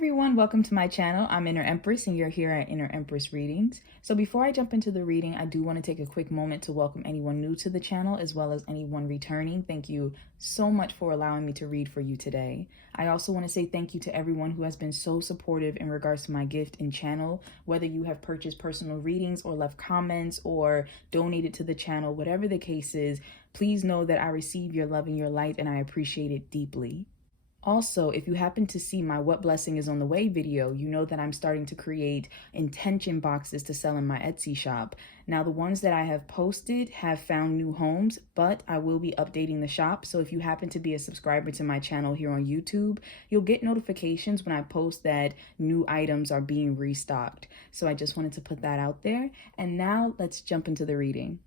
everyone, welcome to my channel. I'm Inner Empress and you're here at Inner Empress Readings. So before I jump into the reading, I do want to take a quick moment to welcome anyone new to the channel as well as anyone returning. Thank you so much for allowing me to read for you today. I also want to say thank you to everyone who has been so supportive in regards to my gift and channel, whether you have purchased personal readings or left comments or donated to the channel, whatever the case is, please know that I receive your love and your light and I appreciate it deeply. Also, if you happen to see my What Blessing is on the Way video, you know that I'm starting to create intention boxes to sell in my Etsy shop. Now, the ones that I have posted have found new homes, but I will be updating the shop. So if you happen to be a subscriber to my channel here on YouTube, you'll get notifications when I post that new items are being restocked. So I just wanted to put that out there. And now let's jump into the reading.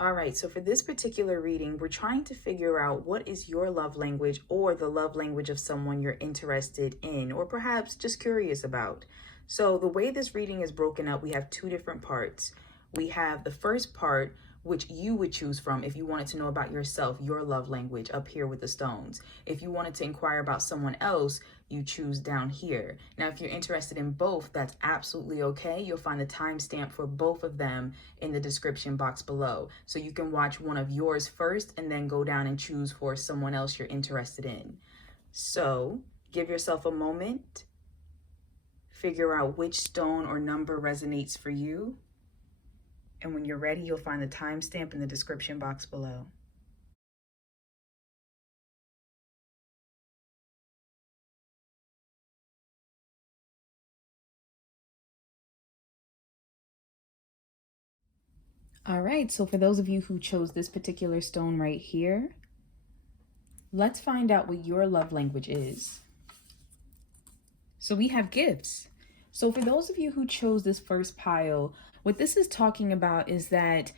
All right, so for this particular reading, we're trying to figure out what is your love language or the love language of someone you're interested in or perhaps just curious about. So the way this reading is broken up, we have two different parts. We have the first part, which you would choose from if you wanted to know about yourself, your love language up here with the stones. If you wanted to inquire about someone else, you choose down here. Now, if you're interested in both, that's absolutely okay. You'll find the timestamp for both of them in the description box below. So you can watch one of yours first and then go down and choose for someone else you're interested in. So give yourself a moment, figure out which stone or number resonates for you. And when you're ready, you'll find the timestamp in the description box below. All right, so for those of you who chose this particular stone right here, let's find out what your love language is. So we have gifts. So for those of you who chose this first pile, what this is talking about is that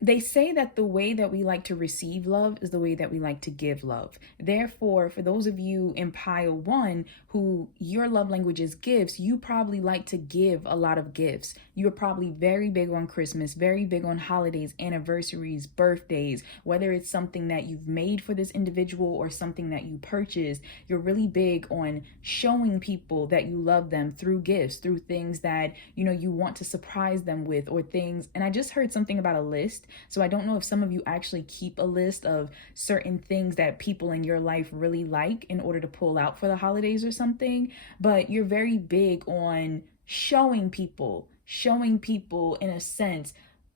they say that the way that we like to receive love is the way that we like to give love. Therefore, for those of you in pile one who your love language is gifts, you probably like to give a lot of gifts. You're probably very big on Christmas, very big on holidays, anniversaries, birthdays, whether it's something that you've made for this individual or something that you purchased. You're really big on showing people that you love them through gifts, through things that, you want to surprise them with or things. And I just heard something about a list. So I don't know if some of you actually keep a list of certain things that people in your life really like in order to pull out for the holidays or something, but you're very big on showing people in a sense,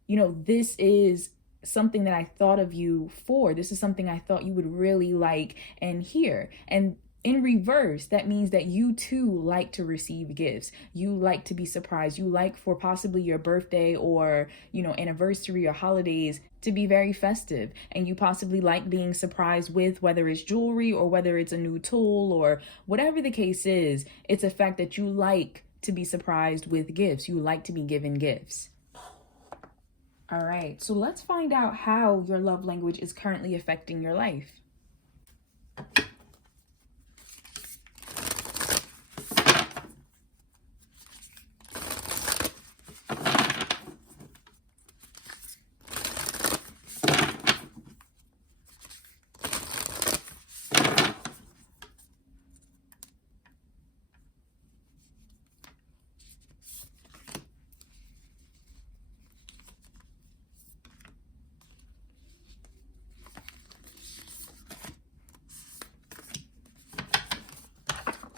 this is something that I thought of you for. This is something I thought you would really like and hear. And in reverse, that means that you too like to receive gifts. You like to be surprised. You like for possibly your birthday or, anniversary or holidays to be very festive. And you possibly like being surprised with whether it's jewelry or whether it's a new tool or whatever the case is. It's a fact that you like to be surprised with gifts. You like to be given gifts. All right, so let's find out how your love language is currently affecting your life.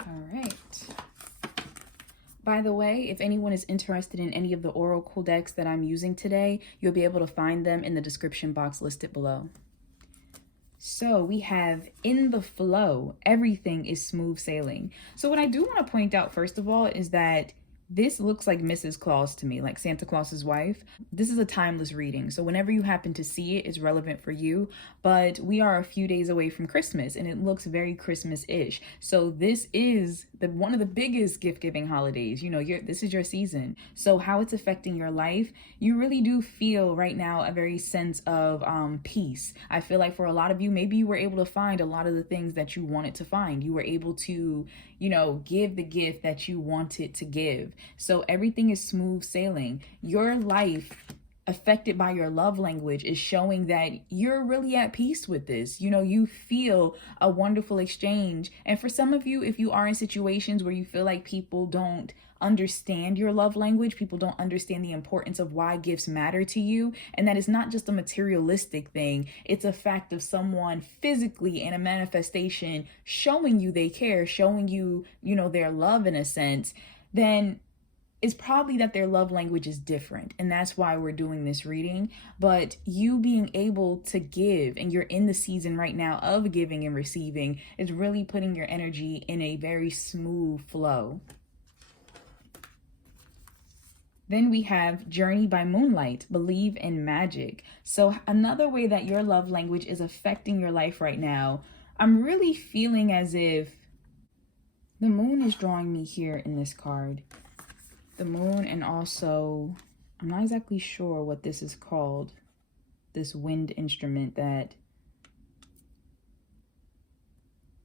All right. By the way, if anyone is interested in any of the oracle decks that I'm using today, you'll be able to find them in the description box listed below. So we have in the flow, everything is smooth sailing. So what I do want to point out, first of all, is that this looks like Mrs. Claus to me, like Santa Claus's wife. This is a timeless reading, so whenever you happen to see it, it's relevant for you. But we are a few days away from Christmas, and it looks very Christmas-ish. So this is one of the biggest gift-giving holidays. This is your season. So how it's affecting your life, you really do feel right now a very sense of peace. I feel like for a lot of you, maybe you were able to find a lot of the things that you wanted to find. You were able to, give the gift that you wanted to give. So everything is smooth sailing. Your life affected by your love language is showing that you're really at peace with this. You know, you feel a wonderful exchange. And for some of you, if you are in situations where you feel like people don't understand your love language, people don't understand the importance of why gifts matter to you, and that is not just a materialistic thing, it's a fact of someone physically in a manifestation showing you they care, showing you, you know, their love in a sense, then it's probably that their love language is different. And that's why we're doing this reading. But you being able to give, and you're in the season right now of giving and receiving, is really putting your energy in a very smooth flow. Then we have Journey by Moonlight, Believe in Magic. So another way that your love language is affecting your life right now, I'm really feeling as if the moon is drawing me here in this card. The moon, and also, I'm not exactly sure what this is called, this wind instrument that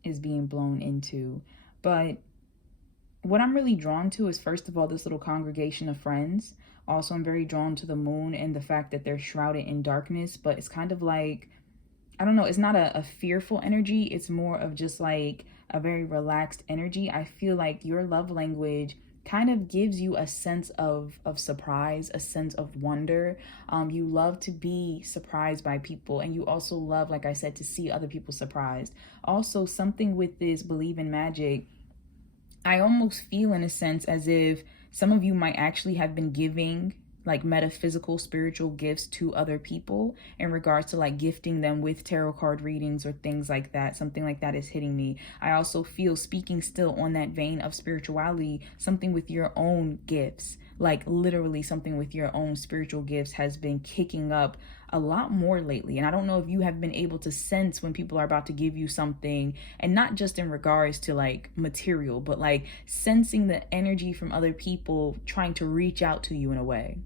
is being blown into. But what I'm really drawn to is, first of all, this little congregation of friends. Also, I'm very drawn to the moon and the fact that they're shrouded in darkness, but it's kind of like, I don't know, it's not a fearful energy. It's more of just like a very relaxed energy. I feel like your love language kind of gives you a sense of surprise, a sense of wonder. You love to be surprised by people, and you also love, like I said, to see other people surprised. Also, something with this Believe in Magic, I almost feel in a sense as if some of you might actually have been giving like metaphysical, spiritual gifts to other people in regards to like gifting them with tarot card readings or things like that. Something like that is hitting me. I also feel, speaking still on that vein of spirituality, something with your own gifts, like literally something with your own spiritual gifts has been kicking up a lot more lately. And I don't know if you have been able to sense when people are about to give you something, and not just in regards to like material, but like sensing the energy from other people trying to reach out to you in a way.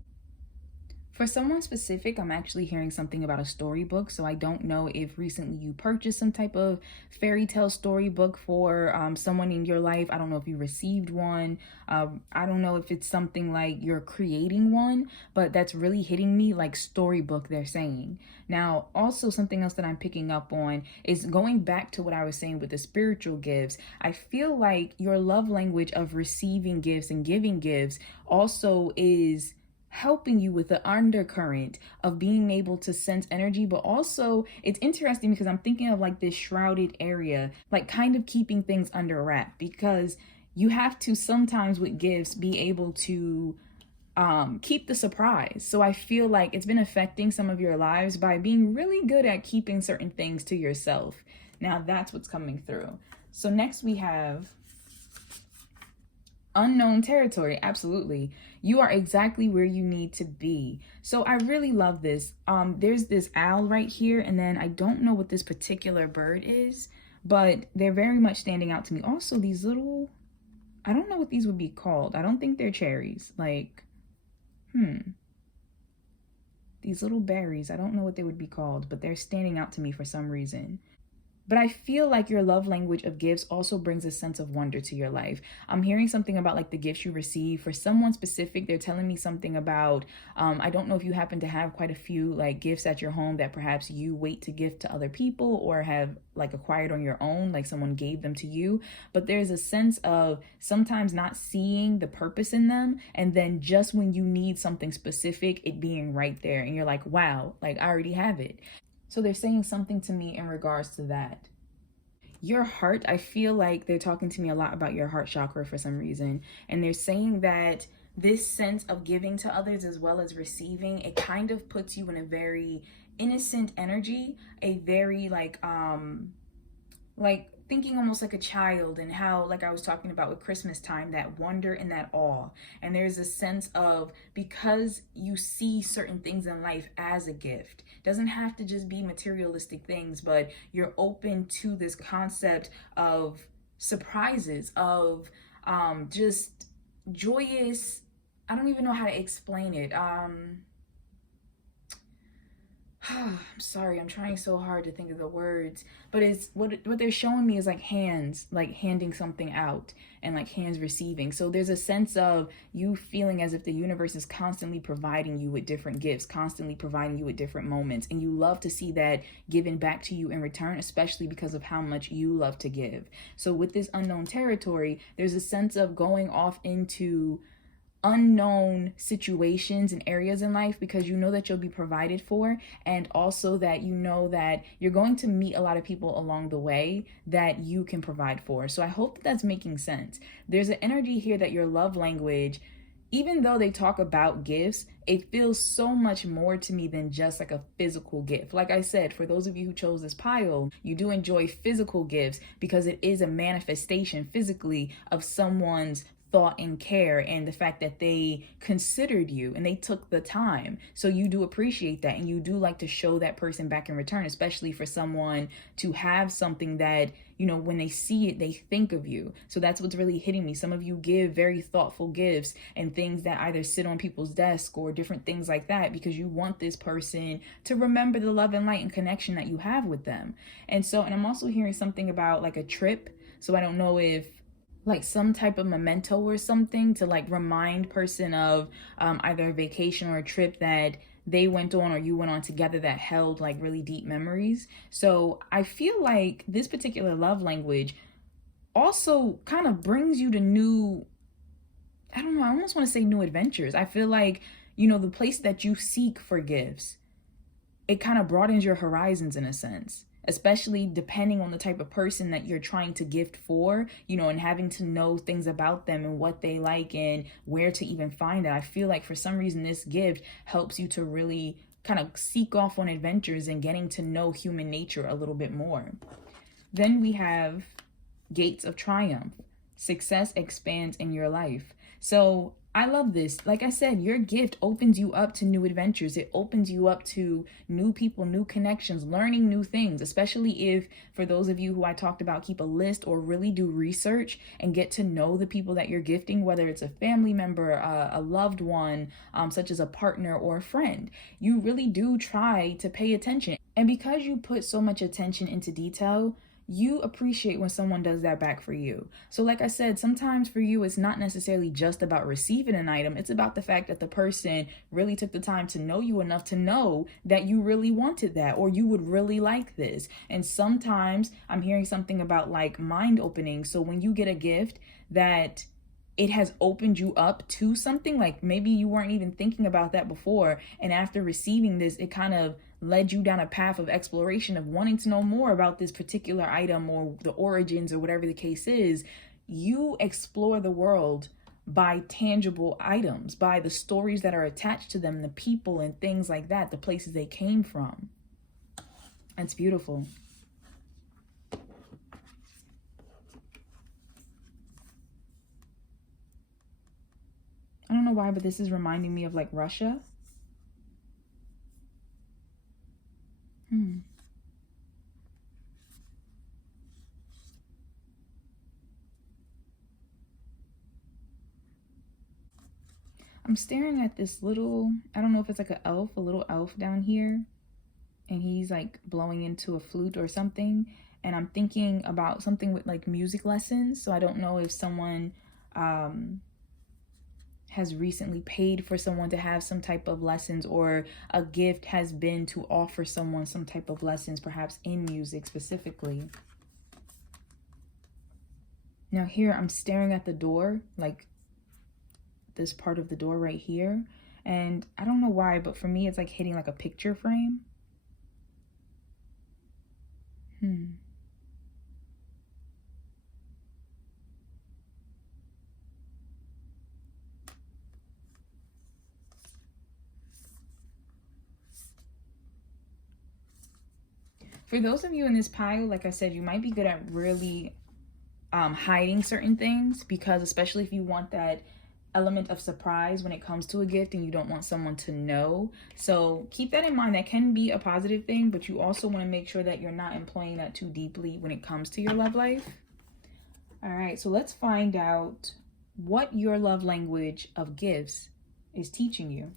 For someone specific, I'm actually hearing something about a storybook. So I don't know if recently you purchased some type of fairy tale storybook for someone in your life. I don't know if you received one. I don't know if it's something like you're creating one, but that's really hitting me like storybook, they're saying. Now, also something else that I'm picking up on is going back to what I was saying with the spiritual gifts. I feel like your love language of receiving gifts and giving gifts also is helping you with the undercurrent of being able to sense energy. But also it's interesting because I'm thinking of like this shrouded area, like kind of keeping things under wrap, because you have to sometimes with gifts be able to keep the surprise. So I feel like it's been affecting some of your lives by being really good at keeping certain things to yourself. Now that's what's coming through. So next we have Unknown Territory. Absolutely. You are exactly where you need to be. So I really love this. There's this owl right here, and then I don't know what this particular bird is, but they're very much standing out to me. Also, these little, I don't know what these would be called. I don't think they're cherries. Like, these little berries, I don't know what they would be called, but they're standing out to me for some reason. But I feel like your love language of gifts also brings a sense of wonder to your life. I'm hearing something about like the gifts you receive. For someone specific, they're telling me something about, I don't know if you happen to have quite a few like gifts at your home that perhaps you wait to gift to other people or have like acquired on your own, like someone gave them to you. But there's a sense of sometimes not seeing the purpose in them. And then just when you need something specific, it being right there. And you're like, wow, like I already have it. So they're saying something to me in regards to that. Your heart, I feel like they're talking to me a lot about your heart chakra for some reason. And they're saying that this sense of giving to others as well as receiving, it kind of puts you in a very innocent energy, a very like thinking almost like a child, and how, like I was talking about with Christmas time, that wonder and that awe. And there's a sense of, because you see certain things in life as a gift, doesn't have to just be materialistic things, but you're open to this concept of surprises, of just joyous, I don't even know how to explain it. I'm sorry, I'm trying so hard to think of the words, but it's what they're showing me is like hands, like handing something out, and like hands receiving. So there's a sense of you feeling as if the universe is constantly providing you with different gifts, constantly providing you with different moments, and you love to see that given back to you in return, especially because of how much you love to give. So with this unknown territory, there's a sense of going off into unknown situations and areas in life because you know that you'll be provided for, and also that you know that you're going to meet a lot of people along the way that you can provide for. So I hope that that's making sense. There's an energy here that your love language, even though they talk about gifts, it feels so much more to me than just like a physical gift. Like I said, for those of you who chose this pile, you do enjoy physical gifts because it is a manifestation physically of someone's thought and care, and the fact that they considered you and they took the time. So you do appreciate that, and you do like to show that person back in return, especially for someone to have something that, you know, when they see it, they think of you. So that's what's really hitting me. Some of you give very thoughtful gifts and things that either sit on people's desk or different things like that because you want this person to remember the love and light and connection that you have with them. And I'm also hearing something about like a trip. So I don't know if like some type of memento or something to like remind person of either a vacation or a trip that they went on or you went on together that held like really deep memories. So I feel like this particular love language also kind of brings you to new, I don't know, I almost want to say new adventures. I feel like, you know, the place that you seek for gifts, it kind of broadens your horizons in a sense, especially depending on the type of person that you're trying to gift for, you know, and having to know things about them and what they like and where to even find it. I feel like for some reason this gift helps you to really kind of seek off on adventures and getting to know human nature a little bit more. Then we have Gates of Triumph. Success expands in your life. So I love this. Like I said, your gift opens you up to new adventures. It opens you up to new people, new connections, learning new things, especially if, for those of you who I talked about, keep a list or really do research and get to know the people that you're gifting, whether it's a family member, a loved one, such as a partner or a friend. You really do try to pay attention. And because you put so much attention into detail, you appreciate when someone does that back for you. So like I said, sometimes for you, it's not necessarily just about receiving an item. It's about the fact that the person really took the time to know you enough to know that you really wanted that or you would really like this. And sometimes I'm hearing something about like mind opening. So when you get a gift that it has opened you up to something, like maybe you weren't even thinking about that before, and after receiving this, it kind of led you down a path of exploration of wanting to know more about this particular item or the origins or whatever the case is. You explore the world by tangible items, by the stories that are attached to them, the people and things like that, the places they came from. It's beautiful. I don't know why, but this is reminding me of like Russia. I'm staring at this little, I don't know if it's like a little elf down here, and he's like blowing into a flute or something. And I'm thinking about something with like music lessons. So I don't know if someone has recently paid for someone to have some type of lessons, or a gift has been to offer someone some type of lessons, perhaps in music specifically. Now here I'm staring at the door, like this part of the door right here. And I don't know why, but for me, it's like hitting like a picture frame. For those of you in this pile, like I said, you might be good at really hiding certain things, because especially if you want that element of surprise when it comes to a gift and you don't want someone to know. So keep that in mind. That can be a positive thing, but you also want to make sure that you're not employing that too deeply when it comes to your love life. All right, so let's find out what your love language of gifts is teaching you.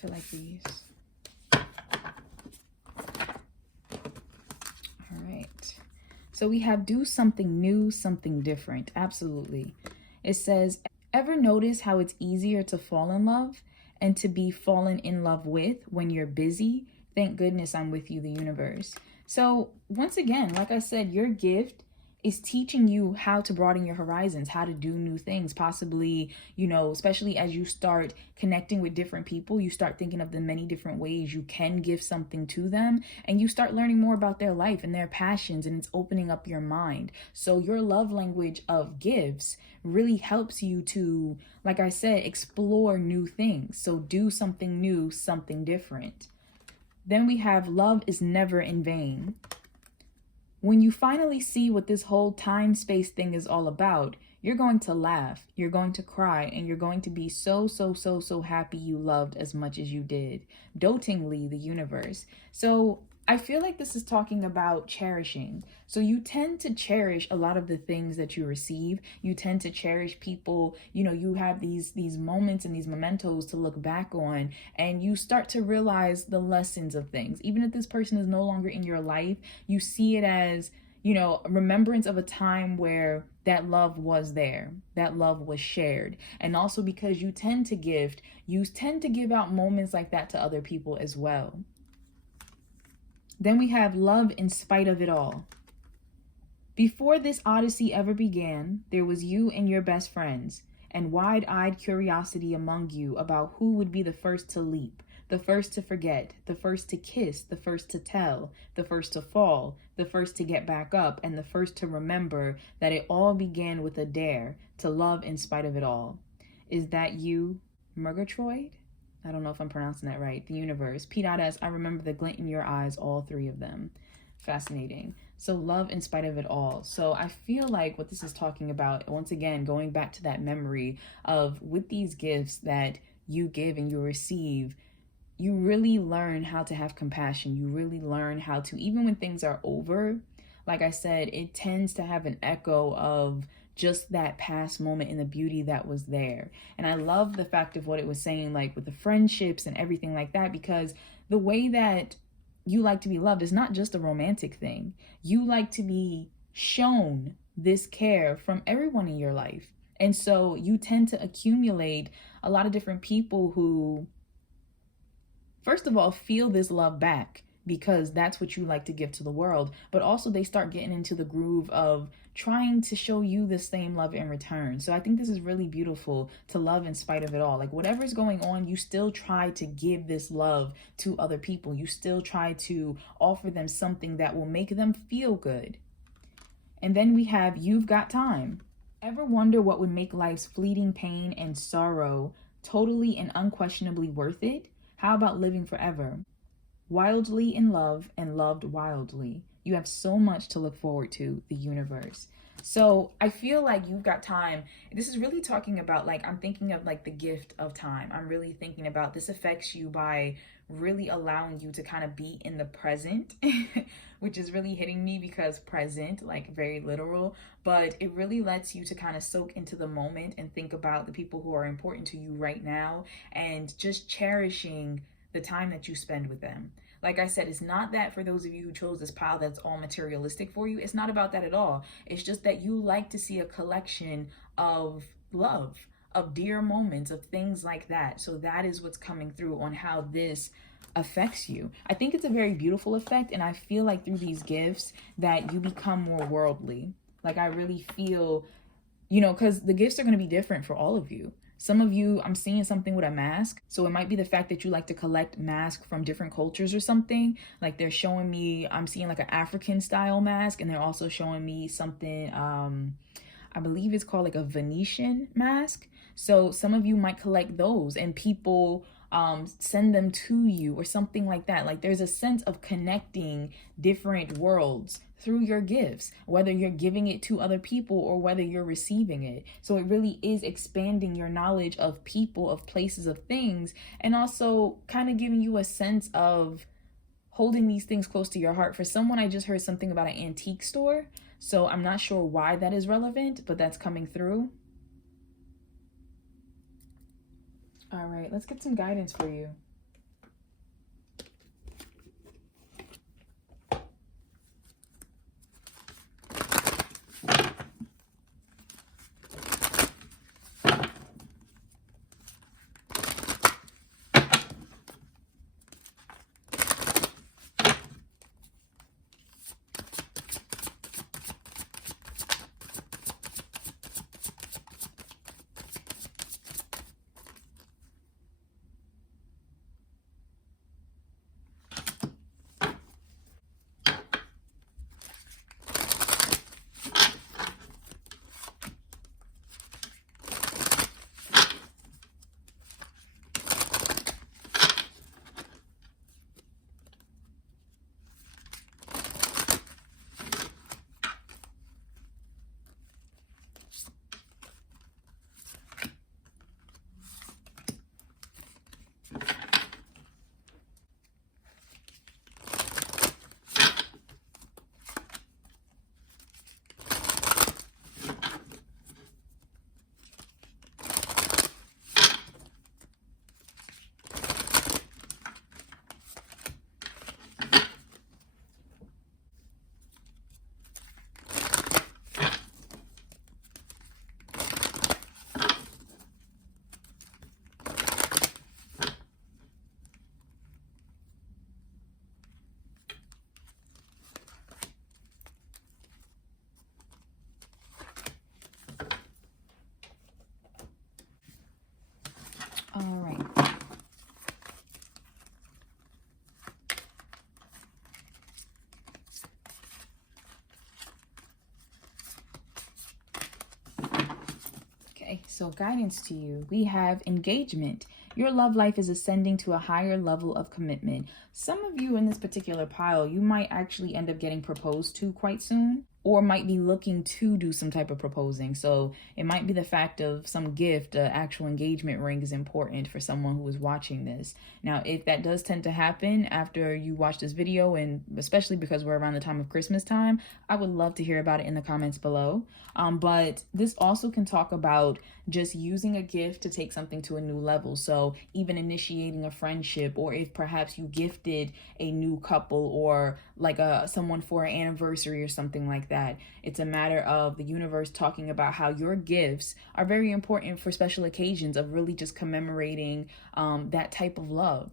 feel like these. All right. So we have do something new, something different. Absolutely. It says, ever notice how it's easier to fall in love and to be fallen in love with when you're busy? Thank goodness I'm with you, the universe. So once again, like I said, your gift is teaching you how to broaden your horizons, how to do new things, possibly, you know, especially as you start connecting with different people, you start thinking of the many different ways you can give something to them, and you start learning more about their life and their passions, and it's opening up your mind. So your love language of gifts really helps you to, like I said, explore new things. So do something new, something different. Then we have love is never in vain. When you finally see what this whole time-space thing is all about, you're going to laugh, you're going to cry, and you're going to be so happy you loved as much as you did. Dotingly, the universe. So I feel like this is talking about cherishing. So you tend to cherish a lot of the things that you receive. You tend to cherish people. You know, you have these moments and these mementos to look back on, and you start to realize the lessons of things. Even if this person is no longer in your life, you see it as, you know, a remembrance of a time where that love was there, that love was shared. And also because you tend to give out moments like that to other people as well. Then we have love in spite of it all. Before this odyssey ever began, there was you and your best friends, and wide-eyed curiosity among you about who would be the first to leap, the first to forget, the first to kiss, the first to tell, the first to fall, the first to get back up, and the first to remember that it all began with a dare to love in spite of it all. Is that you, Murgatroyd? I don't know if I'm pronouncing that right. The universe. P.S. I remember the glint in your eyes, all three of them. Fascinating. So love in spite of it all. So I feel like what this is talking about, once again, going back to that memory of with these gifts that you give and you receive, you really learn how to have compassion. You really learn how to, even when things are over, like I said, it tends to have an echo of just that past moment and the beauty that was there. And I love the fact of what it was saying, like with the friendships and everything like that, because the way that you like to be loved is not just a romantic thing. You like to be shown this care from everyone in your life. And so you tend to accumulate a lot of different people who, first of all, feel this love back because that's what you like to give to the world. But also they start getting into the groove of trying to show you the same love in return. So I think this is really beautiful, to love in spite of it all. Like whatever's going on, you still try to give this love to other people. You still try to offer them something that will make them feel good. And then we have you've got time. Ever wonder what would make life's fleeting pain and sorrow totally and unquestionably worth it? How about living forever? Wildly in love and loved wildly. You have so much to look forward to, the universe. So I feel like you've got time. This is really talking about, like, I'm thinking of like the gift of time. I'm really thinking about this affects you by really allowing you to kind of be in the present, which is really hitting me because present, like very literal, but it really lets you to kind of soak into the moment and think about the people who are important to you right now and just cherishing the time that you spend with them. Like I said, it's not that for those of you who chose this pile that's all materialistic for you. It's not about that at all. It's just that you like to see a collection of love, of dear moments, of things like that. So that is what's coming through on how this affects you. I think it's a very beautiful effect, and I feel like through these gifts that you become more worldly. Like I really feel, you know, because the gifts are going to be different for all of you. Some of you, I'm seeing something with a mask. So it might be the fact that you like to collect masks from different cultures or something. Like they're showing me, I'm seeing like an African style mask, and they're also showing me something, I believe it's called like a Venetian mask. So some of you might collect those, and people send them to you or something like that. Like there's a sense of connecting different worlds through your gifts, whether you're giving it to other people or whether you're receiving it. So it really is expanding your knowledge of people, of places, of things, and also kind of giving you a sense of holding these things close to your heart. For someone, I just heard something about an antique store. So I'm not sure why that is relevant, but that's coming through. All right, let's get some guidance for you. Okay, so guidance to you. We have engagement. Your love life is ascending to a higher level of commitment. Some of you in this particular pile, you might actually end up getting proposed to quite soon, or might be looking to do some type of proposing. So it might be the fact of some gift, an actual engagement ring is important for someone who is watching this. Now, if that does tend to happen after you watch this video, and especially because we're around the time of Christmas time, I would love to hear about it in the comments below. But this also can talk about just using a gift to take something to a new level. So even initiating a friendship, or if perhaps you gifted a new couple or like someone for an anniversary or something like that. It's a matter of the universe talking about how your gifts are very important for special occasions of really just commemorating that type of love.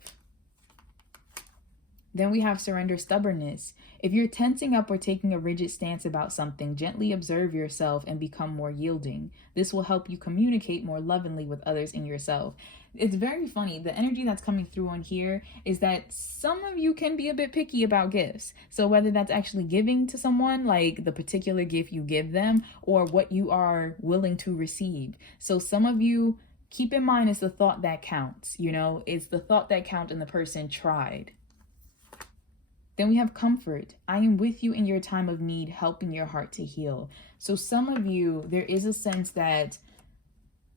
Then we have surrender stubbornness. If you're tensing up or taking a rigid stance about something, gently observe yourself and become more yielding. This will help you communicate more lovingly with others and yourself. It's very funny. The energy that's coming through on here is that some of you can be a bit picky about gifts. So whether that's actually giving to someone, like the particular gift you give them, or what you are willing to receive. So some of you, keep in mind, it's the thought that counts. You know, it's the thought that counts and the person tried. Then we have comfort. I am with you in your time of need, helping your heart to heal. So some of you, there is a sense that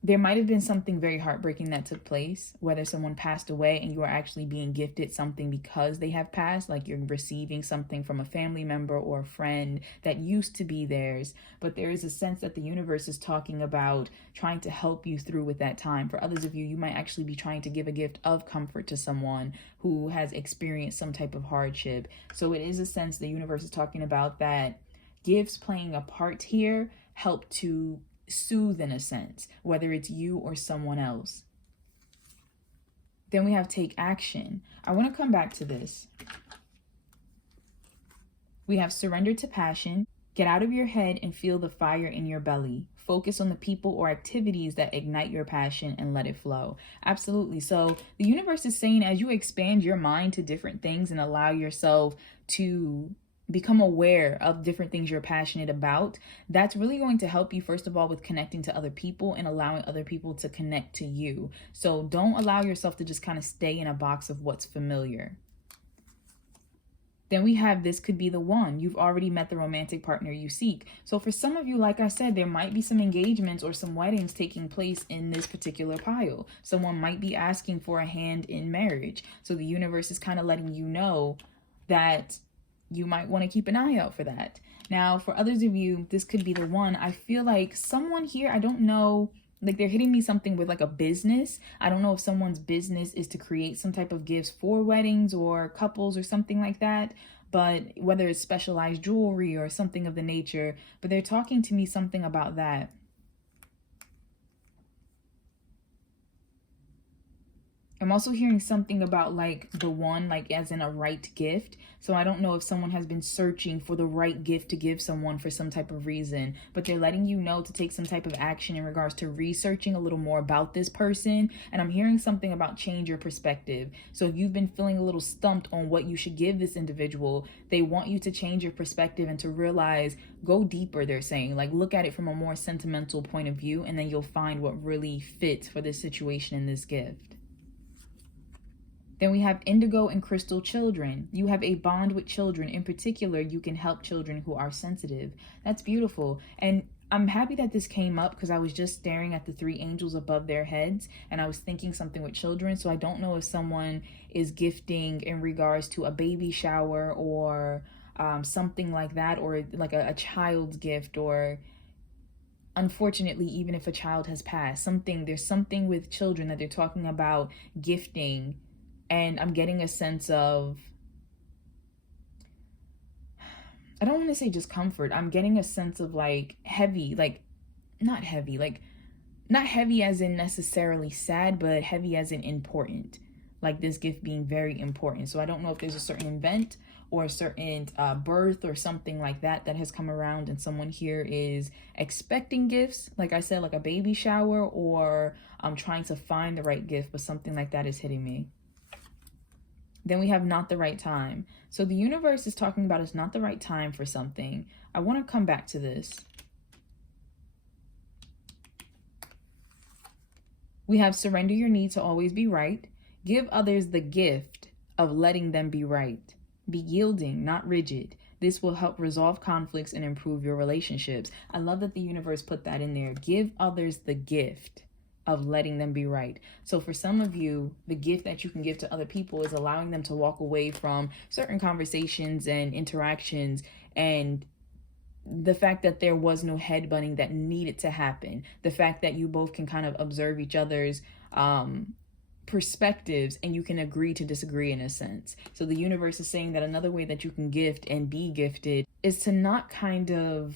there might have been something very heartbreaking that took place, whether someone passed away and you are actually being gifted something because they have passed, like you're receiving something from a family member or a friend that used to be theirs. But there is a sense that the universe is talking about trying to help you through with that time. For others of you, you might actually be trying to give a gift of comfort to someone who has experienced some type of hardship. So it is a sense the universe is talking about that gifts playing a part here help to soothe in a sense, whether it's you or someone else. Then we have take action. I want to come back to this. We have surrender to passion. Get out of your head and feel the fire in your belly. Focus on the people or activities that ignite your passion and let it flow. Absolutely. So the universe is saying, as you expand your mind to different things and allow yourself to become aware of different things you're passionate about, that's really going to help you, first of all, with connecting to other people and allowing other people to connect to you. So don't allow yourself to just kind of stay in a box of what's familiar. Then we have this could be the one. You've already met the romantic partner you seek. So for some of you, like I said, there might be some engagements or some weddings taking place in this particular pile. Someone might be asking for a hand in marriage. So the universe is kind of letting you know that you might want to keep an eye out for that. Now, for others of you, this could be the one. I feel like someone here, I don't know, like they're hitting me something with like a business. I don't know if someone's business is to create some type of gifts for weddings or couples or something like that, but whether it's specialized jewelry or something of the nature, but they're talking to me something about that. I'm also hearing something about like the one, like as in a right gift. So I don't know if someone has been searching for the right gift to give someone for some type of reason, but they're letting you know to take some type of action in regards to researching a little more about this person. And I'm hearing something about change your perspective. So if you've been feeling a little stumped on what you should give this individual, they want you to change your perspective and to realize, go deeper, they're saying, like look at it from a more sentimental point of view, and then you'll find what really fits for this situation in this gift. Then we have indigo and crystal children. You have a bond with children. In particular, you can help children who are sensitive. That's beautiful. And I'm happy that this came up because I was just staring at the three angels above their heads and I was thinking something with children. So I don't know if someone is gifting in regards to a baby shower or something like that, or like a child's gift, or unfortunately, even if a child has passed, there's something with children that they're talking about gifting. And I'm getting a sense of, I don't want to say just comfort. I'm getting a sense of like heavy, like not heavy as in necessarily sad, but heavy as in important. Like this gift being very important. So I don't know if there's a certain event or a certain birth or something like that that has come around and someone here is expecting gifts. Like I said, like a baby shower, or I'm trying to find the right gift, but something like that is hitting me. Then we have not the right time. So the universe is talking about it's not the right time for something. I want to come back to this. We have surrender your need to always be right. Give others the gift of letting them be right. Be yielding, not rigid. This will help resolve conflicts and improve your relationships. I love that the universe put that in there. Give others the gift of letting them be right. So for some of you, the gift that you can give to other people is allowing them to walk away from certain conversations and interactions, and the fact that there was no headbutting that needed to happen, the fact that you both can kind of observe each other's perspectives and you can agree to disagree in a sense. So the universe is saying that another way that you can gift and be gifted is to not kind of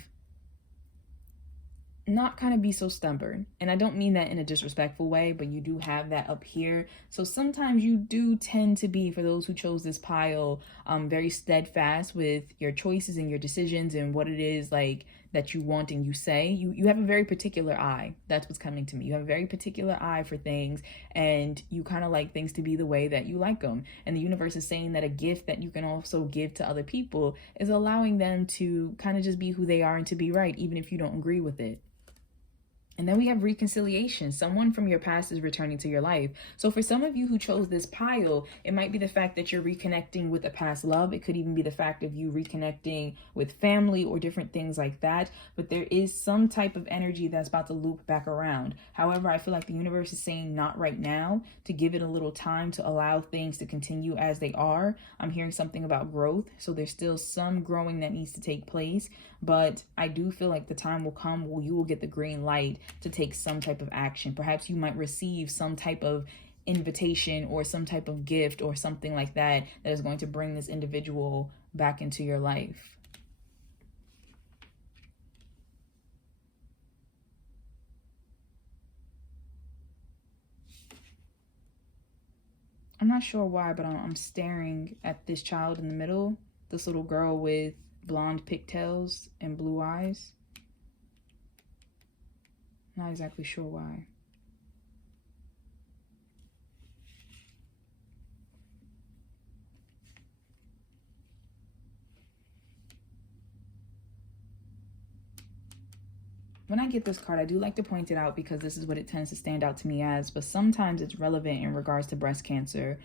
be so stubborn. And I don't mean that in a disrespectful way, but you do have that up here. So sometimes you do tend to be, for those who chose this pile, very steadfast with your choices and your decisions and what it is like that you want and you say. You have a very particular eye. That's what's coming to me. You have a very particular eye for things, and you kind of like things to be the way that you like them. And the universe is saying that a gift that you can also give to other people is allowing them to kind of just be who they are and to be right, even if you don't agree with it. And then we have reconciliation. Someone from your past is returning to your life. So for some of you who chose this pile, it might be the fact that you're reconnecting with a past love. It could even be the fact of you reconnecting with family or different things like that. But there is some type of energy that's about to loop back around. However, I feel like the universe is saying not right now, to give it a little time to allow things to continue as they are. I'm hearing something about growth. So there's still some growing that needs to take place. But I do feel like the time will come where you will get the green light to take some type of action. Perhaps you might receive some type of invitation or some type of gift or something like that that is going to bring this individual back into your life. I'm not sure why, but I'm staring at this child in the middle, this little girl with blonde pigtails and blue eyes. Not exactly sure why. When I get this card, I do like to point it out because this is what it tends to stand out to me as, but sometimes it's relevant in regards to breast cancer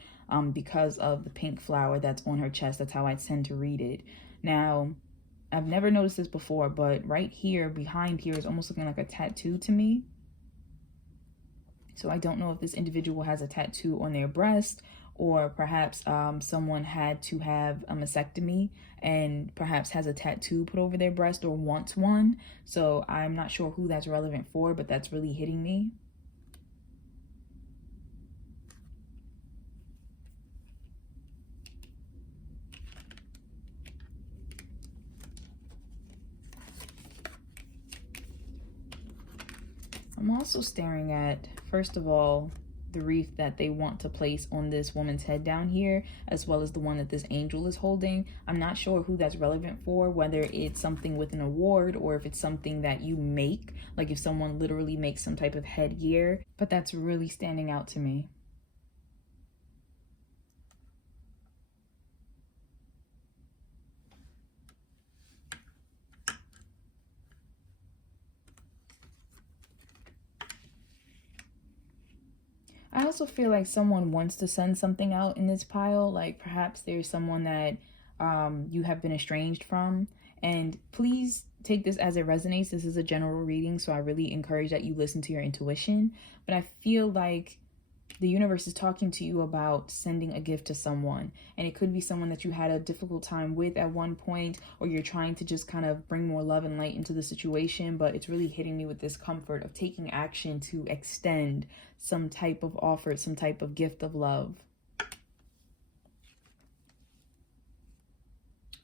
because of the pink flower that's on her chest. That's how I tend to read it. Now, I've never noticed this before, but right here, behind here, is almost looking like a tattoo to me. So I don't know if this individual has a tattoo on their breast, or perhaps someone had to have a mastectomy and perhaps has a tattoo put over their breast or wants one. So I'm not sure who that's relevant for, but that's really hitting me. I'm also staring at, first of all, the wreath that they want to place on this woman's head down here, as well as the one that this angel is holding. I'm not sure who that's relevant for, whether it's something with an award or if it's something that you make, like if someone literally makes some type of headgear, but that's really standing out to me. I also feel like someone wants to send something out in this pile. Like perhaps there's someone that you have been estranged from. And please take this as it resonates. This is a general reading, so I really encourage that you listen to your intuition. But I feel like the universe is talking to you about sending a gift to someone, and it could be someone that you had a difficult time with at one point, or you're trying to just kind of bring more love and light into the situation. But it's really hitting me with this comfort of taking action to extend some type of offer, some type of gift of love.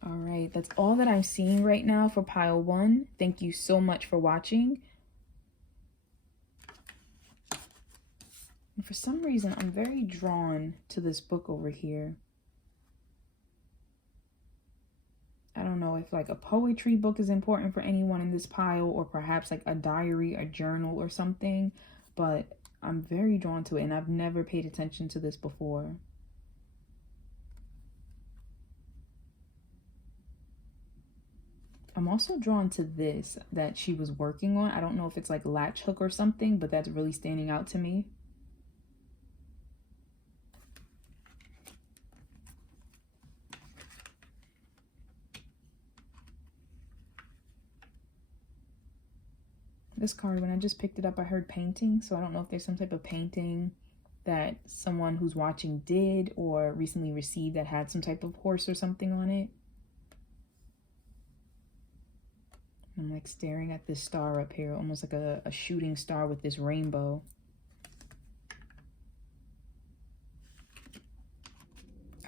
All right, that's all that I'm seeing right now for pile 1. Thank you so much for watching. And for some reason, I'm very drawn to this book over here. I don't know if like a poetry book is important for anyone in this pile, or perhaps like a diary, a journal or something, but I'm very drawn to it, and I've never paid attention to this before. I'm also drawn to this that she was working on. I don't know if it's like latch hook or something, but that's really standing out to me. This card, when I just picked it up, I heard painting. So I don't know if there's some type of painting that someone who's watching did or recently received that had some type of horse or something on it. I'm like staring at this star up here, almost like a shooting star with this rainbow.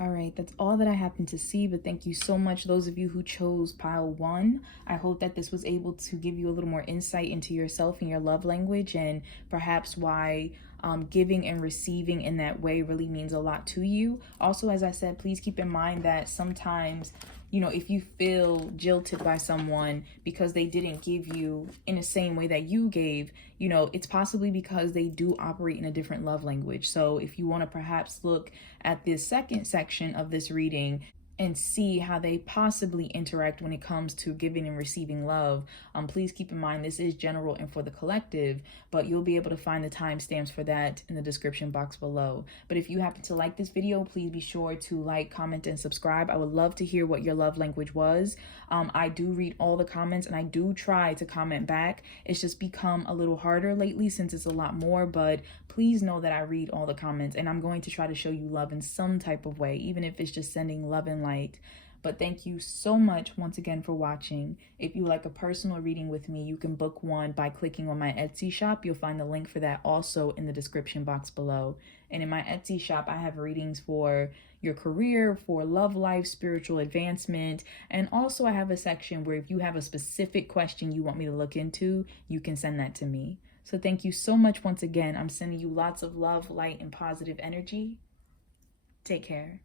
All right, that's all that I happen to see, but thank you so much, those of you who chose pile 1. I hope that this was able to give you a little more insight into yourself and your love language, and perhaps why giving and receiving in that way really means a lot to you. Also, as I said, please keep in mind that sometimes, you know, if you feel jilted by someone because they didn't give you in the same way that you gave, you know, it's possibly because they do operate in a different love language. So if you want to perhaps look at this second section of this reading and see how they possibly interact when it comes to giving and receiving love, please keep in mind this is general and for the collective, but you'll be able to find the timestamps for that in the description box below. But if you happen to like this video, please be sure to like, comment, and subscribe. I would love to hear what your love language was. I do read all the comments and I do try to comment back. It's just become a little harder lately since it's a lot more, but please know that I read all the comments and I'm going to try to show you love in some type of way, even if it's just sending love and light. But thank you so much once again for watching. If you like a personal reading with me, you can book one by clicking on my Etsy shop. You'll find the link for that also in the description box below. And in my Etsy shop, I have readings for your career, for love life, spiritual advancement, and also I have a section where if you have a specific question you want me to look into, you can send that to me. So thank you so much once again. I'm sending you lots of love, light, and positive energy. Take care.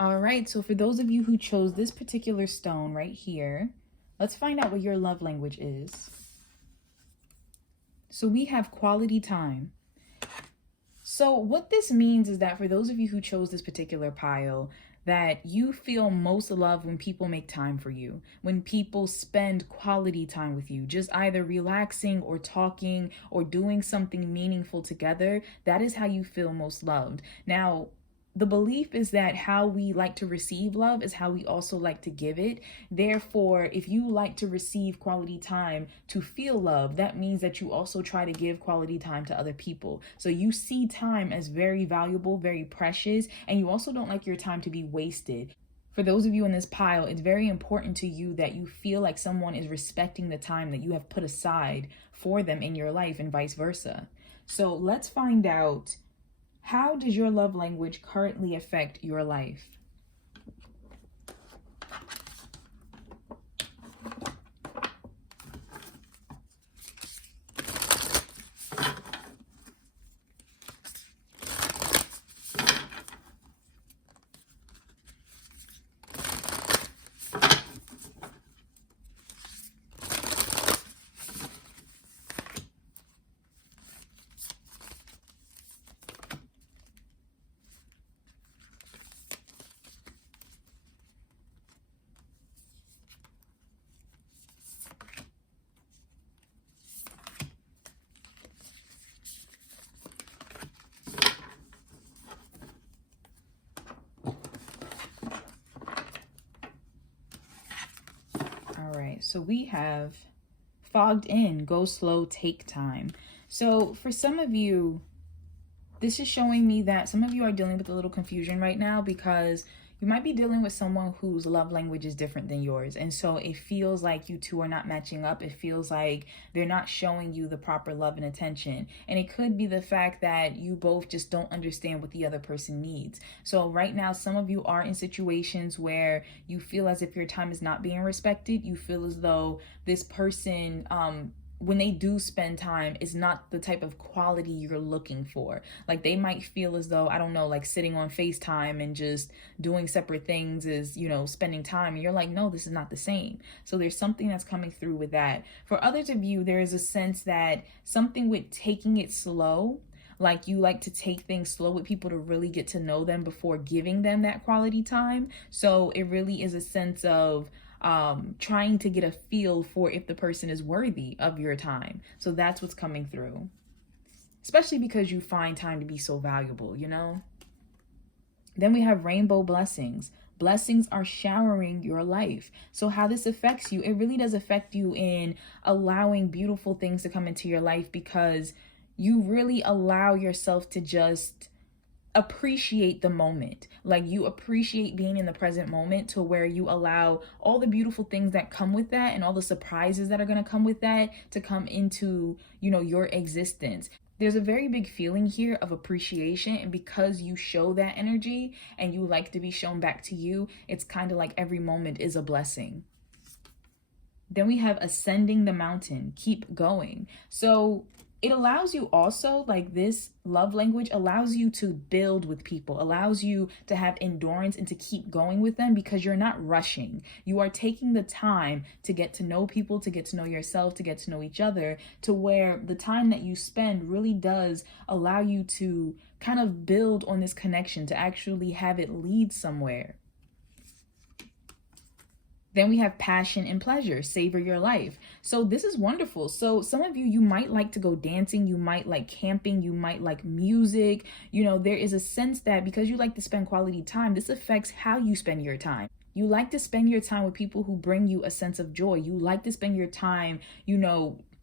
All right, so for those of you who chose this particular stone right here, let's find out what your love language is. So we have quality time. So what this means is that for those of you who chose this particular pile, that you feel most love when people make time for you, when people spend quality time with you, just either relaxing or talking or doing something meaningful together. That is how you feel most loved. Now, the belief is that how we like to receive love is how we also like to give it. Therefore, if you like to receive quality time to feel love, that means that you also try to give quality time to other people. So you see time as very valuable, very precious, and you also don't like your time to be wasted. For those of you in this pile, it's very important to you that you feel like someone is respecting the time that you have put aside for them in your life and vice versa. So let's find out, how does your love language currently affect your life? All right, so we have fogged in, go slow, take time. So for some of you, this is showing me that some of you are dealing with a little confusion right now because you might be dealing with someone whose love language is different than yours. And so it feels like you two are not matching up. It feels like they're not showing you the proper love and attention. And it could be the fact that you both just don't understand what the other person needs. So right now, some of you are in situations where you feel as if your time is not being respected. You feel as though this person, when they do spend time, is not the type of quality you're looking for. Like they might feel as though, I don't know, like sitting on FaceTime and just doing separate things is, you know, spending time. And you're like, no, this is not the same. So there's something that's coming through with that. For others of you, there is a sense that something with taking it slow, like you like to take things slow with people to really get to know them before giving them that quality time. So it really is a sense of trying to get a feel for if the person is worthy of your time. So that's what's coming through, especially because you find time to be so valuable, you know? Then we have rainbow blessings. Blessings are showering your life. So how this affects you, it really does affect you in allowing beautiful things to come into your life, because you really allow yourself to just appreciate the moment. Like, you appreciate being in the present moment to where you allow all the beautiful things that come with that and all the surprises that are going to come with that to come into, your existence. There's a very big feeling here of appreciation, and because you show that energy and you like to be shown back to you, it's kind of like every moment is a blessing. Then we have ascending the mountain, keep going. So it allows you also, like, this love language allows you to build with people, allows you to have endurance and to keep going with them, because you're not rushing. You are taking the time to get to know people, to get to know yourself, to get to know each other, to where the time that you spend really does allow you to kind of build on this connection, to actually have it lead somewhere. Then we have passion and pleasure, savor your life. So this is wonderful. So some of you might like to go dancing, you might like camping, you might like music. There is a sense that because you like to spend quality time, this affects how you spend your time. You like to spend your time with people who bring you a sense of joy. You like to spend your time,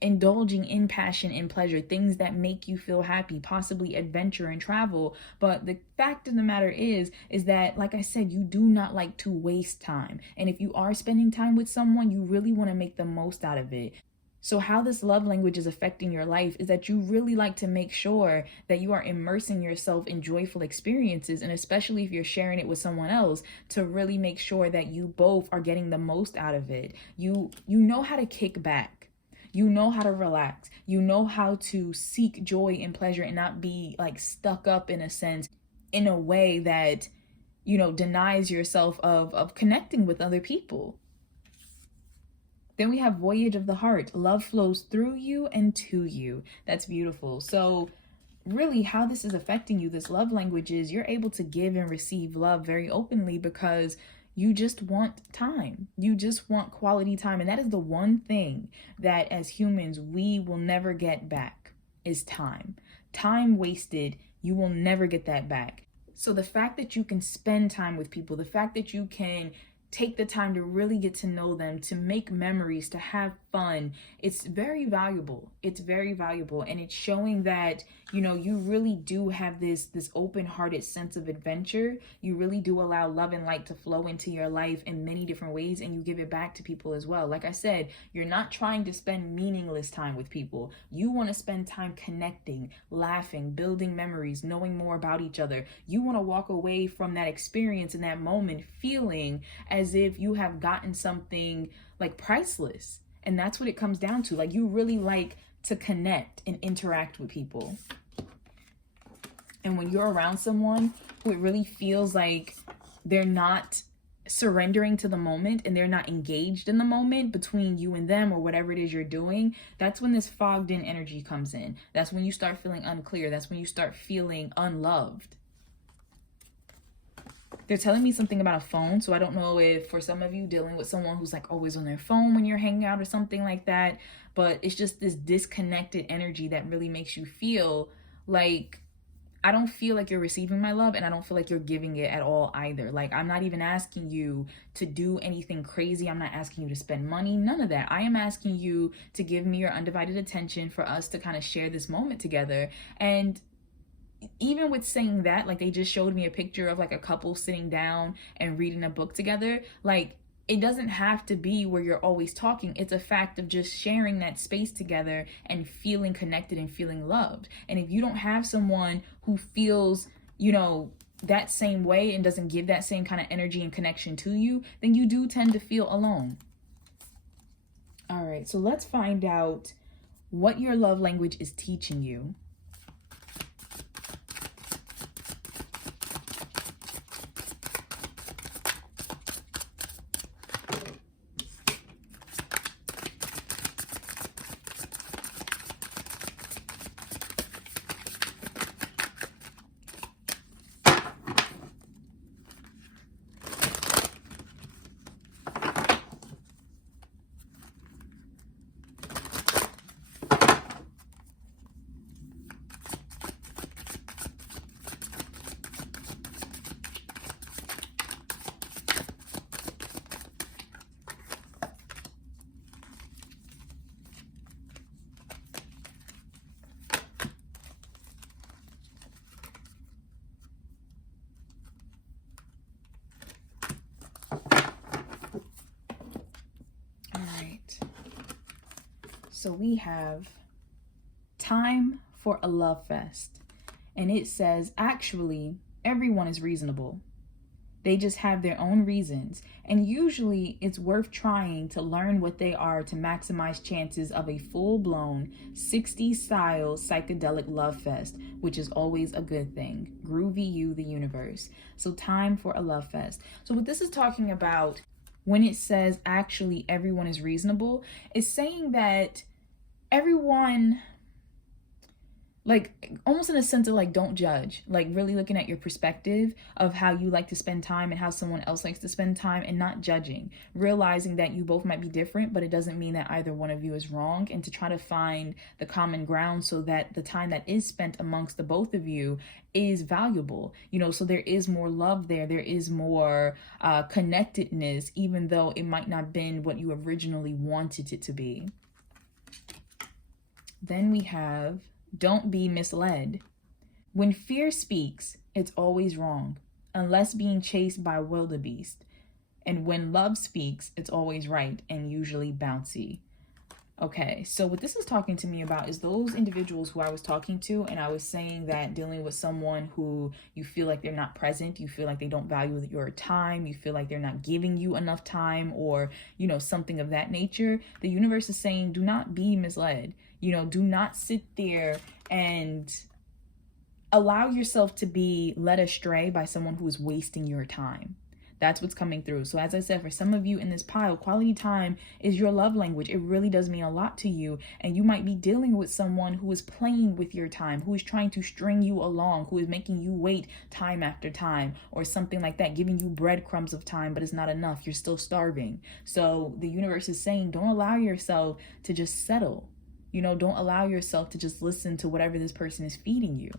indulging in passion and pleasure, things that make you feel happy, possibly adventure and travel. But the fact of the matter is that, like I said, you do not like to waste time. And if you are spending time with someone, you really want to make the most out of it. So how this love language is affecting your life is that you really like to make sure that you are immersing yourself in joyful experiences, and especially if you're sharing it with someone else, to really make sure that you both are getting the most out of it. You know how to kick back. You know how to relax. You know how to seek joy and pleasure and not be like stuck up in a sense, in a way that, denies yourself of connecting with other people. Then we have voyage of the heart. Love flows through you and to you. That's beautiful. So really how this is affecting you, this love language, is you're able to give and receive love very openly, because you just want time. You just want quality time. And that is the one thing that as humans, we will never get back, is time. Time wasted, you will never get that back. So the fact that you can spend time with people, the fact that you can take the time to really get to know them, to make memories, to have fun, it's very valuable. It's very valuable. And it's showing that, you really do have this open-hearted sense of adventure. You really do allow love and light to flow into your life in many different ways, and you give it back to people as well. Like I said, you're not trying to spend meaningless time with people. You want to spend time connecting, laughing, building memories, knowing more about each other. You want to walk away from that experience in that moment feeling as if you have gotten something like priceless. And that's what it comes down to. Like, you really like to connect and interact with people. And when you're around someone who it really feels like they're not surrendering to the moment and they're not engaged in the moment between you and them or whatever it is you're doing, that's when this fogged in energy comes in. That's when you start feeling unclear. That's when you start feeling unloved. They're telling me something about a phone, so I don't know if for some of you dealing with someone who's like always on their phone when you're hanging out or something like that, but it's just this disconnected energy that really makes you feel like, I don't feel like you're receiving my love, and I don't feel like you're giving it at all either. Like, I'm not even asking you to do anything crazy. I'm not asking you to spend money, none of that. I am asking you to give me your undivided attention for us to kind of share this moment together. And even with saying that, like, they just showed me a picture of like a couple sitting down and reading a book together. Like, it doesn't have to be where you're always talking. It's a fact of just sharing that space together and feeling connected and feeling loved. And if you don't have someone who feels, that same way and doesn't give that same kind of energy and connection to you, then you do tend to feel alone. All right, so let's find out what your love language is teaching you. So we have time for a love fest. And it says, actually, everyone is reasonable. They just have their own reasons. And usually it's worth trying to learn what they are to maximize chances of a full-blown 60s style psychedelic love fest, which is always a good thing. Groovy you, the universe. So time for a love fest. So what this is talking about when it says actually everyone is reasonable, is saying that everyone, like almost in a sense of like, don't judge, like really looking at your perspective of how you like to spend time and how someone else likes to spend time, and not judging, realizing that you both might be different, but it doesn't mean that either one of you is wrong, and to try to find the common ground so that the time that is spent amongst the both of you is valuable, you know, so there is more love there is more connectedness, even though it might not have been what you originally wanted it to be. Then we have, don't be misled. When fear speaks, it's always wrong, unless being chased by wildebeest. And when love speaks, it's always right and usually bouncy. Okay, so what this is talking to me about is those individuals who I was talking to, and I was saying that dealing with someone who you feel like they're not present, you feel like they don't value your time, you feel like they're not giving you enough time, or, you know, something of that nature. The universe is saying, do not be misled. You know, do not sit there and allow yourself to be led astray by someone who is wasting your time. That's what's coming through. So as I said, for some of you in this pile, quality time is your love language. It really does mean a lot to you. And you might be dealing with someone who is playing with your time, who is trying to string you along, who is making you wait time after time, or something like that, giving you breadcrumbs of time, but it's not enough. You're still starving. So the universe is saying, don't allow yourself to just settle. You know, don't allow yourself to just listen to whatever this person is feeding you.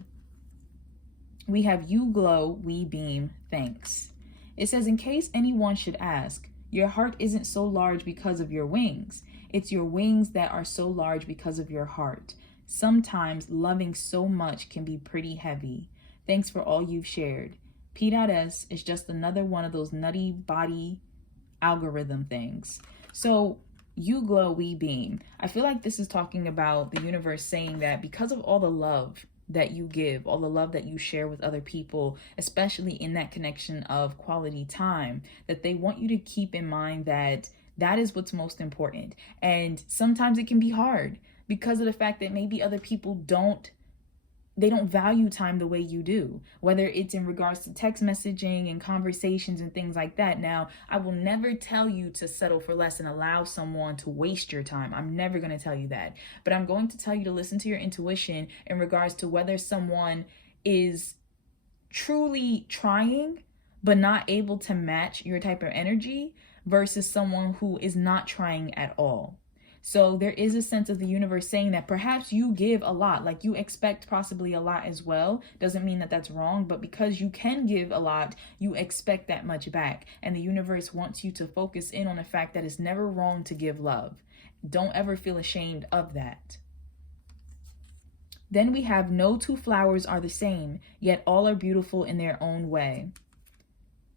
We have you glow, we beam, thanks. It says, in case anyone should ask, your heart isn't so large because of your wings. It's your wings that are so large because of your heart. Sometimes loving so much can be pretty heavy. Thanks for all you've shared. P.S. is just another one of those nutty body algorithm things. So you glow, we beam. I feel like this is talking about the universe saying that because of all the love that you give, all the love that you share with other people, especially in that connection of quality time, that they want you to keep in mind that that is what's most important. And sometimes it can be hard because of the fact that maybe other people don't value time the way you do, whether it's in regards to text messaging and conversations and things like that. Now, I will never tell you to settle for less and allow someone to waste your time. I'm never going to tell you that. But I'm going to tell you to listen to your intuition in regards to whether someone is truly trying but not able to match your type of energy versus someone who is not trying at all. So there is a sense of the universe saying that perhaps you give a lot, like you expect possibly a lot as well. Doesn't mean that that's wrong, but because you can give a lot, you expect that much back. And the universe wants you to focus in on the fact that it's never wrong to give love. Don't ever feel ashamed of that. Then we have no two flowers are the same, yet all are beautiful in their own way.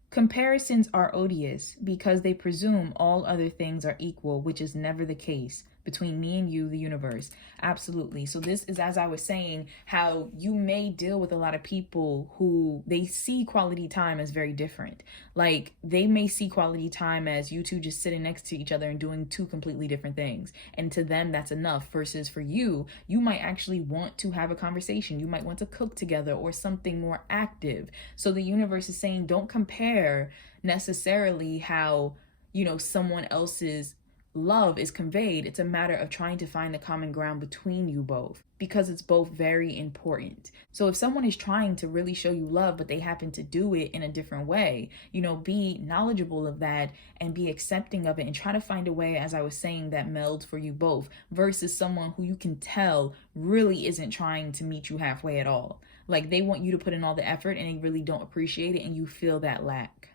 Comparisons are odious because they presume all other things are equal, which is never the case between me and you, the universe. Absolutely. So this is, as I was saying, how you may deal with a lot of people who they see quality time as very different. Like they may see quality time as you two just sitting next to each other and doing two completely different things. And to them, that's enough. Versus for you, you might actually want to have a conversation. You might want to cook together or something more active. So the universe is saying, don't compare necessarily how, you know, someone else's love is conveyed. It's a matter of trying to find the common ground between you both, because it's both very important. So if someone is trying to really show you love, but they happen to do it in a different way, you know, be knowledgeable of that and be accepting of it and try to find a way, as I was saying, that melds for you both versus someone who you can tell really isn't trying to meet you halfway at all. Like they want you to put in all the effort and they really don't appreciate it and you feel that lack.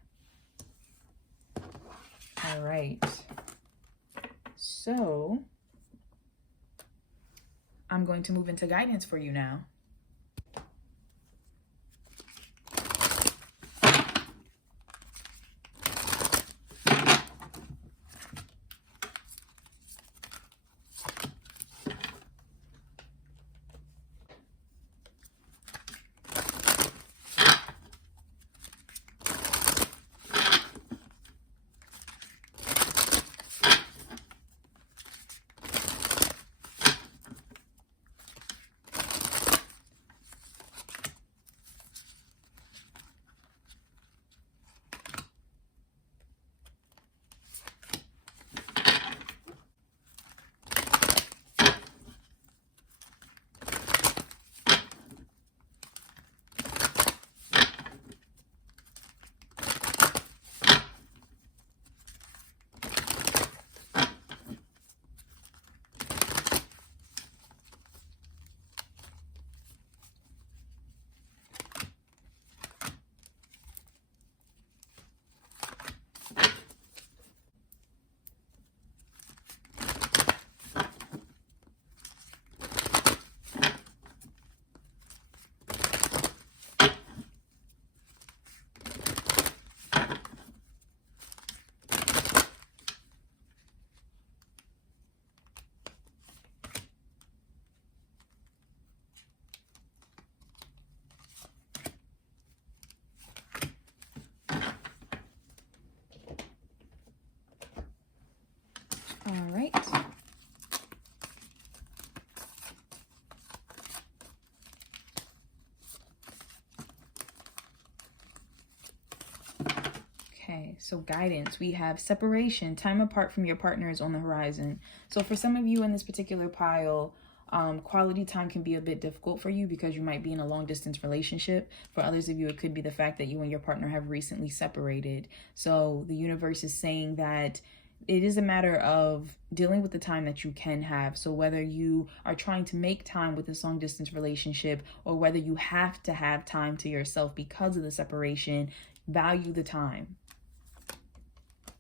All right. So I'm going to move into guidance for you now. so guidance, we have separation, time apart from your partner is on the horizon. So for some of you in this particular pile, quality time can be a bit difficult for you because you might be in a long distance relationship. For others of you, it could be the fact that you and your partner have recently separated. So the universe is saying that it is a matter of dealing with the time that you can have. So whether you are trying to make time with this long distance relationship or whether you have to have time to yourself because of the separation, value the time.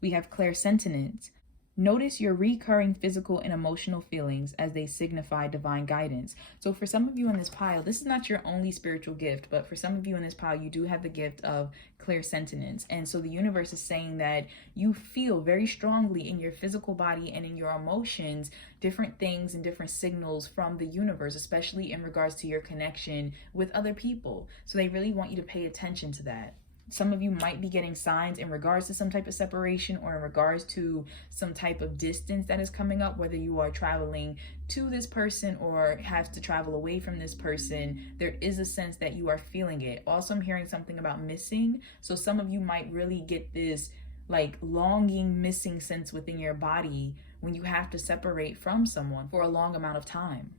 We have clairsentient. Notice your recurring physical and emotional feelings as they signify divine guidance. So for some of you in this pile, this is not your only spiritual gift, but for some of you in this pile, you do have the gift of clairsentience. And so the universe is saying that you feel very strongly in your physical body and in your emotions different things and different signals from the universe, especially in regards to your connection with other people. So they really want you to pay attention to that. Some of you might be getting signs in regards to some type of separation or in regards to some type of distance that is coming up, whether you are traveling to this person or have to travel away from this person. There is a sense that you are feeling it. Also, I'm hearing something about missing. So some of you might really get this like longing, missing sense within your body when you have to separate from someone for a long amount of time.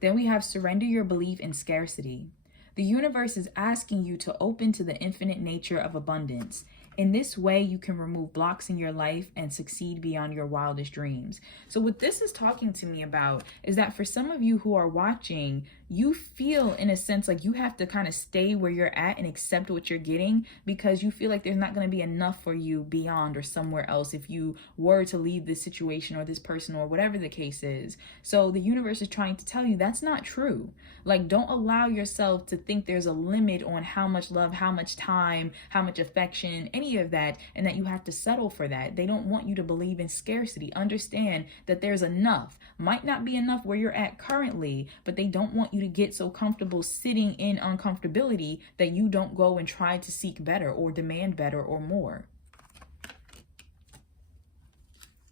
Then we have surrender your belief in scarcity. The universe is asking you to open to the infinite nature of abundance. In this way, you can remove blocks in your life and succeed beyond your wildest dreams. So what this is talking to me about is that for some of you who are watching, you feel in a sense like you have to kind of stay where you're at and accept what you're getting because you feel like there's not going to be enough for you beyond or somewhere else if you were to leave this situation or this person or whatever the case is. So the universe is trying to tell you that's not true. Like, don't allow yourself to think there's a limit on how much love, how much time, how much affection, any of that, and that you have to settle for that. They don't want you to believe in scarcity. Understand that there's enough. Might not be enough where you're at currently, but they don't want you to get so comfortable sitting in uncomfortability that you don't go and try to seek better or demand better or more.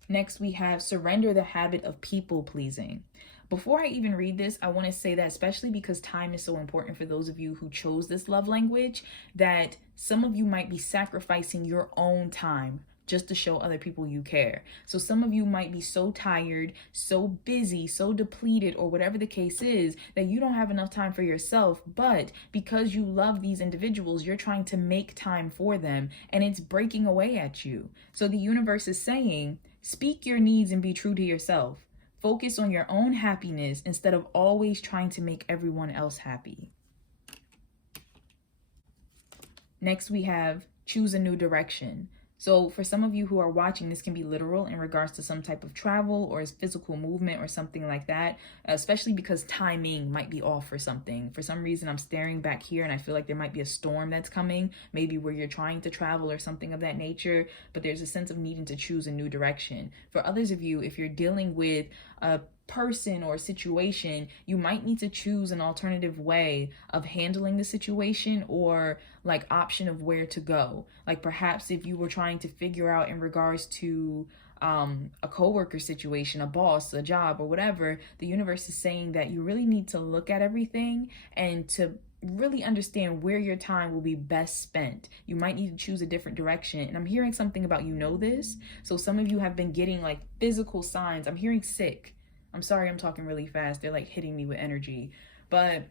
Next, we have surrender the habit of people pleasing. Before I even read this, I want to say that especially because time is so important for those of you who chose this love language, that some of you might be sacrificing your own time just to show other people you care. So some of you might be so tired, so busy, so depleted, or whatever the case is, that you don't have enough time for yourself. But because you love these individuals, you're trying to make time for them, and it's breaking away at you. So the universe is saying, speak your needs and be true to yourself. Focus on your own happiness instead of always trying to make everyone else happy. Next, we have choose a new direction. So for some of you who are watching, this can be literal in regards to some type of travel or physical movement or something like that, especially because timing might be off for something. For some reason, I'm staring back here and I feel like there might be a storm that's coming, maybe where you're trying to travel or something of that nature, but there's a sense of needing to choose a new direction. For others of you, if you're dealing with a person or situation, you might need to choose an alternative way of handling the situation or like option of where to go. Like perhaps if you were trying to figure out in regards to a coworker situation, a boss, a job, or whatever, the universe is saying that you really need to look at everything and to really understand where your time will be best spent. You might need to choose a different direction. And I'm hearing something about this. So some of you have been getting like physical signs. I'm hearing sick. I'm sorry, I'm talking really fast. They're like hitting me with energy. But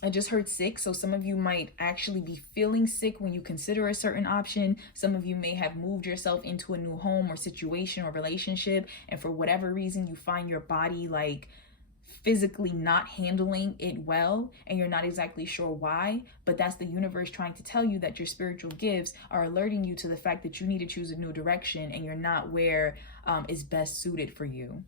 I just heard sick. So some of you might actually be feeling sick when you consider a certain option. Some of you may have moved yourself into a new home or situation or relationship. And for whatever reason, you find your body like physically not handling it well, and you're not exactly sure why, but that's the universe trying to tell you that your spiritual gifts are alerting you to the fact that you need to choose a new direction and you're not where is best suited for you.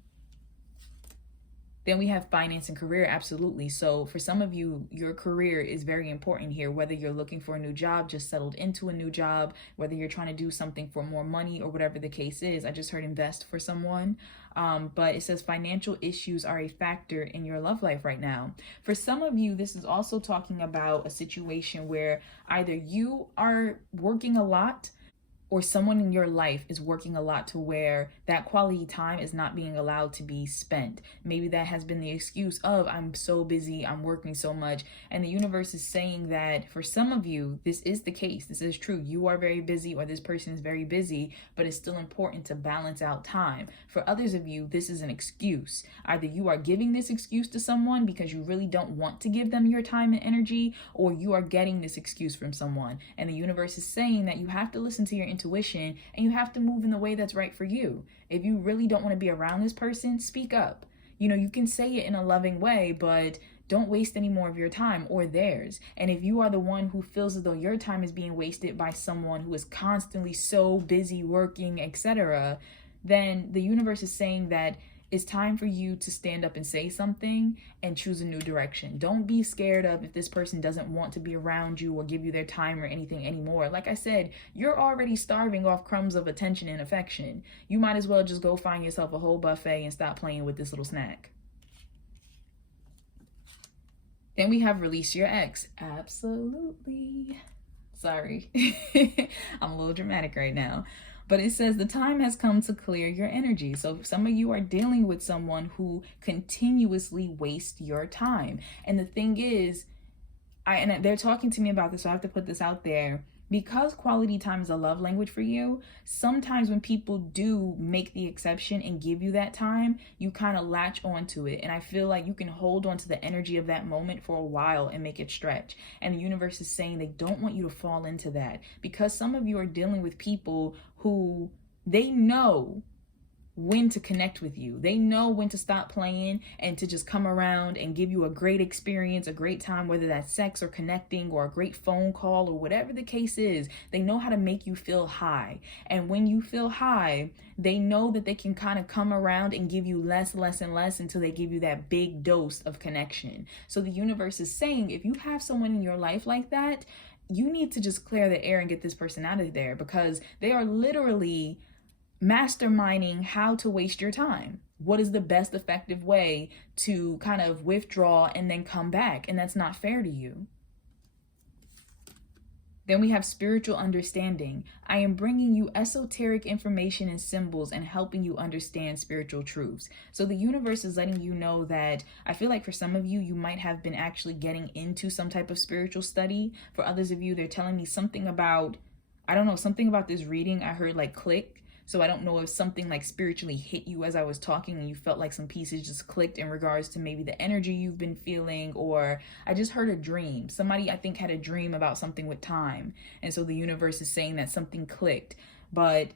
Then we have finance and career, absolutely. So for some of you, your career is very important here, whether you're looking for a new job, just settled into a new job, whether you're trying to do something for more money or whatever the case is. I just heard invest for someone. But it says financial issues are a factor in your love life right now. For some of you, this is also talking about a situation where either you are working a lot or someone in your life is working a lot to where that quality time is not being allowed to be spent. Maybe that has been the excuse of, I'm so busy, I'm working so much. And the universe is saying that for some of you, this is the case. This is true. You are very busy, or this person is very busy, but it's still important to balance out time. For others of you, this is an excuse. Either you are giving this excuse to someone because you really don't want to give them your time and energy, or you are getting this excuse from someone. And the universe is saying that you have to listen to your intuition and you have to move in the way that's right for you. If you really don't want to be around this person, speak up. You know, you can say it in a loving way, but don't waste any more of your time or theirs. And if you are the one who feels as though your time is being wasted by someone who is constantly so busy working, etc., then the universe is saying that it's time for you to stand up and say something and choose a new direction. Don't be scared of if this person doesn't want to be around you or give you their time or anything anymore. Like I said, you're already starving off crumbs of attention and affection. You might as well just go find yourself a whole buffet and stop playing with this little snack. Then we have release your ex. Absolutely. Sorry. I'm a little dramatic right now. But it says the time has come to clear your energy. So some of you are dealing with someone who continuously wastes your time. And the thing is, and they're talking to me about this, so I have to put this out there. Because quality time is a love language for you, sometimes when people do make the exception and give you that time, you kind of latch onto it. And I feel like you can hold on to the energy of that moment for a while and make it stretch. And the universe is saying they don't want you to fall into that, because some of you are dealing with people who they know when to connect with you. They know when to stop playing and to just come around and give you a great experience, a great time, whether that's sex or connecting or a great phone call or whatever the case is. They know how to make you feel high. And when you feel high, they know that they can kind of come around and give you less and less until they give you that big dose of connection. So the universe is saying, if you have someone in your life like that, you need to just clear the air and get this person out of there, because they are literally masterminding how to waste your time. What is the best effective way to kind of withdraw and then come back? And that's not fair to you. Then we have spiritual understanding. I am bringing you esoteric information and symbols and helping you understand spiritual truths. So the universe is letting you know that I feel like for some of you, you might have been actually getting into some type of spiritual study. For others of you, they're telling me something about, I don't know, something about this reading. I heard like click. So I don't know if something like spiritually hit you as I was talking and you felt like some pieces just clicked in regards to maybe the energy you've been feeling, or I just heard a dream. Somebody I think had a dream about something with time. And so the universe is saying that something clicked, but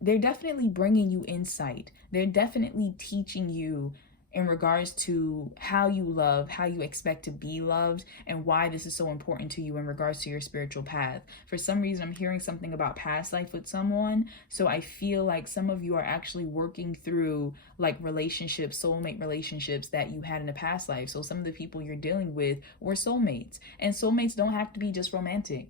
they're definitely bringing you insight. They're definitely teaching you in regards to how you love, how you expect to be loved, and why this is so important to you in regards to your spiritual path. For some reason, I'm hearing something about past life with someone. So I feel like some of you are actually working through like relationships, soulmate relationships that you had in a past life. So some of the people you're dealing with were soulmates, and soulmates don't have to be just romantic.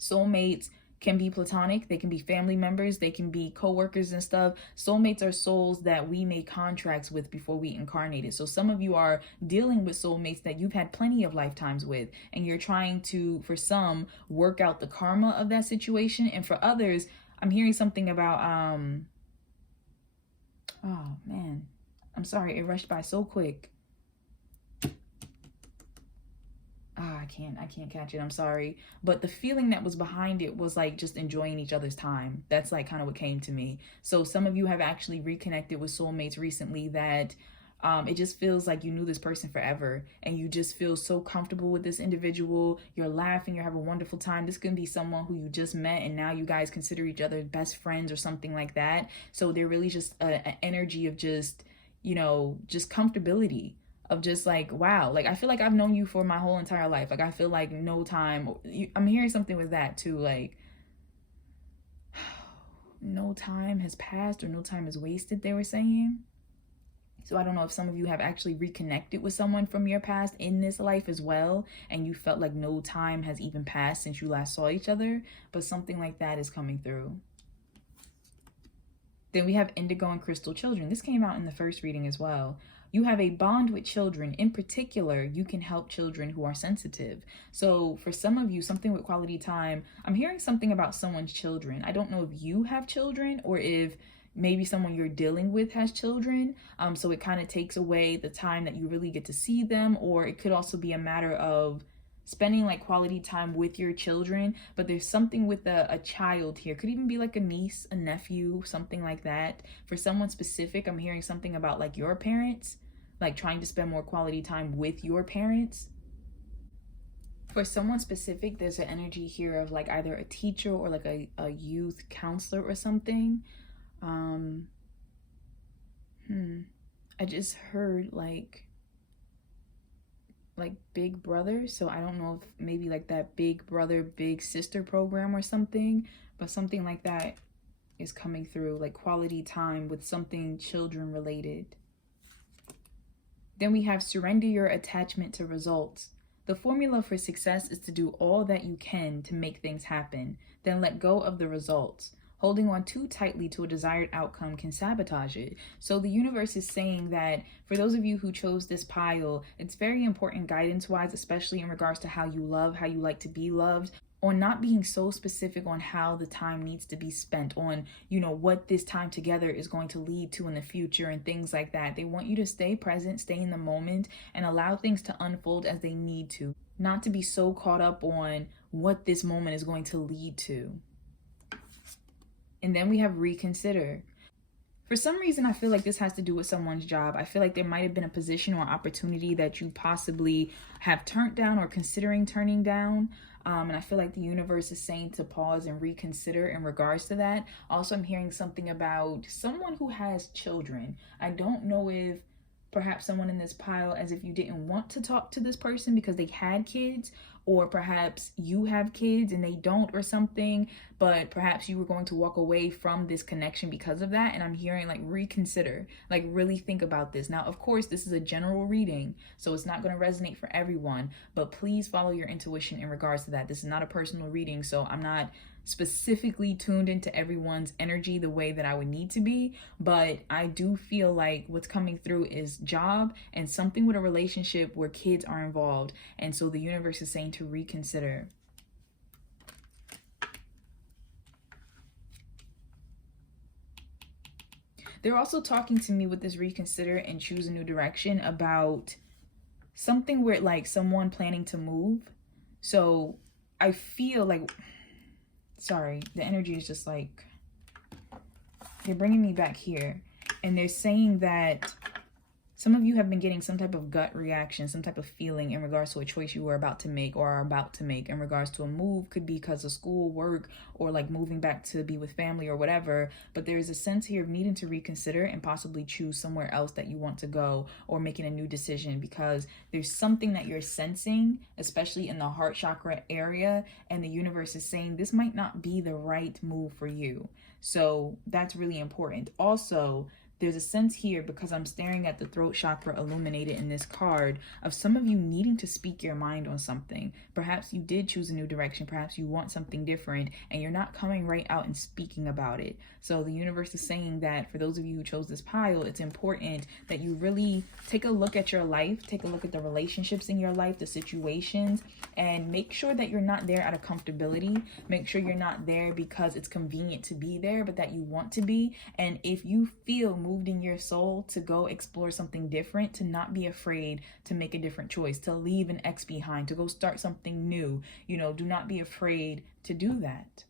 Soulmates can be platonic, they can be family members, they can be co-workers and stuff. Soulmates are souls that we made contracts with before we incarnated. So some of you are dealing with soulmates that you've had plenty of lifetimes with, and you're trying to, for some, work out the karma of that situation. And for others, I'm hearing something about, oh man, I'm sorry, it rushed by so quick. I can't catch it. I'm sorry. But the feeling that was behind it was like just enjoying each other's time. That's like kind of what came to me. So some of you have actually reconnected with soulmates recently that it just feels like you knew this person forever, and you just feel so comfortable with this individual. You're laughing, you're having a wonderful time. This can be someone who you just met and now you guys consider each other best friends or something like that. So they're really just an energy of just, you know, just comfortability. Of just like, wow, like I feel like I've known you for my whole entire life. Like I feel like no time, I'm hearing something with that too, like no time has passed or no time is wasted, they were saying. So I don't know if some of you have actually reconnected with someone from your past in this life as well, and you felt like no time has even passed since you last saw each other, but something like that is coming through. Then we have indigo and crystal children. This came out in the first reading as well. You have a bond with children. In particular, you can help children who are sensitive. So for some of you, something with quality time, I'm hearing something about someone's children. I don't know if you have children or if maybe someone you're dealing with has children. So it kind of takes away the time that you really get to see them, or it could also be a matter of spending like quality time with your children, but there's something with a child here. Could even be like a niece, a nephew, something like that. For someone specific, I'm hearing something about like your parents, like trying to spend more quality time with your parents. For someone specific, there's an energy here of like either a teacher or like a youth counselor or something. I just heard like big brother, so I don't know if maybe like that big brother big sister program or something, but something like that is coming through, like quality time with something children related. Then we have surrender your attachment to results. The formula for success is to do all that you can to make things happen, then let go of the results. Holding on too tightly to a desired outcome can sabotage it. So the universe is saying that for those of you who chose this pile, it's very important guidance-wise, especially in regards to how you love, how you like to be loved, on not being so specific on how the time needs to be spent, on, you know, what this time together is going to lead to in the future and things like that. They want you to stay present, stay in the moment, and allow things to unfold as they need to, not to be so caught up on what this moment is going to lead to. And then we have reconsider. For some reason, I feel like this has to do with someone's job. I feel like there might have been a position or opportunity that you possibly have turned down or considering turning down. And I feel like the universe is saying to pause and reconsider in regards to that. Also, I'm hearing something about someone who has children. I don't know if perhaps someone in this pile, as if you didn't want to talk to this person because they had kids, or perhaps you have kids and they don't or something, but perhaps you were going to walk away from this connection because of that. And I'm hearing like reconsider, like really think about this. Now, of course, this is a general reading, so it's not going to resonate for everyone, but please follow your intuition in regards to that. This is not a personal reading, so I'm not specifically tuned into everyone's energy the way that I would need to be, but I do feel like what's coming through is job and something with a relationship where kids are involved. And so the universe is saying to reconsider. They're also talking to me with this reconsider and choose a new direction about something where like someone planning to move. So I feel like, sorry, the energy is just like, they're bringing me back here. And they're saying that some of you have been getting some type of gut reaction, some type of feeling in regards to a choice you were about to make or are about to make in regards to a move. Could be because of school, work, or like moving back to be with family or whatever. But there's a sense here of needing to reconsider and possibly choose somewhere else that you want to go, or making a new decision, because there's something that you're sensing, especially in the heart chakra area. And the universe is saying this might not be the right move for you. So that's really important. Also, there's a sense here, because I'm staring at the throat chakra illuminated in this card, of some of you needing to speak your mind on something. Perhaps you did choose a new direction. Perhaps you want something different and you're not coming right out and speaking about it. So the universe is saying that for those of you who chose this pile, it's important that you really take a look at your life, take a look at the relationships in your life, the situations, and make sure that you're not there out of comfortability. Make sure you're not there because it's convenient to be there, but that you want to be. And if you feel moved in your soul to go explore something different, to not be afraid to make a different choice, to leave an ex behind, to go start something new, you know, do not be afraid to do that.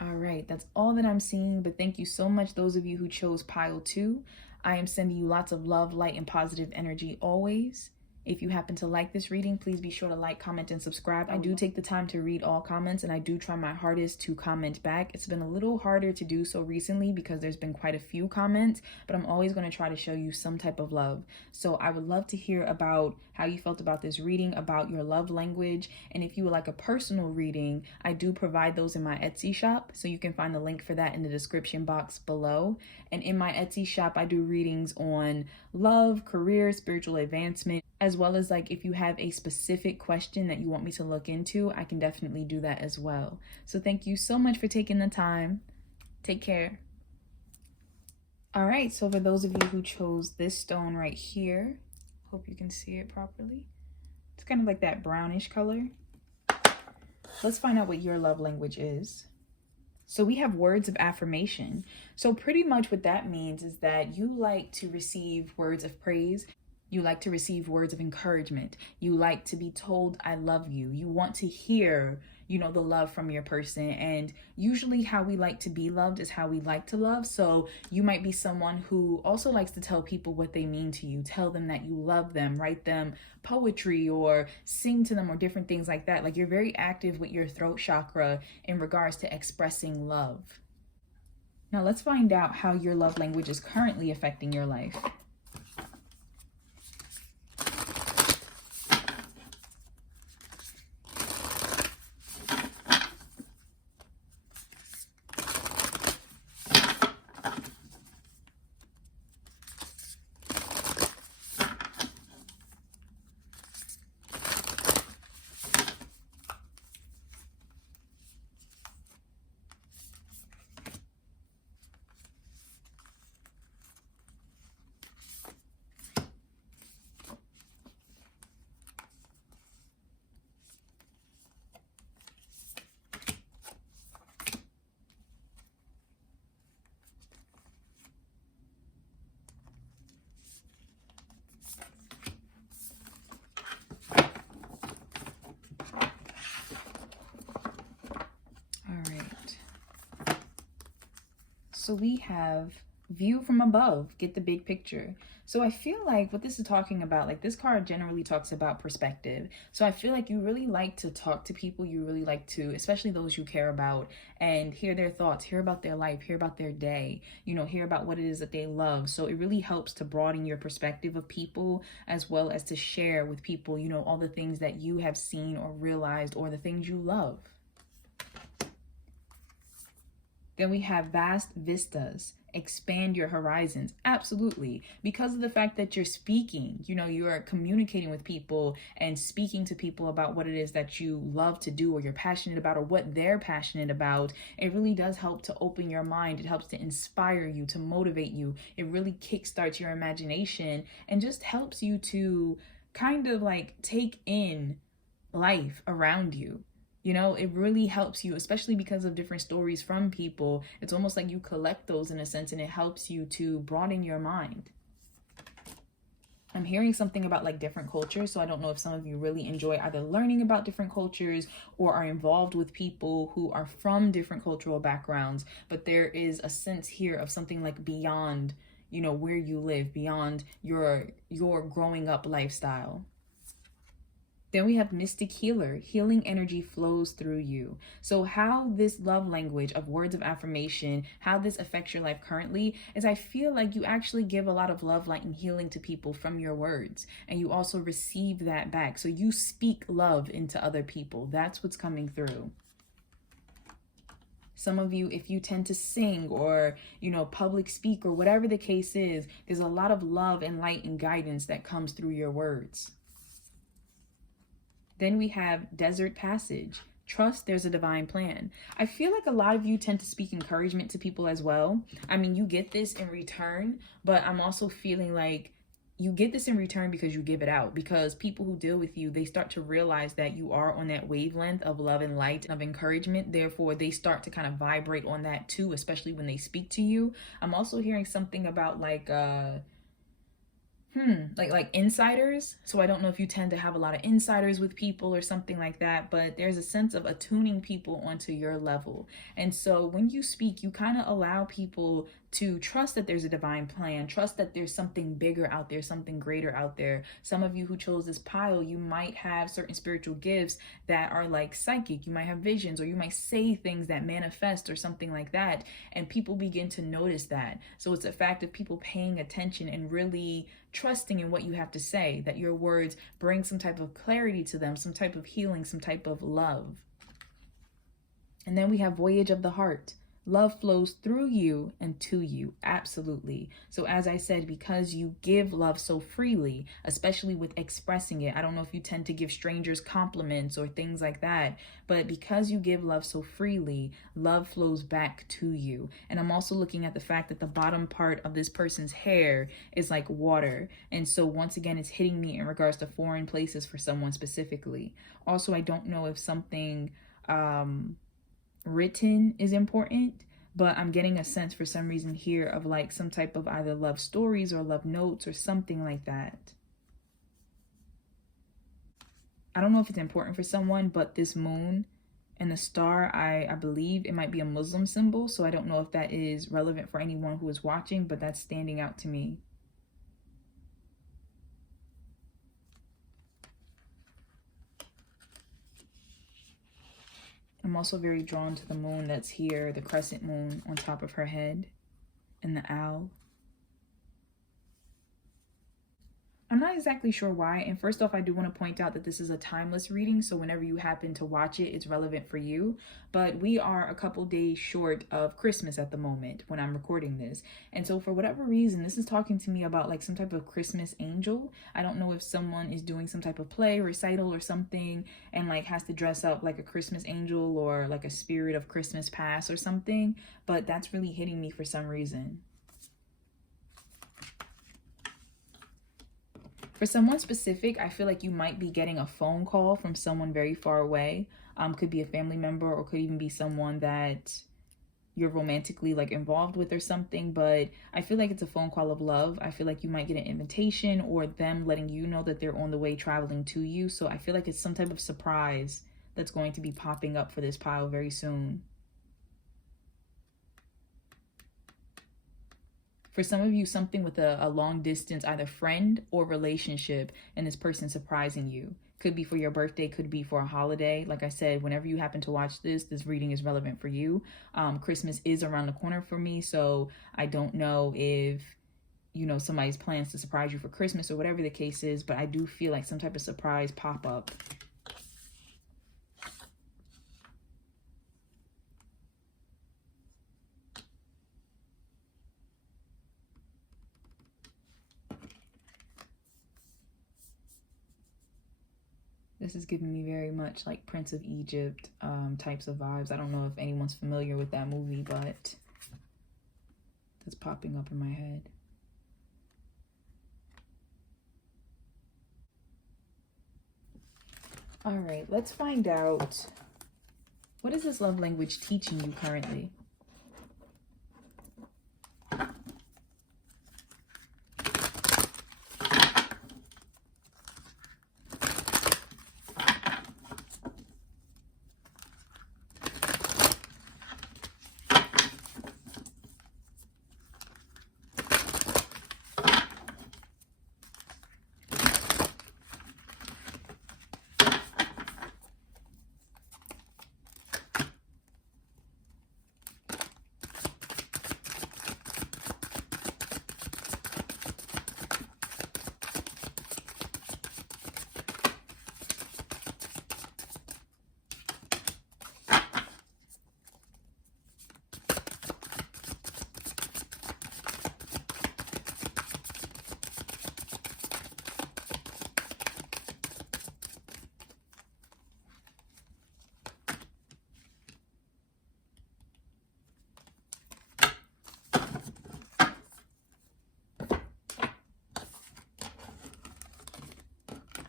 All right, that's all that I'm seeing, but thank you so much, those of you who chose pile 2. I am sending you lots of love, light, and positive energy always. If you happen to like this reading, please be sure to like, comment, and subscribe. I do take the time to read all comments, and I do try my hardest to comment back. It's been a little harder to do so recently because there's been quite a few comments, but I'm always going to try to show you some type of love. So I would love to hear about how you felt about this reading, about your love language, and if you would like a personal reading, I do provide those in my Etsy shop, so you can find the link for that in the description box below. And in my Etsy shop, I do readings on love, career, spiritual advancement, as well as like if you have a specific question that you want me to look into, I can definitely do that as well. So thank you so much for taking the time. Take care. All right, so for those of you who chose this stone right here, hope you can see it properly. It's kind of like that brownish color. Let's find out what your love language is. So we have words of affirmation. So pretty much what that means is that you like to receive words of praise. You like to receive words of encouragement. You like to be told, I love you. You want to hear, the love from your person. And usually how we like to be loved is how we like to love. So you might be someone who also likes to tell people what they mean to you. Tell them that you love them, write them poetry or sing to them or different things like that. Like, you're very active with your throat chakra in regards to expressing love. Now let's find out how your love language is currently affecting your life. So we have view from above, get the big picture. So I feel like what this is talking about, like this card generally talks about perspective. So I feel like you really like to talk to people. You really like to, especially those you care about, and hear their thoughts, hear about their life, hear about their day, hear about what it is that they love. So it really helps to broaden your perspective of people, as well as to share with people, all the things that you have seen or realized, or the things you love. Then we have vast vistas. Expand your horizons. Absolutely. Because of the fact that you're speaking, you are communicating with people and speaking to people about what it is that you love to do or you're passionate about or what they're passionate about. It really does help to open your mind. It helps to inspire you, to motivate you. It really kickstarts your imagination and just helps you to kind of like take in life around you. It really helps you, especially because of different stories from people. It's almost like you collect those in a sense, and it helps you to broaden your mind. I'm hearing something about like different cultures. So I don't know if some of you really enjoy either learning about different cultures or are involved with people who are from different cultural backgrounds. But there is a sense here of something like beyond, where you live, beyond your growing up lifestyle. Then we have mystic healer. Healing energy flows through you. So how this love language of words of affirmation, how this affects your life currently is I feel like you actually give a lot of love, light, and healing to people from your words. And you also receive that back. So you speak love into other people. That's what's coming through. Some of you, if you tend to sing or, public speak or whatever the case is, there's a lot of love and light and guidance that comes through your words. Then we have desert passage. Trust there's a divine plan. I feel like a lot of you tend to speak encouragement to people as well. I mean, you get this in return, but I'm also feeling like you get this in return because you give it out. Because people who deal with you, they start to realize that you are on that wavelength of love and light, of encouragement. Therefore, they start to kind of vibrate on that too, especially when they speak to you. I'm also hearing something about like insiders. So I don't know if you tend to have a lot of insiders with people or something like that, but there's a sense of attuning people onto your level. And so when you speak, you kind of allow people to trust that there's a divine plan, trust that there's something bigger out there, something greater out there. Some of you who chose this pile, you might have certain spiritual gifts that are like psychic. You might have visions, or you might say things that manifest or something like that. And people begin to notice that. So it's a fact of people paying attention and really trusting in what you have to say, that your words bring some type of clarity to them, some type of healing, some type of love. And then we have voyage of the heart. Love flows through you and to you, absolutely. So as I said, because you give love so freely, especially with expressing it, I don't know if you tend to give strangers compliments or things like that, but because you give love so freely, love flows back to you. And I'm also looking at the fact that the bottom part of this person's hair is like water. And so once again, it's hitting me in regards to foreign places for someone specifically. Also, I don't know if something written is important, but I'm getting a sense for some reason here of like some type of either love stories or love notes or something like that. I don't know if it's important for someone, but this moon and the star, I believe it might be a Muslim symbol, so I don't know if that is relevant for anyone who is watching, but that's standing out to me. I'm also very drawn to the moon that's here, the crescent moon on top of her head, and the owl. I'm not exactly sure why. And first off, I do want to point out that this is a timeless reading. So whenever you happen to watch it, it's relevant for you. But we are a couple days short of Christmas at the moment when I'm recording this. And so for whatever reason, this is talking to me about like some type of Christmas angel. I don't know if someone is doing some type of play, recital or something, and like has to dress up like a Christmas angel or like a spirit of Christmas past or something. But that's really hitting me for some reason. For someone specific, I feel like you might be getting a phone call from someone very far away. Could be a family member or could even be someone that you're romantically like involved with or something. But I feel like it's a phone call of love. I feel like you might get an invitation or them letting you know that they're on the way traveling to you. So I feel like it's some type of surprise that's going to be popping up for this pile very soon. For some of you, something with a long distance, either friend or relationship, and this person surprising you. Could be for your birthday, could be for a holiday. Like I said, whenever you happen to watch this reading is relevant for you. Christmas is around the corner for me, so I don't know if, you know, somebody's plans to surprise you for Christmas or whatever the case is, but I do feel like some type of surprise pop up. This is giving me very much like Prince of Egypt types of vibes. I don't know if anyone's familiar with that movie, but that's popping up in my head. All right, let's find out, what is this love language teaching you currently?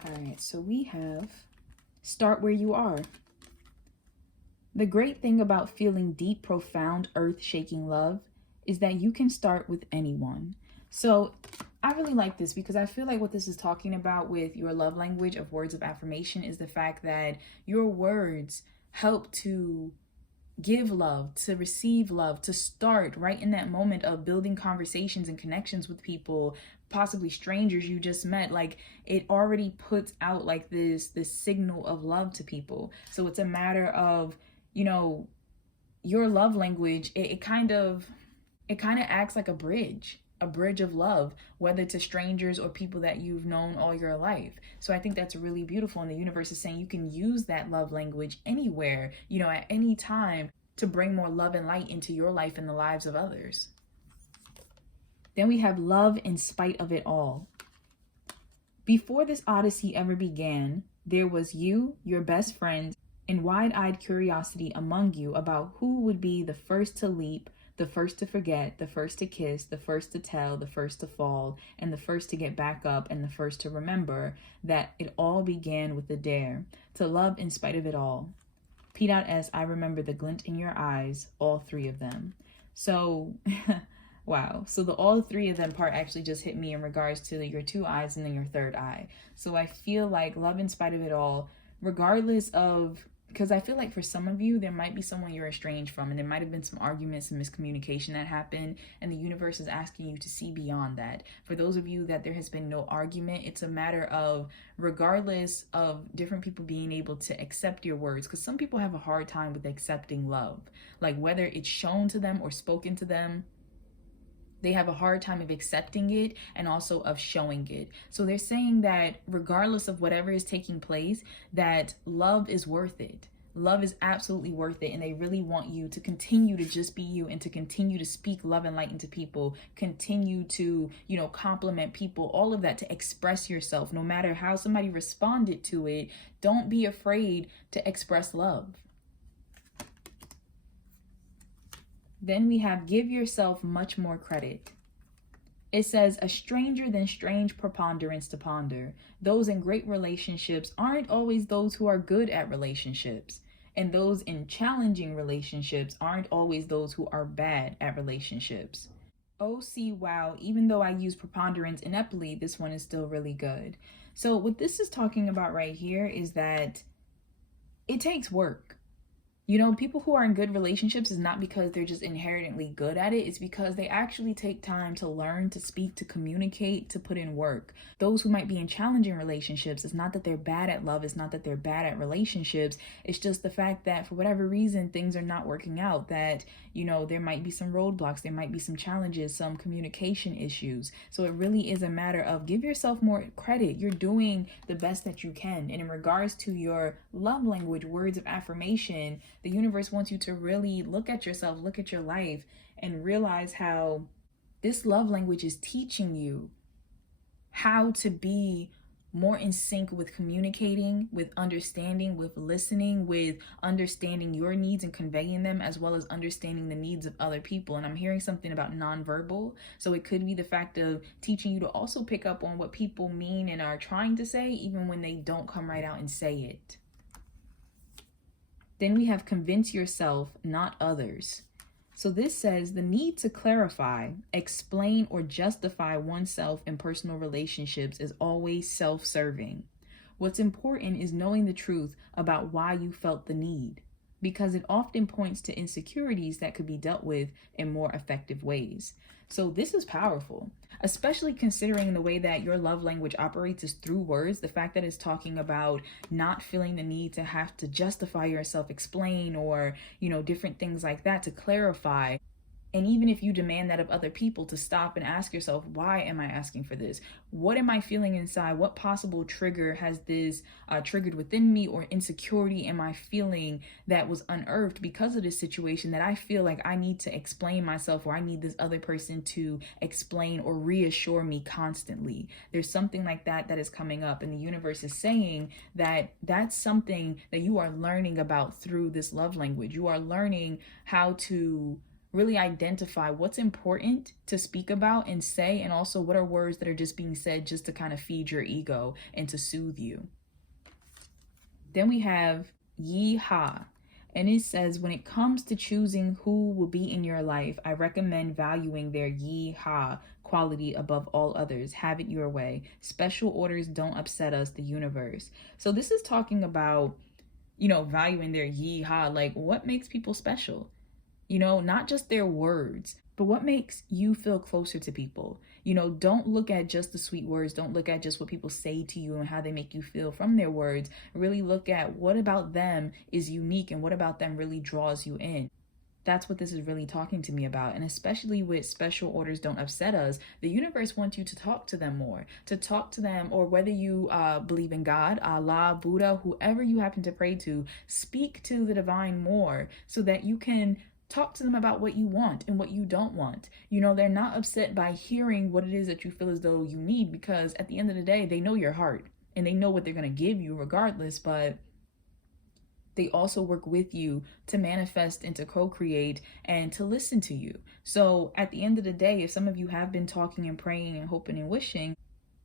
All right, so we have start where you are. The great thing about feeling deep, profound, earth-shaking love is that you can start with anyone. So I really like this because I feel like what this is talking about with your love language of words of affirmation is the fact that your words help to give love, to receive love, to start right in that moment of building conversations and connections with people, possibly strangers you just met. Like, it already puts out like this signal of love to people. So it's a matter of, you know, your love language, it kind of acts like a bridge of love, whether to strangers or people that you've known all your life. So I think that's really beautiful. And the universe is saying you can use that love language anywhere, you know, at any time. to bring more love and light into your life and the lives of others. Then we have love in spite of it all. Before this odyssey ever began, there was you, your best friend, and wide-eyed curiosity among you about who would be the first to leap, the first to forget, the first to kiss, the first to tell, the first to fall, and the first to get back up, and the first to remember that it all began with a dare, to love in spite of it all. Peed out as I remember the glint in your eyes, all three of them. So, wow. So the all three of them part actually just hit me in regards to your two eyes and then your third eye. So I feel like love in spite of it all, regardless of, because I feel like for some of you, there might be someone you're estranged from, and there might have been some arguments and miscommunication that happened, and the universe is asking you to see beyond that. For those of you that there has been no argument, it's a matter of, regardless of different people being able to accept your words, because some people have a hard time with accepting love. Like whether it's shown to them or spoken to them, they have a hard time of accepting it and also of showing it. So they're saying that regardless of whatever is taking place, that love is worth it. Love is absolutely worth it. And they really want you to continue to just be you and to continue to speak love and light into people, continue to, compliment people, all of that, to express yourself. No matter how somebody responded to it, don't be afraid to express love. Then we have give yourself much more credit. It says, a stranger than strange preponderance to ponder. Those in great relationships aren't always those who are good at relationships. And those in challenging relationships aren't always those who are bad at relationships. Oh, see, wow, even though I use preponderance ineptly, this one is still really good. So what this is talking about right here is that it takes work. People who are in good relationships is not because they're just inherently good at it. It's because they actually take time to learn, to speak, to communicate, to put in work. Those who might be in challenging relationships, it's not that they're bad at love. It's not that they're bad at relationships. It's just the fact that for whatever reason, things are not working out, that, there might be some roadblocks, there might be some challenges, some communication issues. So it really is a matter of give yourself more credit. You're doing the best that you can. And in regards to your love language, words of affirmation, the universe wants you to really look at yourself, look at your life, and realize how this love language is teaching you how to be more in sync with communicating, with understanding, with listening, with understanding your needs and conveying them, as well as understanding the needs of other people. And I'm hearing something about nonverbal. So it could be the fact of teaching you to also pick up on what people mean and are trying to say, even when they don't come right out and say it. Then we have convince yourself, not others. So this says the need to clarify, explain, or justify oneself in personal relationships is always self-serving. What's important is knowing the truth about why you felt the need, because it often points to insecurities that could be dealt with in more effective ways. So this is powerful, especially considering the way that your love language operates is through words. The fact that it's talking about not feeling the need to have to justify yourself, explain, or, different things like that to clarify. And even if you demand that of other people, to stop and ask yourself, why am I asking for this? What am I feeling inside? What possible trigger has this triggered within me, or insecurity am I feeling that was unearthed because of this situation that I feel like I need to explain myself, or I need this other person to explain or reassure me constantly? There's something like that that is coming up, and the universe is saying that that's something that you are learning about through this love language. You are learning how to really identify what's important to speak about and say, and also what are words that are just being said just to kind of feed your ego and to soothe you. Then we have Yee-ha, and it says, when it comes to choosing who will be in your life, I recommend valuing their Yee-ha quality above all others. Have it your way. Special orders don't upset us, the universe. So this is talking about, valuing their Yee-ha, like what makes people special? Not just their words, but what makes you feel closer to people. Don't look at just the sweet words. Don't look at just what people say to you and how they make you feel from their words. Really look at what about them is unique and what about them really draws you in. That's what this is really talking to me about. And especially with special orders don't upset us, the universe wants you to talk to them more, to talk to them, or whether you believe in God, Allah, Buddha, whoever you happen to pray to, speak to the divine more so that you can talk to them about what you want and what you don't want. You know, they're not upset by hearing what it is that you feel as though you need, because at the end of the day, they know your heart and they know what they're going to give you regardless, but they also work with you to manifest and to co-create and to listen to you. So at the end of the day, if some of you have been talking and praying and hoping and wishing,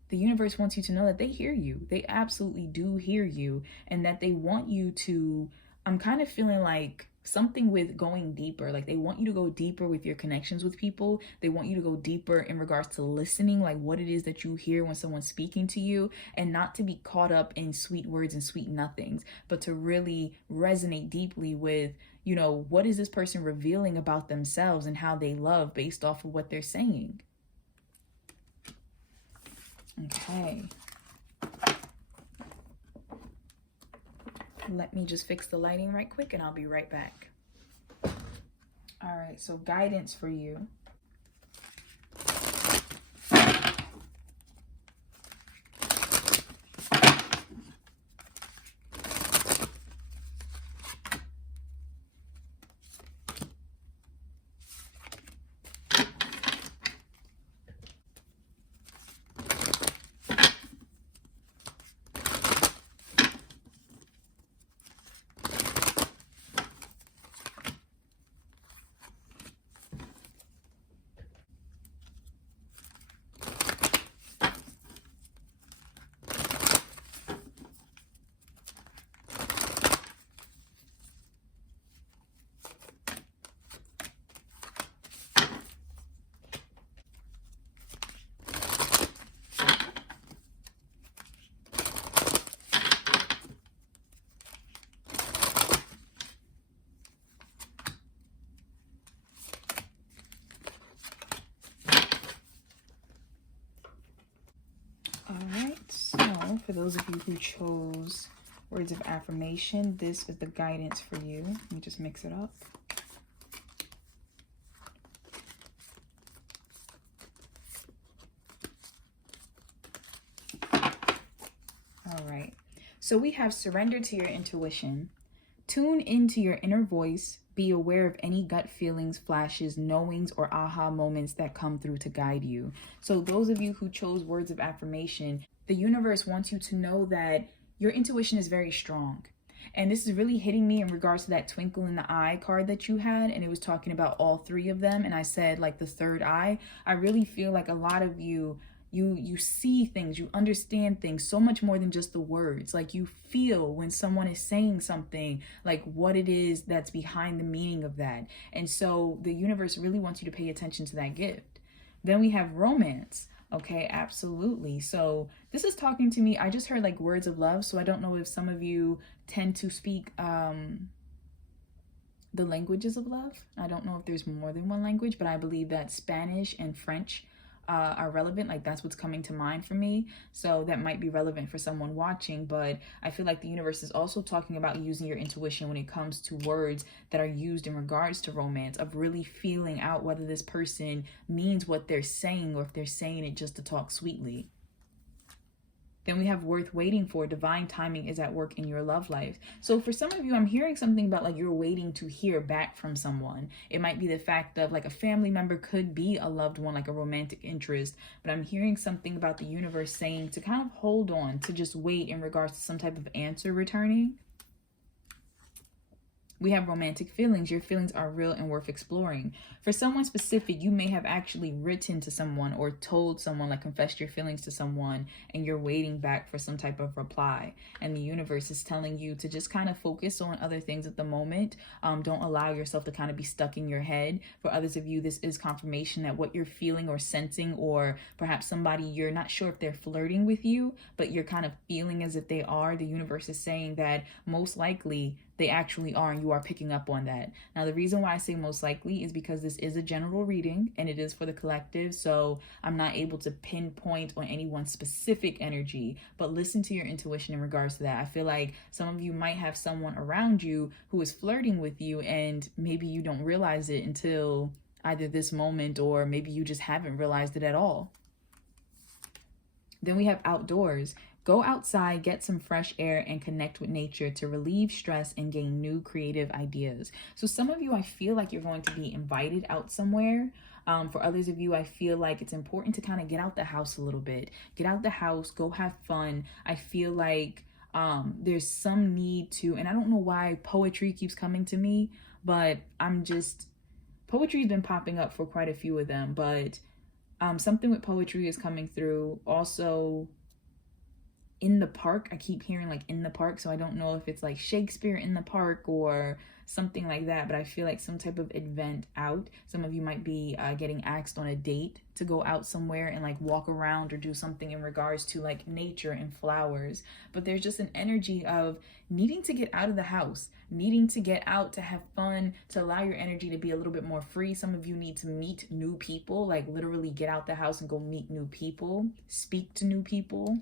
the universe wants you to know that they hear you. They absolutely do hear you, and that they want you to, I'm kind of feeling like something with going deeper. Like they want you to go deeper with your connections with people. They want you to go deeper in regards to listening, like what it is that you hear when someone's speaking to you, and not to be caught up in sweet words and sweet nothings, but to really resonate deeply with, you know, what is this person revealing about themselves and how they love based off of what they're saying. Okay. Let me just fix the lighting right quick and I'll be right back. All right, so guidance for you. For those of you who chose words of affirmation, this is the guidance for you. Let me just mix it up. All right. So we have surrender to your intuition. Tune into your inner voice. Be aware of any gut feelings, flashes, knowings, or aha moments that come through to guide you. So those of you who chose words of affirmation, the universe wants you to know that your intuition is very strong. And this is really hitting me in regards to that twinkle in the eye card that you had. And it was talking about all three of them. And I said like the third eye. I really feel like a lot of you see things, you understand things so much more than just the words. Like you feel when someone is saying something, like what it is that's behind the meaning of that. And so the universe really wants you to pay attention to that gift. Then we have romance. Okay, absolutely. So this is talking to me. I just heard like words of love. So I don't know if some of you tend to speak the languages of love. I don't know if there's more than one language, but I believe that Spanish and French are relevant. Like that's what's coming to mind for me. So that might be relevant for someone watching, but I feel like the universe is also talking about using your intuition when it comes to words that are used in regards to romance, of really feeling out whether this person means what they're saying or if they're saying it just to talk sweetly. Then we have worth waiting for. Divine timing is at work in your love life. So for some of you, I'm hearing something about like you're waiting to hear back from someone. It might be the fact of like a family member, could be a loved one, like a romantic interest. But I'm hearing something about the universe saying to kind of hold on, to just wait in regards to some type of answer returning. We have romantic feelings. Your feelings are real and worth exploring. For someone specific, you may have actually written to someone or told someone, like confessed your feelings to someone, and you're waiting back for some type of reply. And the universe is telling you to just kind of focus on other things at the moment. Don't allow yourself to kind of be stuck in your head. For others of you, this is confirmation that what you're feeling or sensing, or perhaps somebody you're not sure if they're flirting with you, but you're kind of feeling as if they are. The universe is saying that most likely they actually are, and you are picking up on that. Now, the reason why I say most likely is because this is a general reading and it is for the collective, so I'm not able to pinpoint on any one specific energy, but listen to your intuition in regards to that. I feel like some of you might have someone around you who is flirting with you, and maybe you don't realize it until either this moment, or maybe you just haven't realized it at all. Then we have outdoors. Go outside, get some fresh air, and connect with nature to relieve stress and gain new creative ideas. So some of you, I feel like you're going to be invited out somewhere. For others of you, I feel like it's important to kind of get out the house a little bit. Get out the house, go have fun. I feel like there's some need to, and I don't know why poetry keeps coming to me, but poetry's been popping up for quite a few of them, but something with poetry is coming through. Also, in the park, I keep hearing like in the park, so I don't know if it's like Shakespeare in the park or something like that, but I feel like some type of event out. Some of you might be getting asked on a date to go out somewhere and like walk around or do something in regards to like nature and flowers. But there's just an energy of needing to get out of the house, needing to get out to have fun, to allow your energy to be a little bit more free. Some of you need to meet new people, like literally get out the house and go meet new people, speak to new people.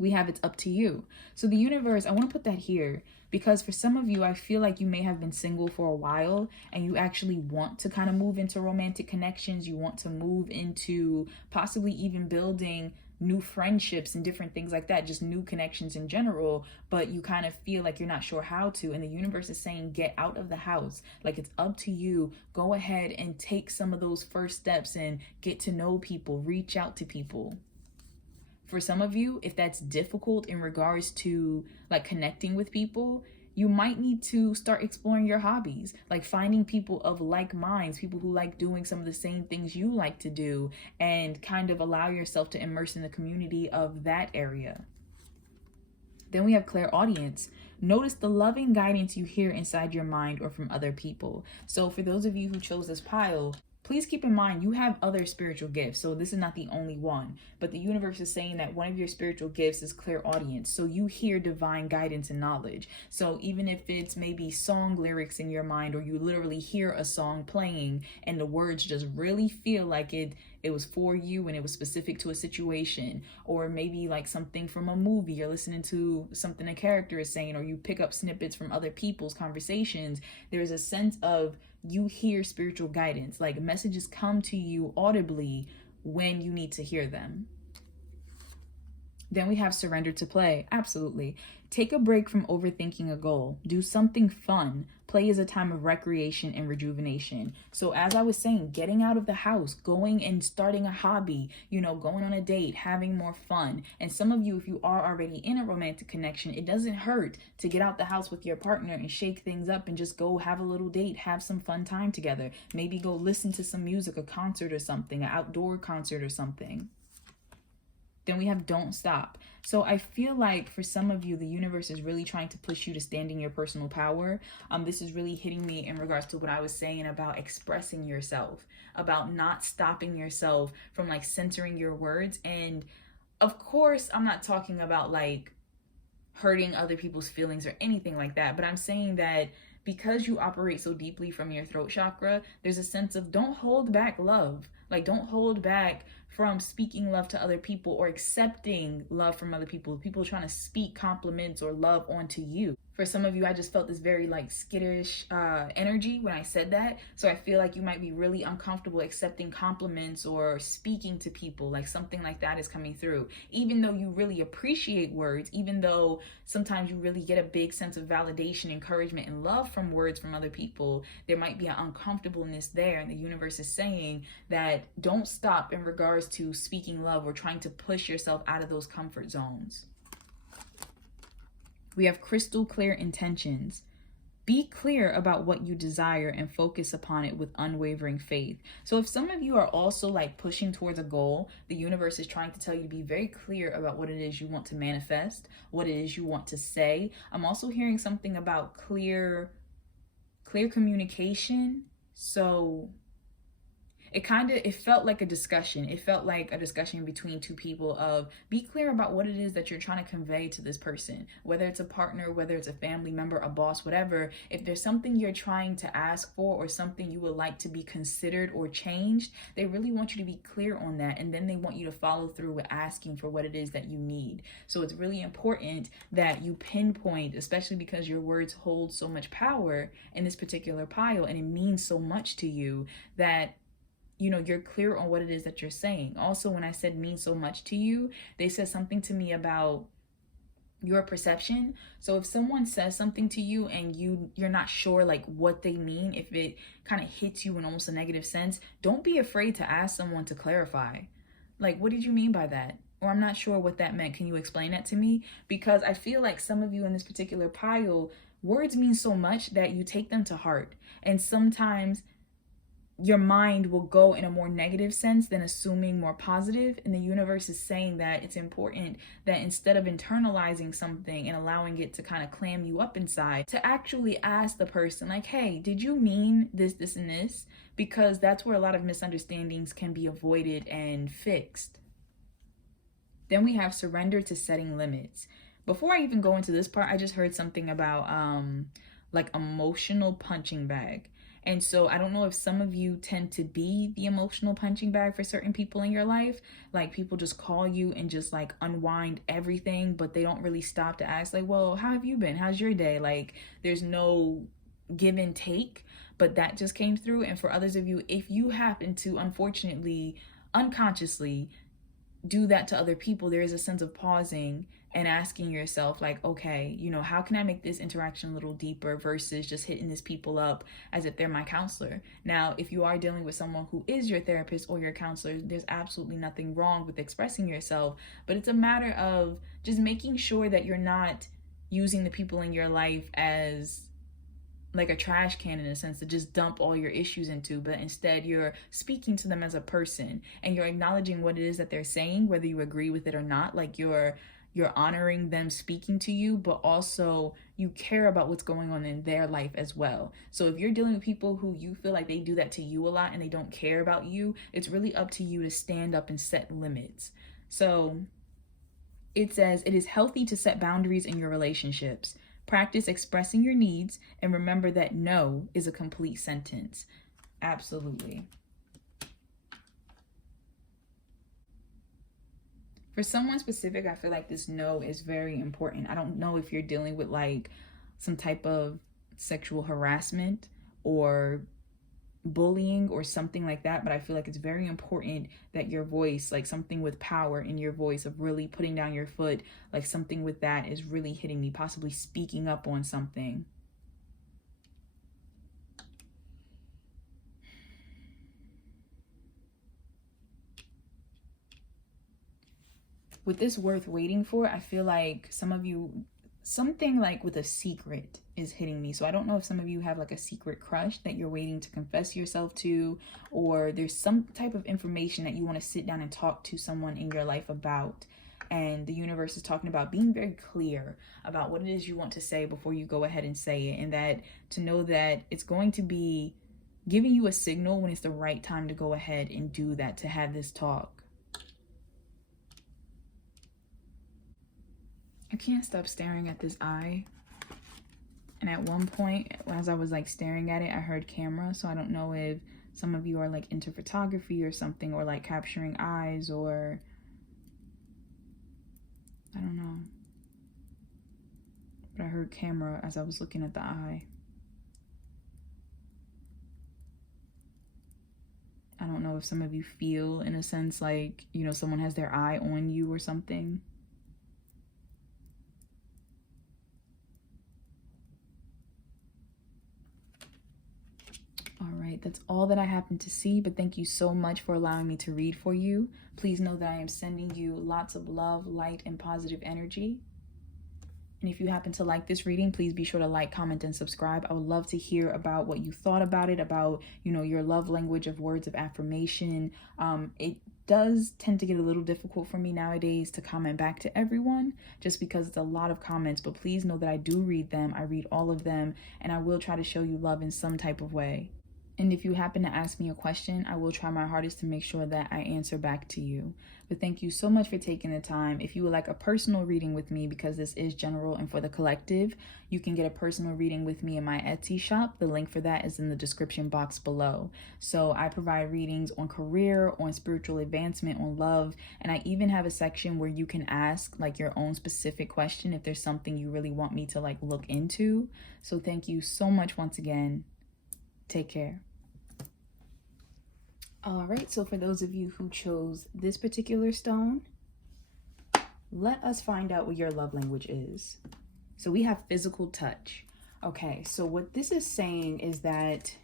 We have it's up to you. So the universe, I want to put that here because for some of you, I feel like you may have been single for a while and you actually want to kind of move into romantic connections. You want to move into possibly even building new friendships and different things like that, just new connections in general, but you kind of feel like you're not sure how to. And the universe is saying, get out of the house. Like it's up to you. Go ahead and take some of those first steps and get to know people, reach out to people. For some of you, if that's difficult in regards to like connecting with people, you might need to start exploring your hobbies, like finding people of like minds, people who like doing some of the same things you like to do, and kind of allow yourself to immerse in the community of that area. Then we have clairaudience. Notice the loving guidance you hear inside your mind or from other people. So for those of you who chose this pile, please keep in mind you have other spiritual gifts. So this is not the only one, but the universe is saying that one of your spiritual gifts is clairaudience. So you hear divine guidance and knowledge. So even if it's maybe song lyrics in your mind, or you literally hear a song playing and the words just really feel like it was for you and it was specific to a situation, or maybe like something from a movie, you're listening to something a character is saying, or you pick up snippets from other people's conversations, there's a sense of you hear spiritual guidance, like messages come to you audibly when you need to hear them. Then we have surrender to play. Absolutely. Take a break from overthinking a goal. Do something fun. Play is a time of recreation and rejuvenation. So as I was saying, getting out of the house, going and starting a hobby, going on a date, having more fun. And some of you, if you are already in a romantic connection, it doesn't hurt to get out the house with your partner and shake things up and just go have a little date, have some fun time together. Maybe go listen to some music, a concert or something, an outdoor concert or something. Then we have don't stop. So I feel like for some of you, the universe is really trying to push you to stand in your personal power. This is really hitting me in regards to what I was saying about expressing yourself, about not stopping yourself from like censoring your words. And of course, I'm not talking about like hurting other people's feelings or anything like that, but I'm saying that because you operate so deeply from your throat chakra, there's a sense of don't hold back love. Like don't hold back from speaking love to other people or accepting love from other people. People trying to speak compliments or love onto you. For some of you, I just felt this very like skittish energy when I said that. So I feel like you might be really uncomfortable accepting compliments or speaking to people, like something like that is coming through. Even though you really appreciate words, even though sometimes you really get a big sense of validation, encouragement, and love from words from other people, there might be an uncomfortableness there. And the universe is saying that don't stop in regards to speaking love or trying to push yourself out of those comfort zones. We have crystal clear intentions. Be clear about what you desire and focus upon it with unwavering faith. So if some of you are also like pushing towards a goal, the universe is trying to tell you to be very clear about what it is you want to manifest, what it is you want to say. I'm also hearing something about clear communication. So it felt like a discussion. It felt like a discussion between two people of, be clear about what it is that you're trying to convey to this person, whether it's a partner, whether it's a family member, a boss, whatever. If there's something you're trying to ask for or something you would like to be considered or changed, they really want you to be clear on that, and then they want you to follow through with asking for what it is that you need. So it's really important that you pinpoint, especially because your words hold so much power in this particular pile and it means so much to you, that you're clear on what it is that you're saying. Also, when I said means so much to you, they said something to me about your perception. So if someone says something to you and you're not sure like what they mean, if it kind of hits you in almost a negative sense, don't be afraid to ask someone to clarify. Like, what did you mean by that? Or I'm not sure what that meant. Can you explain that to me? Because I feel like some of you in this particular pile, words mean so much that you take them to heart. And sometimes your mind will go in a more negative sense than assuming more positive. And the universe is saying that it's important that instead of internalizing something and allowing it to kind of clam you up inside, to actually ask the person like, hey, did you mean this, this, and this? Because that's where a lot of misunderstandings can be avoided and fixed. Then we have surrender to setting limits. Before I even go into this part, I just heard something about like emotional punching bag. And so I don't know if some of you tend to be the emotional punching bag for certain people in your life. Like, people just call you and just like unwind everything, but they don't really stop to ask like, well, how have you been? How's your day? Like, there's no give and take, but that just came through. And for others of you, if you happen to unfortunately, unconsciously do that to other people, there is a sense of pausing and asking yourself like, okay, how can I make this interaction a little deeper versus just hitting these people up as if they're my counselor. Now, if you are dealing with someone who is your therapist or your counselor, there's absolutely nothing wrong with expressing yourself, but it's a matter of just making sure that you're not using the people in your life as like a trash can in a sense to just dump all your issues into, but instead you're speaking to them as a person and you're acknowledging what it is that they're saying, whether you agree with it or not. Like, you're honoring them speaking to you, but also you care about what's going on in their life as well. So if you're dealing with people who you feel like they do that to you a lot and they don't care about you, it's really up to you to stand up and set limits. So it says, it is healthy to set boundaries in your relationships. Practice expressing your needs and remember that no is a complete sentence. Absolutely. For someone specific, I feel like this no is very important. I don't know if you're dealing with like some type of sexual harassment or bullying or something like that, but I feel like it's very important that your voice, like something with power in your voice of really putting down your foot, like something with that is really hitting me, possibly speaking up on something. With this worth waiting for, I feel like some of you, something like with a secret is hitting me. So I don't know if some of you have like a secret crush that you're waiting to confess yourself to, or there's some type of information that you want to sit down and talk to someone in your life about. And the universe is talking about being very clear about what it is you want to say before you go ahead and say it. And that to know that it's going to be giving you a signal when it's the right time to go ahead and do that, to have this talk. I can't stop staring at this eye. And at one point, as I was like staring at it, I heard camera. So I don't know if some of you are like into photography or something, or like capturing eyes, or I don't know. But I heard camera as I was looking at the eye. I don't know if some of you feel in a sense like, someone has their eye on you or something. All right, that's all that I happen to see, but thank you so much for allowing me to read for you. Please know that I am sending you lots of love, light, and positive energy. And if you happen to like this reading, please be sure to like, comment, and subscribe. I would love to hear about what you thought about it, about, your love language of words of affirmation. It does tend to get a little difficult for me nowadays to comment back to everyone, just because it's a lot of comments, but please know that I do read them. I read all of them, and I will try to show you love in some type of way. And if you happen to ask me a question, I will try my hardest to make sure that I answer back to you. But thank you so much for taking the time. If you would like a personal reading with me, because this is general and for the collective, you can get a personal reading with me in my Etsy shop. The link for that is in the description box below. So I provide readings on career, on spiritual advancement, on love, and I even have a section where you can ask like your own specific question if there's something you really want me to like look into. So thank you so much once again. Take care. All right, so for those of you who chose this particular stone, let us find out what your love language is. So we have physical touch. Okay, so what this is saying is that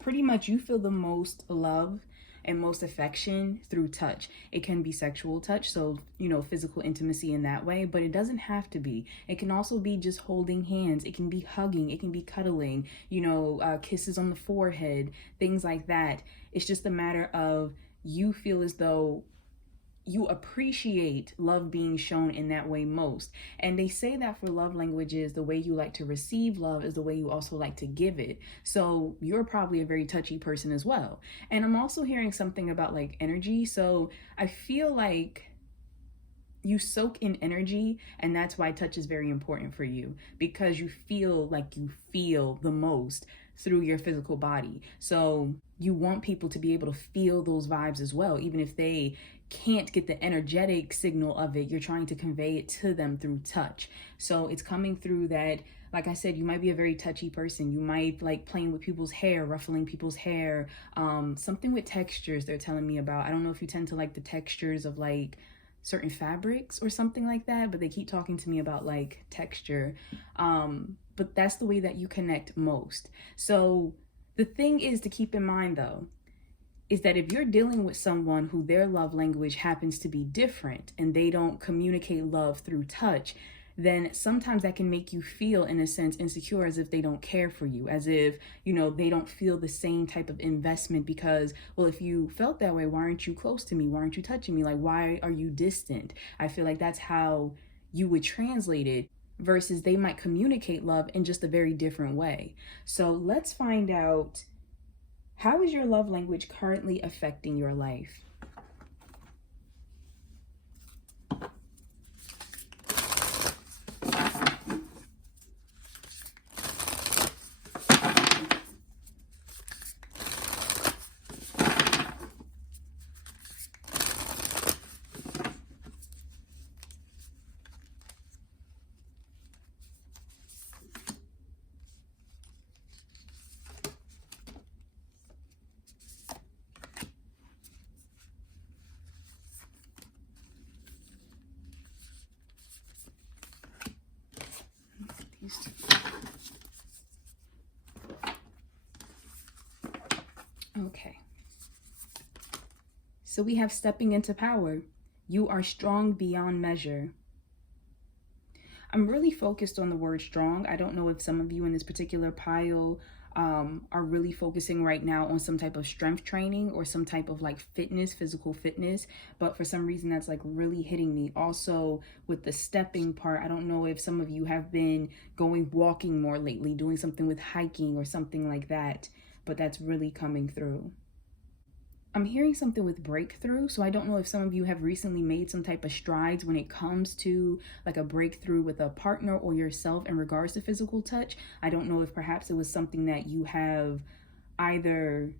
pretty much you feel the most love and most affection through touch. It can be sexual touch, so, you know, physical intimacy in that way, but it doesn't have to be. It can also be just holding hands. It can be hugging. It can be cuddling, you know, kisses on the forehead, things like that. It's just a matter of you feel as though you appreciate love being shown in that way most. And they say that for love languages, the way you like to receive love is the way you also like to give it. So you're probably a very touchy person as well. And I'm also hearing something about like energy. So I feel like you soak in energy, and that's why touch is very important for you, because you feel like you feel the most through your physical body. So you want people to be able to feel those vibes as well, even if they can't get the energetic signal of it. You're trying to convey it to them through touch. So it's coming through that, like I said, you might be a very touchy person. You might like playing with people's hair, ruffling people's hair, something with textures they're telling me about. I don't know if you tend to like the textures of like certain fabrics or something like that, but they keep talking to me about like texture. But that's the way that you connect most. So the thing is to keep in mind though, is that if you're dealing with someone who their love language happens to be different and they don't communicate love through touch, then sometimes that can make you feel, in a sense, insecure, as if they don't care for you, as if, you know, they don't feel the same type of investment because, well, if you felt that way, why aren't you close to me? Why aren't you touching me? Like, why are you distant? I feel like that's how you would translate it, versus they might communicate love in just a very different way. So let's find out, how is your love language currently affecting your life? Okay. So we have stepping into power. You are strong beyond measure. I'm really focused on the word strong. I don't know if some of you in this particular pile are really focusing right now on some type of strength training or some type of like fitness, physical fitness, but for some reason that's like really hitting me. Also with the stepping part, I don't know if some of you have been going walking more lately, doing something with hiking or something like that, but that's really coming through. I'm hearing something with breakthrough, so I don't know if some of you have recently made some type of strides when it comes to like a breakthrough with a partner or yourself in regards to physical touch. I don't know if perhaps it was something that you have either...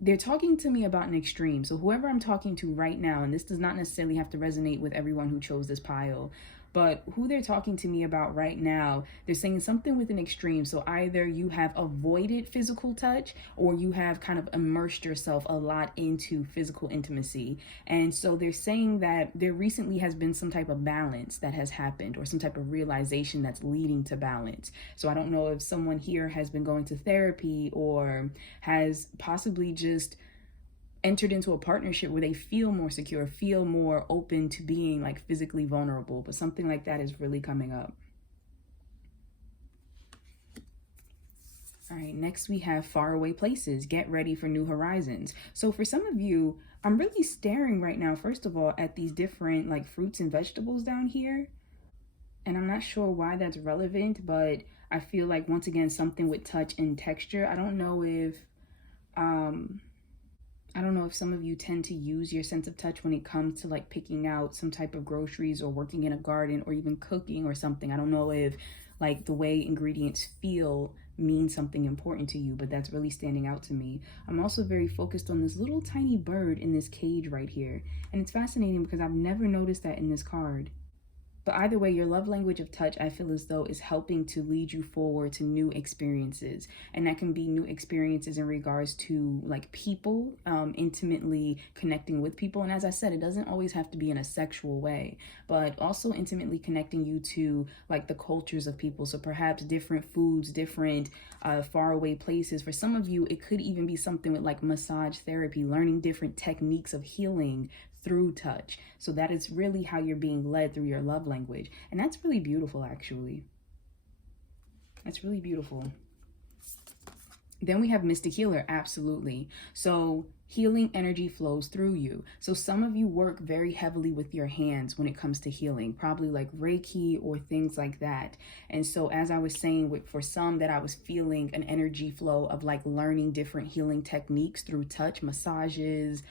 They're talking to me about an extreme. So whoever I'm talking to right now, and this does not necessarily have to resonate with everyone who chose this pile, but who they're talking to me about right now, they're saying something with an extreme. So either you have avoided physical touch or you have kind of immersed yourself a lot into physical intimacy. And so they're saying that there recently has been some type of balance that has happened, or some type of realization that's leading to balance. So I don't know if someone here has been going to therapy or has possibly just entered into a partnership where they feel more secure, feel more open to being like physically vulnerable, but something like that is really coming up. All right, next we have faraway places. Get ready for new horizons. So for some of you, I'm really staring right now, first of all, at these different like fruits and vegetables down here. And I'm not sure why that's relevant, but I feel like, once again, something with touch and texture. I don't know if some of you tend to use your sense of touch when it comes to like picking out some type of groceries or working in a garden or even cooking or something. I don't know if like the way ingredients feel means something important to you, but that's really standing out to me. I'm also very focused on this little tiny bird in this cage right here. And it's fascinating because I've never noticed that in this card. But either way, your love language of touch, I feel as though, is helping to lead you forward to new experiences. And that can be new experiences in regards to like people, intimately connecting with people. And as I said, it doesn't always have to be in a sexual way, but also intimately connecting you to like the cultures of people. So perhaps different foods, different faraway places. For some of you, it could even be something with like massage therapy, learning different techniques of healing through touch. So that is really how you're being led through your love language. And that's really beautiful, actually. That's really beautiful. Then we have Mystic Healer, absolutely. So healing energy flows through you. So some of you work very heavily with your hands when it comes to healing, probably like Reiki or things like that. And so as I was saying, for some that I was feeling an energy flow of like learning different healing techniques through touch, massages,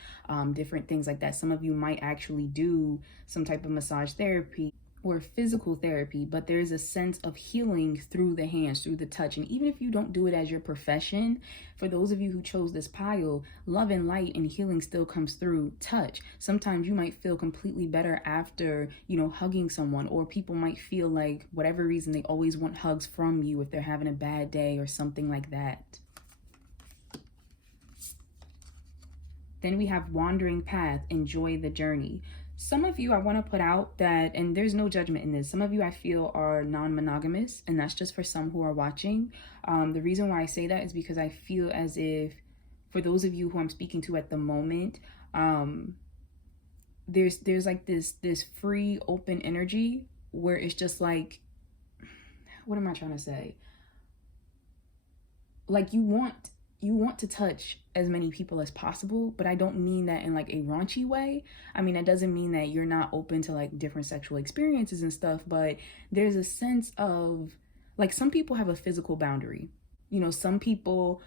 different things like that. Some of you might actually do some type of massage therapy or physical therapy, but there's a sense of healing through the hands, through the touch. And even if you don't do it as your profession, for those of you who chose this pile, love and light and healing still comes through touch. Sometimes you might feel completely better after, hugging someone, or people might feel like, whatever reason, they always want hugs from you if they're having a bad day or something like that. Then we have Wandering Path, enjoy the journey. Some of you, I want to put out that, and there's no judgment in this, some of you I feel are non-monogamous, and that's just for some who are watching. The reason why I say that is because I feel as if, for those of you who I'm speaking to at the moment, there's like this free, open energy where it's just like, what am I trying to say? Like you want to touch as many people as possible, but I don't mean that in like a raunchy way. I mean, that doesn't mean that you're not open to like different sexual experiences and stuff, but there's a sense of like, some people have a physical boundary. Some people,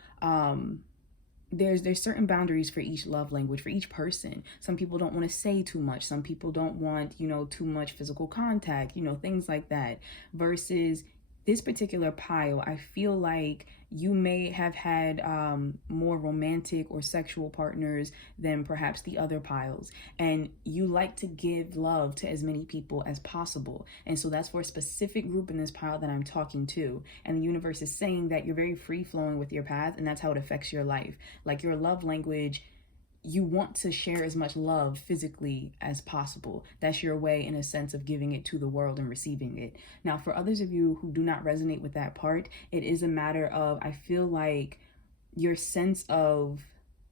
there's certain boundaries for each love language, for each person. Some people don't want to say too much. Some people don't want, too much physical contact, things like that. Versus this particular pile, I feel like you may have had more romantic or sexual partners than perhaps the other piles. And you like to give love to as many people as possible. And so that's for a specific group in this pile that I'm talking to. And the universe is saying that you're very free flowing with your path, and that's how it affects your life. Like your love language, you want to share as much love physically as possible. That's your way, in a sense, of giving it to the world and receiving it. Now, for others of you who do not resonate with that part, it is a matter of, I feel like your sense of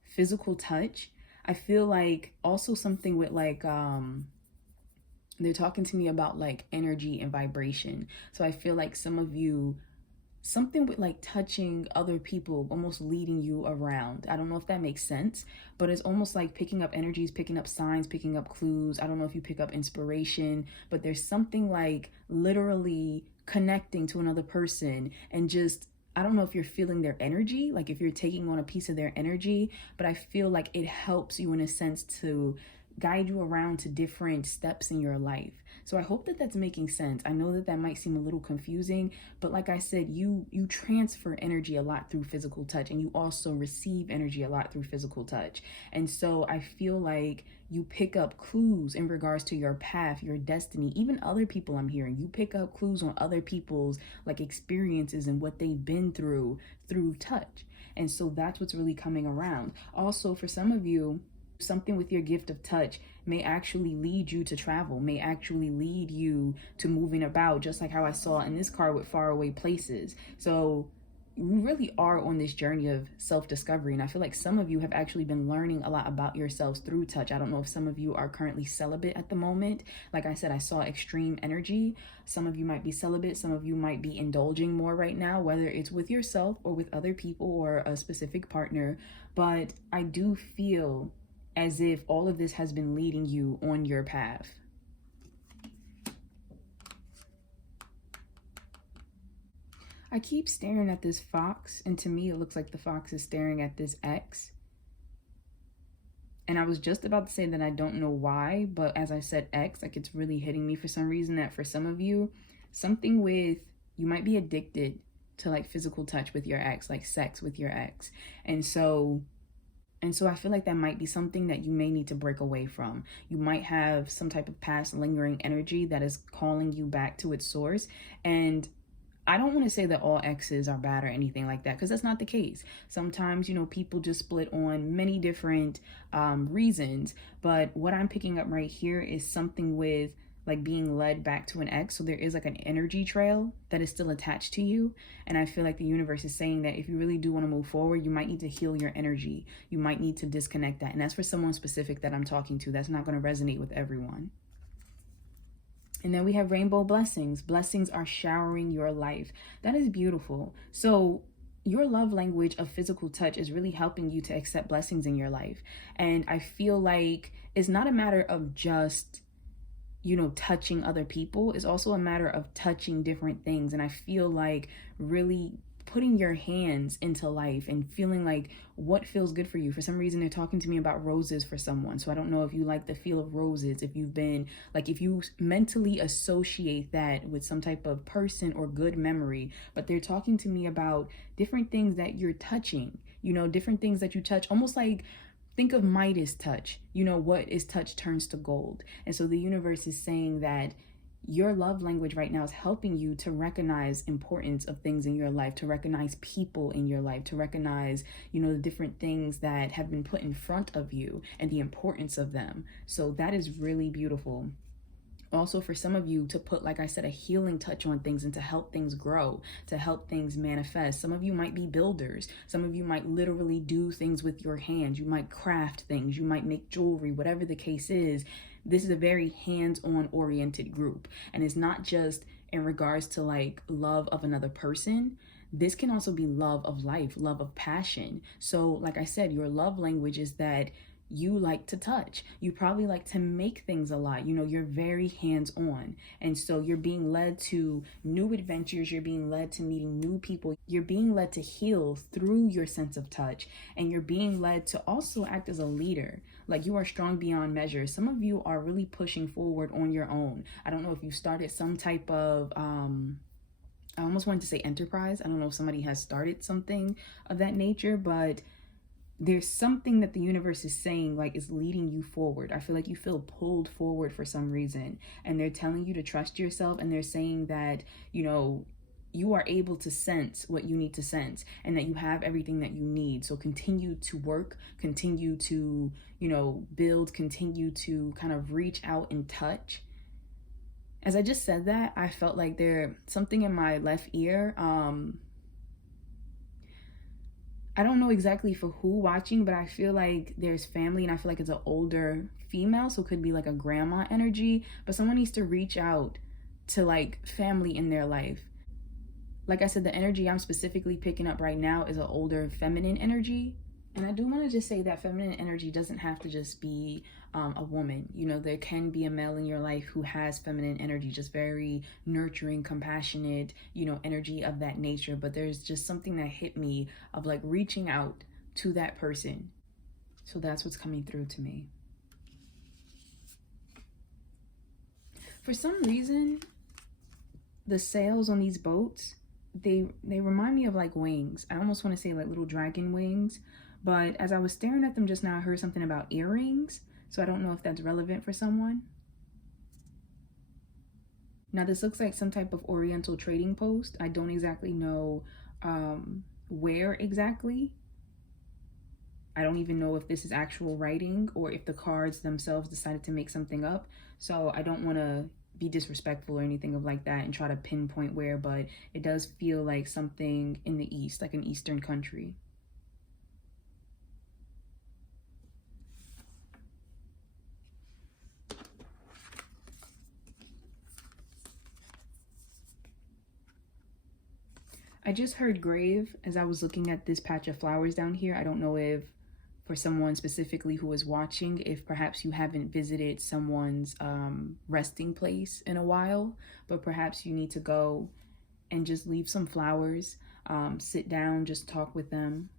physical touch, I feel like also something with like, they're talking to me about like energy and vibration. So I feel like some of you, something with like touching other people, almost leading you around. I don't know if that makes sense, but it's almost like picking up energies, picking up signs, picking up clues. I don't know if you pick up inspiration, but there's something like literally connecting to another person and just, I don't know if you're feeling their energy, like if you're taking on a piece of their energy, but I feel like it helps you in a sense to guide you around to different steps in your life. So I hope that that's making sense. I know that that might seem a little confusing, but like I said, you transfer energy a lot through physical touch, and you also receive energy a lot through physical touch. And so I feel like you pick up clues in regards to your path, your destiny, even other people I'm hearing. You pick up clues on other people's like experiences and what they've been through touch. And so that's what's really coming around. Also, for some of you, something with your gift of touch may actually lead you to travel, may actually lead you to moving about, just like how I saw in this card with faraway places. So we really are on this journey of self-discovery, and I feel like some of you have actually been learning a lot about yourselves through touch. I don't know if some of you are currently celibate at the moment. Like I said, I saw extreme energy. Some of you might be celibate, some of you might be indulging more right now, whether it's with yourself or with other people or a specific partner. But I do feel as if all of this has been leading you on your path. I keep staring at this fox, and to me it looks like the fox is staring at this X. And I was just about to say that I don't know why, but as I said X, like it's really hitting me for some reason that for some of you, something with, you might be addicted to like physical touch with your ex, like sex with your ex. And so I feel like that might be something that you may need to break away from. You might have some type of past lingering energy that is calling you back to its source. And I don't want to say that all exes are bad or anything like that, because that's not the case. Sometimes, people just split on many different reasons. But what I'm picking up right here is something with like being led back to an ex. So there is like an energy trail that is still attached to you. And I feel like the universe is saying that if you really do want to move forward, you might need to heal your energy. You might need to disconnect that. And that's for someone specific that I'm talking to. That's not going to resonate with everyone. And then we have rainbow blessings. Blessings are showering your life. That is beautiful. So your love language of physical touch is really helping you to accept blessings in your life. And I feel like it's not a matter of just, touching other people. It's also a matter of touching different things. And I feel like really putting your hands into life and feeling like what feels good for you. For some reason, they're talking to me about roses for someone. So I don't know if you like the feel of roses, if you've been like, if you mentally associate that with some type of person or good memory, but they're talking to me about different things that you're touching, different things that you touch, almost like, think of Midas touch. What is touch turns to gold. And so the universe is saying that your love language right now is helping you to recognize importance of things in your life, to recognize people in your life, to recognize, the different things that have been put in front of you and the importance of them. So that is really beautiful. Also, for some of you to put, like I said, a healing touch on things and to help things grow, to help things manifest. Some of you might be builders. Some of you might literally do things with your hands. You might craft things. You might make jewelry, whatever the case is. This is a very hands-on oriented group. And it's not just in regards to like love of another person. This can also be love of life, love of passion. So like I said, your love language is that you like to touch. You probably like to make things a lot. You're very hands-on. And so you're being led to new adventures. You're being led to meeting new people. You're being led to heal through your sense of touch. And you're being led to also act as a leader. Like you are strong beyond measure. Some of you are really pushing forward on your own. I don't know if you started some type of, I almost wanted to say enterprise. I don't know if somebody has started something of that nature, but there's something that the universe is saying like is leading you forward. I feel like you feel pulled forward for some reason, and they're telling you to trust yourself, and they're saying that you are able to sense what you need to sense and that you have everything that you need. So continue to work, continue to build, continue to kind of reach out and touch. As I just said that, I felt like there's something in my left ear. I don't know exactly for who watching, but I feel like there's family, and I feel like it's an older female, so it could be like a grandma energy, but someone needs to reach out to like family in their life. Like I said, the energy I'm specifically picking up right now is an older feminine energy. And I do want to just say that feminine energy doesn't have to just be a woman. There can be a male in your life who has feminine energy, just very nurturing, compassionate, energy of that nature. But there's just something that hit me of like reaching out to that person. So that's what's coming through to me. For some reason, the sails on these boats, they remind me of like wings. I almost want to say like little dragon wings. But as I was staring at them just now, I heard something about earrings. So I don't know if that's relevant for someone. Now this looks like some type of oriental trading post. I don't exactly know where exactly. I don't even know if this is actual writing or if the cards themselves decided to make something up. So I don't want to be disrespectful or anything of like that and try to pinpoint where, but it does feel like something in the East, like an Eastern country. I just heard grave as I was looking at this patch of flowers down here. I don't know if for someone specifically who is watching, if perhaps you haven't visited someone's resting place in a while, but perhaps you need to go and just leave some flowers. Sit down, just talk with them.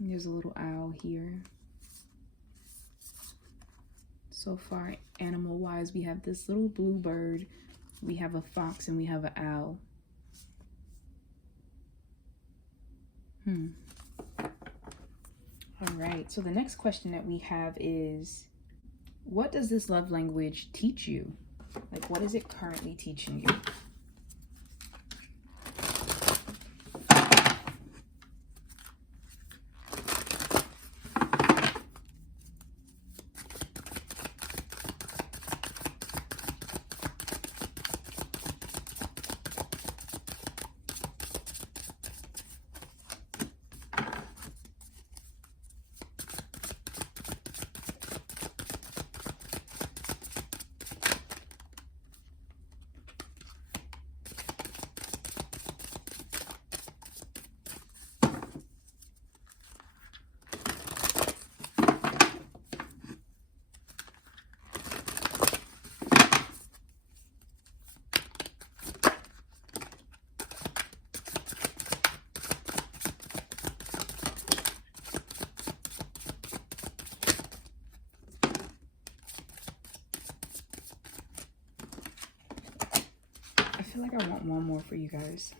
There's a little owl here. So far, animal-wise, we have this little blue bird, we have a fox, and we have an owl. All right, so the next question that we have is, what does this love language teach you? Like, what is it currently teaching you? I feel like I want one more for you guys.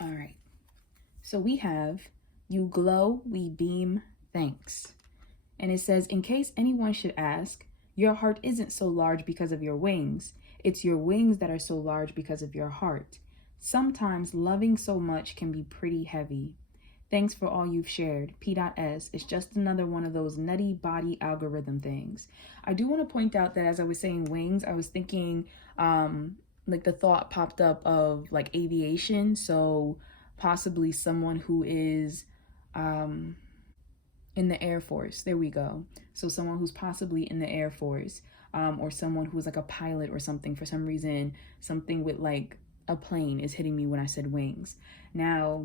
All right. So we have, you glow, we beam, thanks. And it says, in case anyone should ask, your heart isn't so large because of your wings. It's your wings that are so large because of your heart. Sometimes loving so much can be pretty heavy. Thanks for all you've shared. P.S. It's just another one of those nutty body algorithm things. I do want to point out that as I was saying wings, I was thinking, like the thought popped up of like aviation. So possibly someone who is in the Air Force. There we go. So someone who's possibly in the Air Force, or someone who's like a pilot or something. For some reason, something with like a plane is hitting me when I said wings. Now,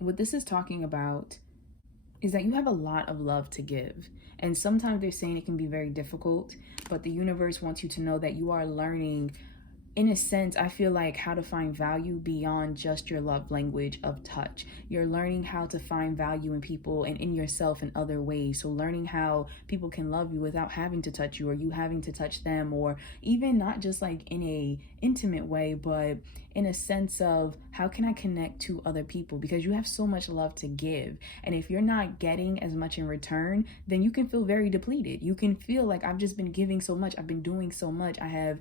what this is talking about is that you have a lot of love to give. And sometimes they're saying it can be very difficult, but the universe wants you to know that you are learning, in a sense, I feel like, how to find value beyond just your love language of touch. You're learning how to find value in people and in yourself in other ways. So learning how people can love you without having to touch you, or you having to touch them, or even not just like in a intimate way, but in a sense of how can I connect to other people, because you have so much love to give. And if you're not getting as much in return, then you can feel very depleted. You can feel like, I've just been giving so much, I've been doing so much, I have,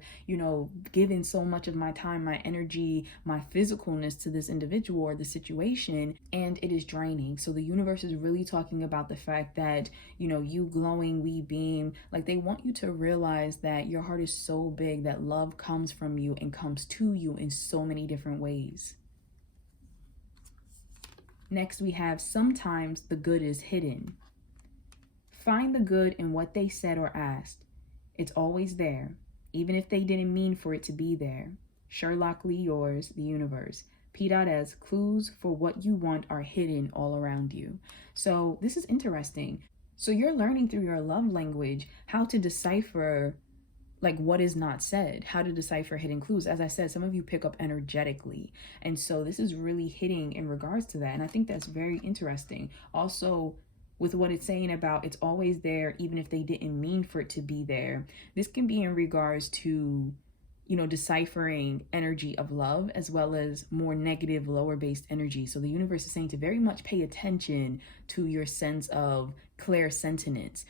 given so much of my time, my energy, my physicalness to this individual or the situation, and it is draining. So the universe is really talking about the fact that, you glowing, we beam, like they want you to realize that your heart is so big that love comes from you and comes to you in so many different ways. Next, we have, sometimes the good is hidden. Find the good in what they said or asked. It's always there, even if they didn't mean for it to be there. Sherlock Lee, yours, the universe. P.S. Clues for what you want are hidden all around you. So this is interesting. So you're learning through your love language how to decipher like what is not said, how to decipher hidden clues. As I said, some of you pick up energetically. And so this is really hitting in regards to that. And I think that's very interesting. Also, with what it's saying about it's always there, even if they didn't mean for it to be there. This can be in regards to, deciphering energy of love, as well as more negative, lower based energy. So the universe is saying to very much pay attention to your sense of clairsentience,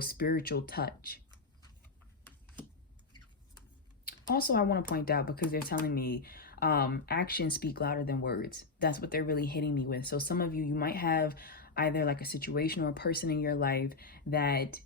spiritual touch. Also, I want to point out, because they're telling me actions speak louder than words. That's what they're really hitting me with. So some of you might have either like a situation or a person in your life that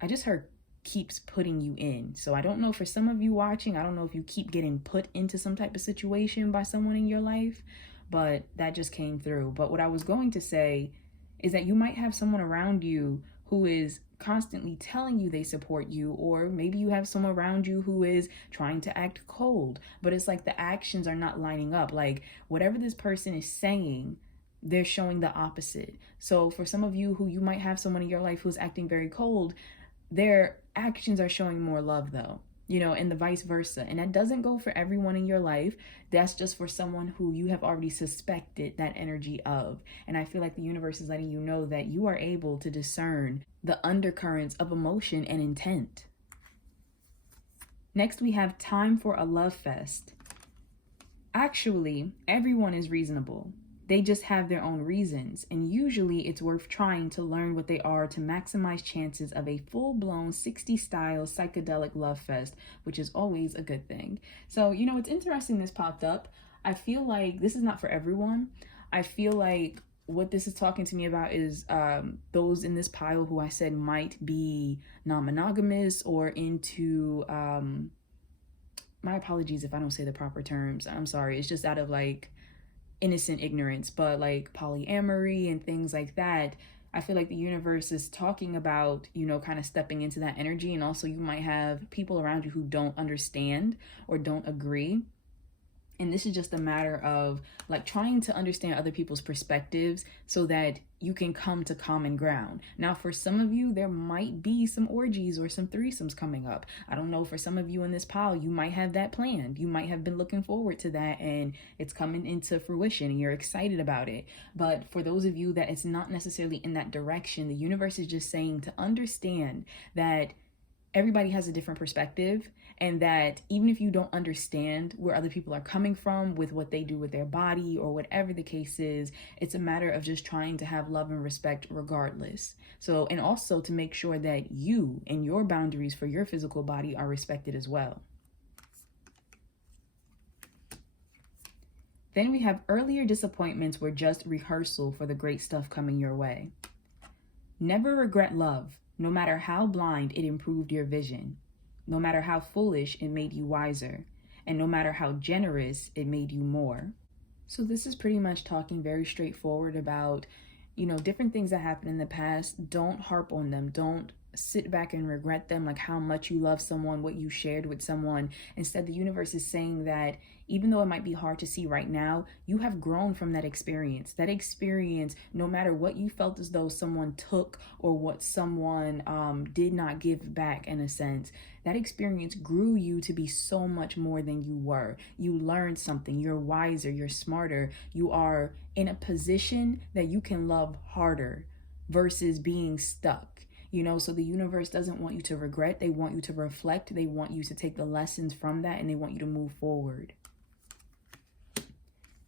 I just heard keeps putting you in. So I don't know, for some of you watching, I don't know if you keep getting put into some type of situation by someone in your life, but that just came through. But what I was going to say is that you might have someone around you who is constantly telling you they support you, or maybe you have someone around you who is trying to act cold, but it's like the actions are not lining up. Like whatever this person is saying, they're showing the opposite. So for some of you who you might have someone in your life who's acting very cold, their actions are showing more love though, and the vice versa. And that doesn't go for everyone in your life. That's just for someone who you have already suspected that energy of. And I feel like the universe is letting you know that you are able to discern the undercurrents of emotion and intent. Next, we have time for a love fest. Actually, everyone is reasonable. They just have their own reasons, and usually it's worth trying to learn what they are to maximize chances of a full-blown 60s style psychedelic love fest, which is always a good thing. So, it's interesting this popped up. I feel like this is not for everyone. I feel like what this is talking to me about is those in this pile who I said might be non-monogamous or into, my apologies if I don't say the proper terms. I'm sorry. It's just out of like innocent ignorance, but like polyamory and things like that. I feel like the universe is talking about, kind of stepping into that energy. And also you might have people around you who don't understand or don't agree. And this is just a matter of like trying to understand other people's perspectives so that you can come to common ground. Now, for some of you, there might be some orgies or some threesomes coming up. I don't know, for some of you in this pile, you might have that planned. You might have been looking forward to that and it's coming into fruition and you're excited about it. But for those of you that it's not necessarily in that direction, the universe is just saying to understand that everybody has a different perspective, and that even if you don't understand where other people are coming from with what they do with their body or whatever the case is, it's a matter of just trying to have love and respect regardless. So, and also to make sure that you and your boundaries for your physical body are respected as well. Then we have earlier disappointments were just rehearsal for the great stuff coming your way. Never regret love. No matter how blind it improved your vision, no matter how foolish it made you wiser, and no matter how generous it made you more. So this is pretty much talking very straightforward about, different things that happened in the past. Don't harp on them. Don't sit back and regret them, like how much you love someone, what you shared with someone. Instead, the universe is saying that even though it might be hard to see right now, you have grown from that experience. That experience, no matter what you felt as though someone took or what someone did not give back, in a sense, that experience grew you to be so much more than you were. You learned something. You're wiser. You're smarter. You are in a position that you can love harder versus being stuck. So the universe doesn't want you to regret. They want you to reflect. They want you to take the lessons from that, and they want you to move forward.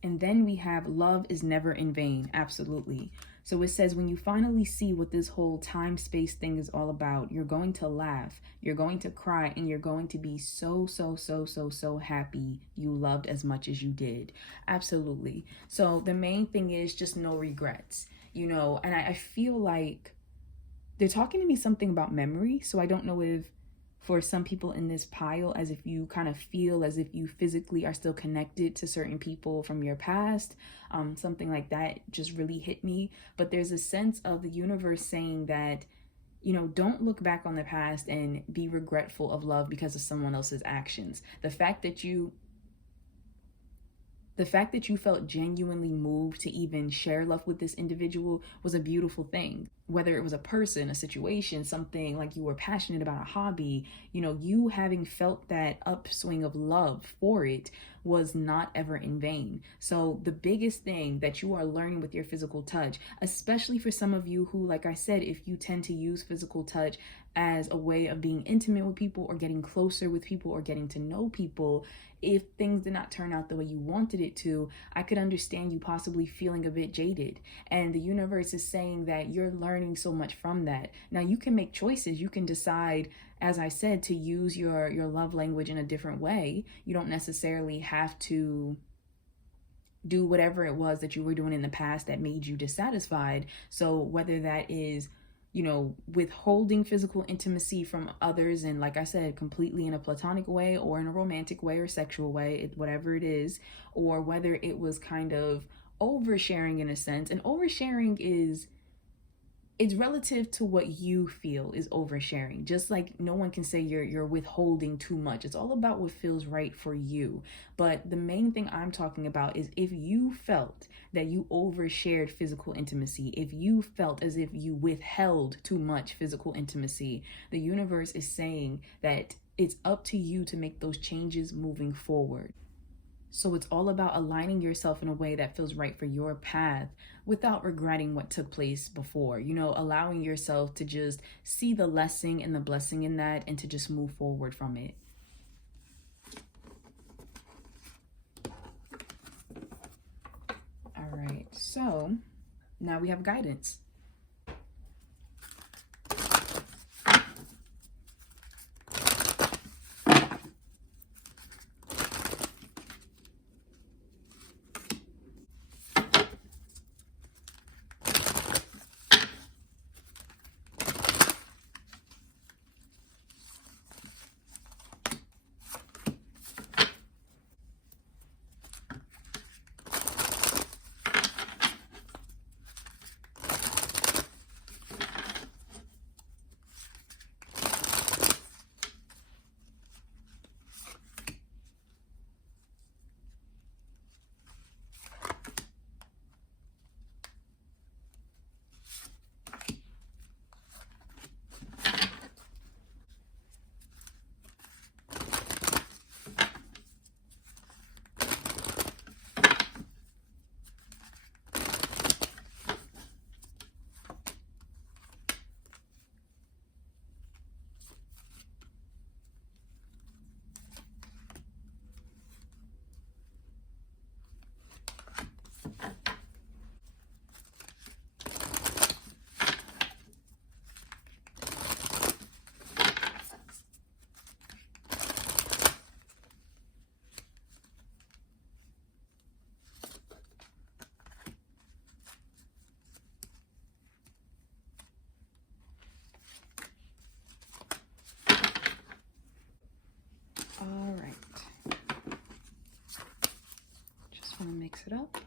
And then we have love is never in vain. Absolutely. So it says when you finally see what this whole time-space thing is all about, you're going to laugh, you're going to cry, and you're going to be so happy you loved as much as you did. Absolutely. So the main thing is just no regrets, and I feel like they're talking to me something about memory. So I don't know if for some people in this pile, as if you kind of feel as if you physically are still connected to certain people from your past, something like that just really hit me. But there's a sense of the universe saying that, don't look back on the past and be regretful of love because of someone else's actions. The fact that you felt genuinely moved to even share love with this individual was a beautiful thing. Whether it was a person, a situation, something like you were passionate about, a hobby, you having felt that upswing of love for it was not ever in vain. So the biggest thing that you are learning with your physical touch, especially for some of you who, like I said, if you tend to use physical touch as a way of being intimate with people or getting closer with people or getting to know people, if things did not turn out the way you wanted it to, I could understand you possibly feeling a bit jaded. And the universe is saying that you're learning so much from that. Now you can make choices. You can decide, as I said, to use your love language in a different way. You don't necessarily have to do whatever it was that you were doing in the past that made you dissatisfied. So whether that is you know, withholding physical intimacy from others, and like I said, completely in a platonic way or in a romantic way or sexual way, whatever it is, or whether it was kind of oversharing in a sense. And oversharing is, it's relative to what you feel is oversharing. Just like no one can say you're withholding too much. It's all about what feels right for you. But the main thing I'm talking about is if you felt that you overshared physical intimacy, if you felt as if you withheld too much physical intimacy, the universe is saying that it's up to you to make those changes moving forward. So it's all about aligning yourself in a way that feels right for your path without regretting what took place before. You know, allowing yourself to just see the lesson and the blessing in that and to just move forward from it. All right, so now we have guidance. All right. Just want to mix it up.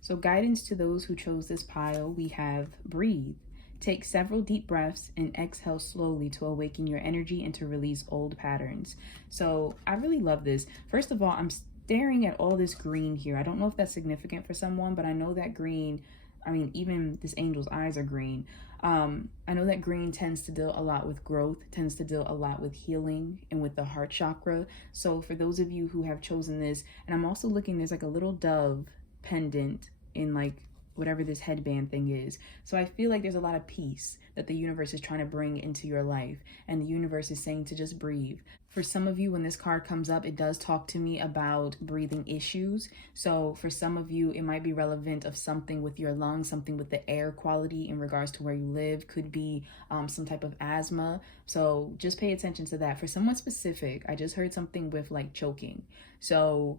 So guidance to those who chose this pile, we have breathe. Take several deep breaths and exhale slowly to awaken your energy and to release old patterns. So I really love this. First of all, I'm staring at all this green here. I don't know if that's significant for someone, but I know that green, I mean, even this angel's eyes are green. I know that green tends to deal a lot with growth, tends to deal a lot with healing and with the heart chakra. So for those of you who have chosen this, and I'm also looking, there's like a little dove pendant in like whatever this headband thing is. So I feel like there's a lot of peace that the universe is trying to bring into your life, and the universe is saying to just breathe. For some of you, when this card comes up, it does talk to me about breathing issues. So for some of you, it might be relevant of something with your lungs, something with the air quality in regards to where you live, could be some type of asthma. So just pay attention to that. For someone specific, I just heard something with like choking. So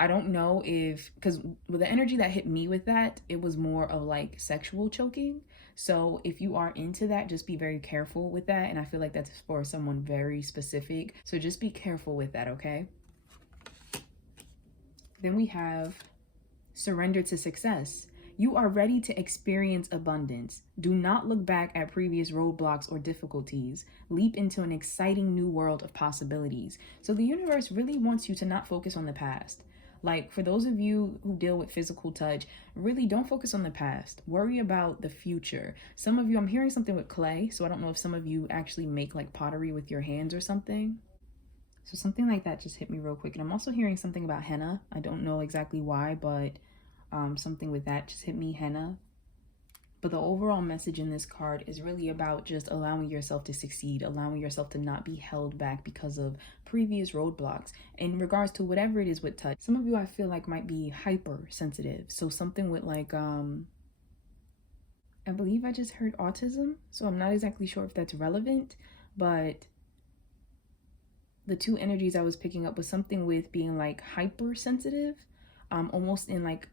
I don't know if, because with the energy that hit me with that, it was more of like sexual choking. So if you are into that, just be very careful with that. And I feel like that's for someone very specific. So just be careful with that, okay? Then we have surrender to success. You are ready to experience abundance. Do not look back at previous roadblocks or difficulties. Leap into an exciting new world of possibilities. So the universe really wants you to not focus on the past. Like for those of you who deal with physical touch, really don't focus on the past. Worry about the future. Some of you, I'm hearing something with clay. So I don't know if some of you actually make like pottery with your hands or something. So something like that just hit me real quick. And I'm also hearing something about henna. I don't know exactly why, but something with that just hit me, henna. But the overall message in this card is really about just allowing yourself to succeed, allowing yourself to not be held back because of previous roadblocks. In regards to whatever it is with touch, some of you I feel like might be hypersensitive. So something with like, I believe I just heard autism. So I'm not exactly sure if that's relevant, but the two energies I was picking up was something with being like hypersensitive, almost in like,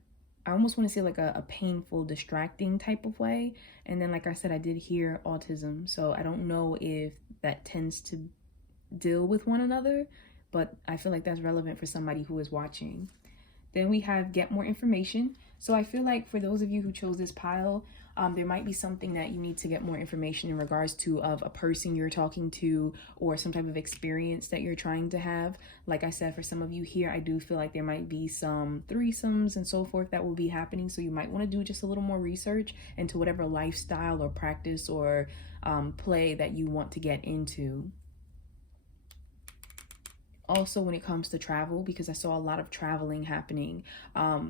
I almost want to say like a painful, distracting type of way. And then, like I said, I did hear autism. So I don't know if that tends to deal with one another, but I feel like that's relevant for somebody who is watching. Then we have get more information. So I feel like for those of you who chose this pile, there might be something that you need to get more information in regards to of a person you're talking to or some type of experience that you're trying to have. Like I said, for some of you here, I do feel like there might be some threesomes and so forth that will be happening. So you might want to do just a little more research into whatever lifestyle or practice or play that you want to get into. Also, when it comes to travel, because I saw a lot of traveling happening,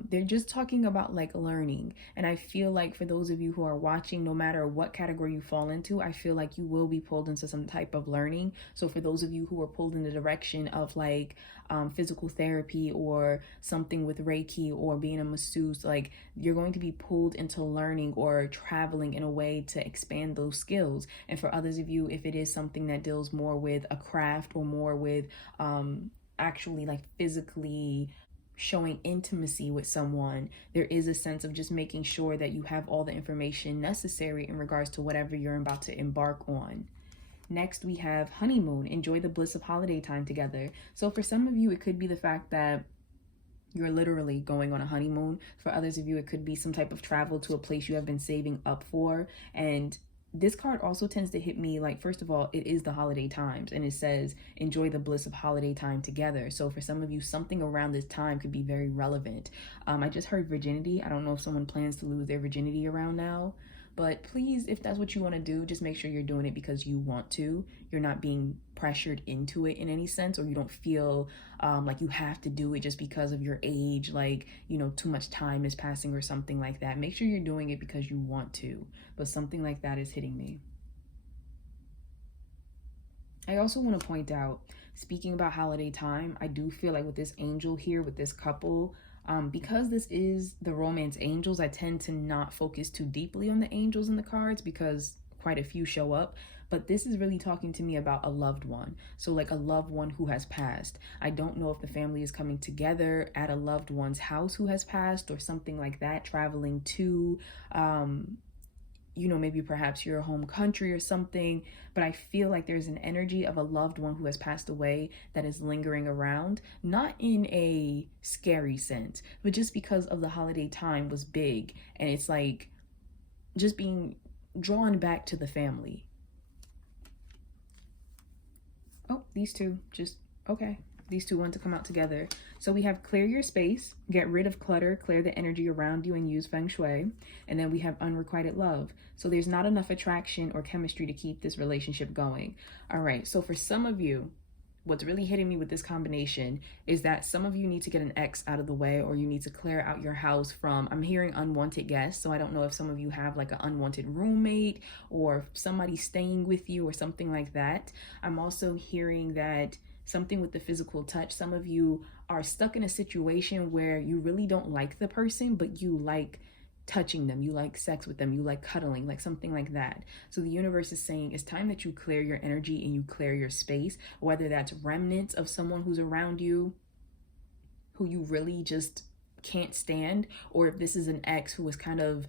they're just talking about like learning. And I feel like for those of you who are watching, no matter what category you fall into, I feel like you will be pulled into some type of learning. So for those of you who are pulled in the direction of like physical therapy or something with Reiki or being a masseuse, like you're going to be pulled into learning or traveling in a way to expand those skills. And for others of you, if it is something that deals more with a craft or more with actually like physically showing intimacy with someone, there is a sense of just making sure that you have all the information necessary in regards to whatever you're about to embark on. Next, we have honeymoon. Enjoy the bliss of holiday time together. So for some of you, it could be the fact that you're literally going on a honeymoon. For others of you, it could be some type of travel to a place you have been saving up for. And this card also tends to hit me like, first of all, it is the holiday times and it says enjoy the bliss of holiday time together. So for some of you, something around this time could be very relevant. I just heard virginity. I don't know if someone plans to lose their virginity around now, but please, if that's what you want to do, just make sure you're doing it because you want to. You're not being pressured into it in any sense, or you don't feel like you have to do it just because of your age, like, you know, too much time is passing or something like that. Make sure you're doing it because you want to, but something like that is hitting me. I also want to point out, speaking about holiday time, I do feel like with this angel here, with this couple, because this is the romance angels, I tend to not focus too deeply on the angels in the cards because quite a few show up. But this is really talking to me about a loved one. So like a loved one who has passed. I don't know if the family is coming together at a loved one's house who has passed or something like that, traveling to, you know, maybe perhaps your home country or something, but I feel like there's an energy of a loved one who has passed away that is lingering around, not in a scary sense, but just because of the holiday time was big and it's like just being drawn back to the family. Oh, these two just, okay. These two want to come out together. So we have clear your space, get rid of clutter, clear the energy around you, and use feng shui. And then we have unrequited love. So there's not enough attraction or chemistry to keep this relationship going. All right, so for some of you, what's really hitting me with this combination is that some of you need to get an ex out of the way, or you need to clear out your house from, I'm hearing unwanted guests. So I don't know if some of you have like an unwanted roommate or somebody staying with you or something like that. I'm also hearing that something with the physical touch. Some of you are stuck in a situation where you really don't like the person, but you like touching them, you like sex with them, you like cuddling, like something like that. So the universe is saying it's time that you clear your energy and you clear your space, whether that's remnants of someone who's around you who you really just can't stand, or if this is an ex who is kind of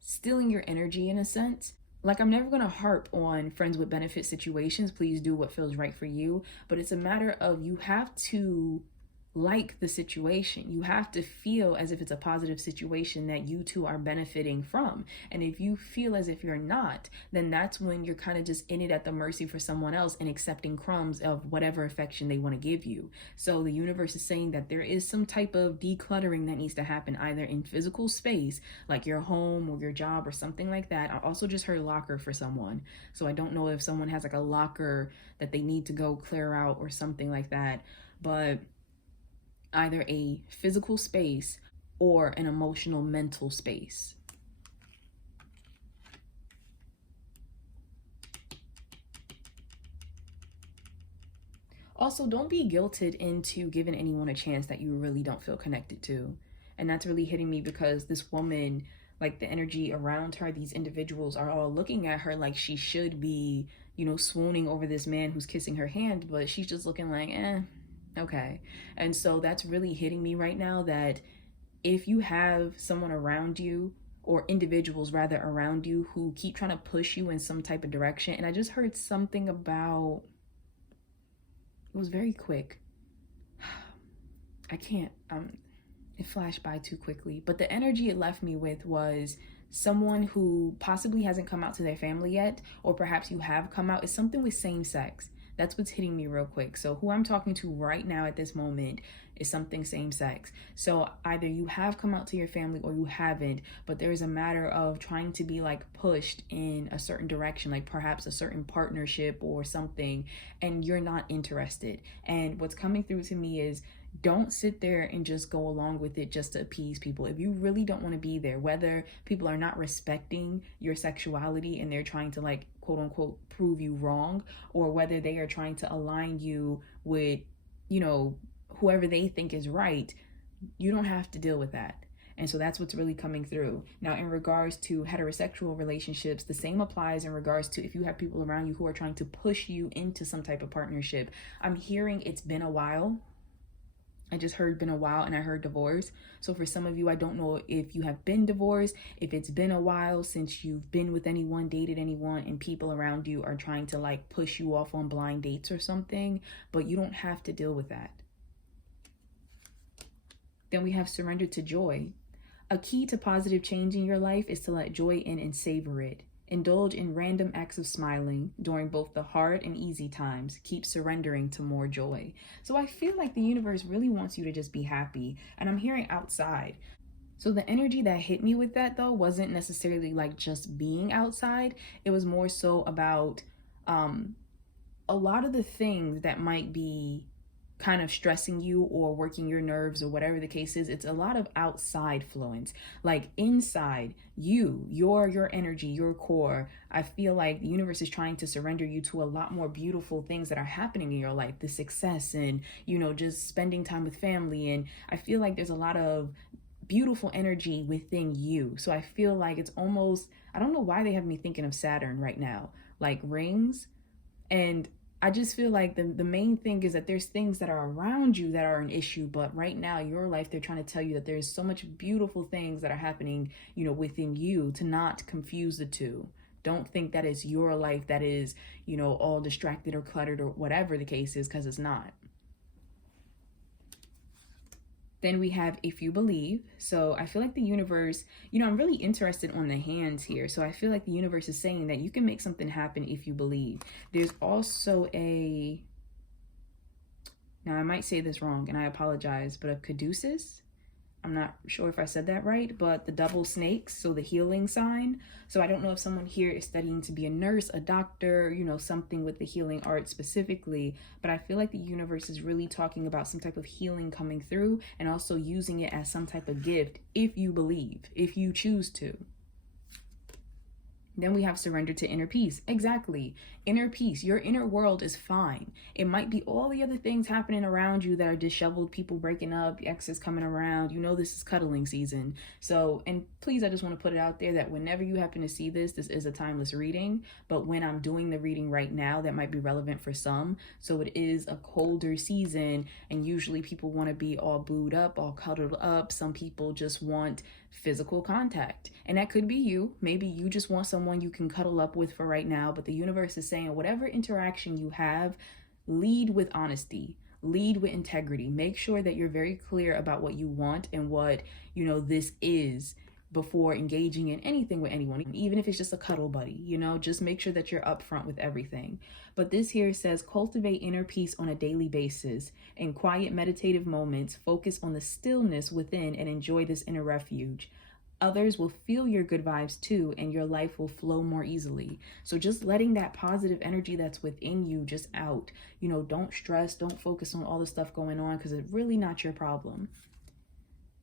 stealing your energy in a sense. Like, I'm never going to harp on friends with benefit situations. Please do what feels right for you. But it's a matter of you have to like the situation. You have to feel as if it's a positive situation that you two are benefiting from. And if you feel as if you're not, then that's when you're kind of just in it at the mercy for someone else and accepting crumbs of whatever affection they want to give you. So the universe is saying that there is some type of decluttering that needs to happen either in physical space, like your home or your job or something like that. I also just heard locker for someone. So I don't know if someone has like a locker that they need to go clear out or something like that. But either a physical space or an emotional mental space. Also, don't be guilted into giving anyone a chance that you really don't feel connected to. And that's really hitting me because this woman, like the energy around her, these individuals are all looking at her like she should be, swooning over this man who's kissing her hand, but she's just looking like, okay. And so that's really hitting me right now, that if you have someone around you, or individuals rather around you, who keep trying to push you in some type of direction. And I just heard something about, it was very quick. I can't, it flashed by too quickly. But the energy it left me with was someone who possibly hasn't come out to their family yet, or perhaps you have come out. It's something with same sex. That's what's hitting me real quick. So who I'm talking to right now at this moment is something same sex. So either you have come out to your family or you haven't, but there's a matter of trying to be like pushed in a certain direction, like perhaps a certain partnership or something, and you're not interested. And what's coming through to me is, don't sit there and just go along with it just to appease people. If you really don't want to be there, whether people are not respecting your sexuality and they're trying to, like, quote unquote, prove you wrong, or whether they are trying to align you with, whoever they think is right, you don't have to deal with that. And so that's what's really coming through. Now, in regards to heterosexual relationships, the same applies in regards to if you have people around you who are trying to push you into some type of partnership. I'm hearing it's been a while. I just heard been a while, and I heard divorce. So for some of you, I don't know if you have been divorced, if it's been a while since you've been with anyone, dated anyone, and people around you are trying to like push you off on blind dates or something, but you don't have to deal with that. Then we have surrender to joy. A key to positive change in your life is to let joy in and savor it. Indulge in random acts of smiling during both the hard and easy times. Keep surrendering to more joy. So I feel like the universe really wants you to just be happy. And I'm hearing outside. So the energy that hit me with that, though, wasn't necessarily like just being outside. It was more so about a lot of the things that might be kind of stressing you or working your nerves or whatever the case is. It's a lot of outside fluence. Like inside your energy, your core, I feel like the universe is trying to surrender you to a lot more beautiful things that are happening in your life, the success and just spending time with family. And I feel like there's a lot of beautiful energy within you. So I feel like it's almost, I don't know why they have me thinking of Saturn right now, like rings. And I just feel like the main thing is that there's things that are around you that are an issue, but right now, your life, they're trying to tell you that there's so much beautiful things that are happening, within you, to not confuse the two. Don't think that it's your life that is, all distracted or cluttered or whatever the case is, because it's not. Then we have if you believe. So I feel like the universe, I'm really interested on the hands here. So I feel like the universe is saying that you can make something happen if you believe. There's also now I might say this wrong and I apologize, but a caduceus. I'm not sure if I said that right, but the double snakes, so the healing sign. So I don't know if someone here is studying to be a nurse, a doctor, something with the healing art specifically, but I feel like the universe is really talking about some type of healing coming through and also using it as some type of gift if you believe, if you choose to. Then we have surrender to inner peace. Exactly. Inner peace. Your inner world is fine. It might be all the other things happening around you that are disheveled, people breaking up, exes coming around. This is cuddling season. So, and please, I just want to put it out there that whenever you happen to see this is a timeless reading. But when I'm doing the reading right now, that might be relevant for some. So it is a colder season, and usually people want to be all booed up, all cuddled up. Some people just want physical contact, and that could be you. Maybe you just want someone you can cuddle up with for right now, but the universe is saying whatever interaction you have, lead with honesty, lead with integrity. Make sure that you're very clear about what you want and what this is before engaging in anything with anyone, even if it's just a cuddle buddy. Just make sure that you're upfront with everything. But this here says cultivate inner peace on a daily basis. In quiet meditative moments, focus on the stillness within and enjoy this inner refuge. Others will feel your good vibes too, and your life will flow more easily. So just letting that positive energy that's within you just out. Don't stress, don't focus on all the stuff going on, because it's really not your problem.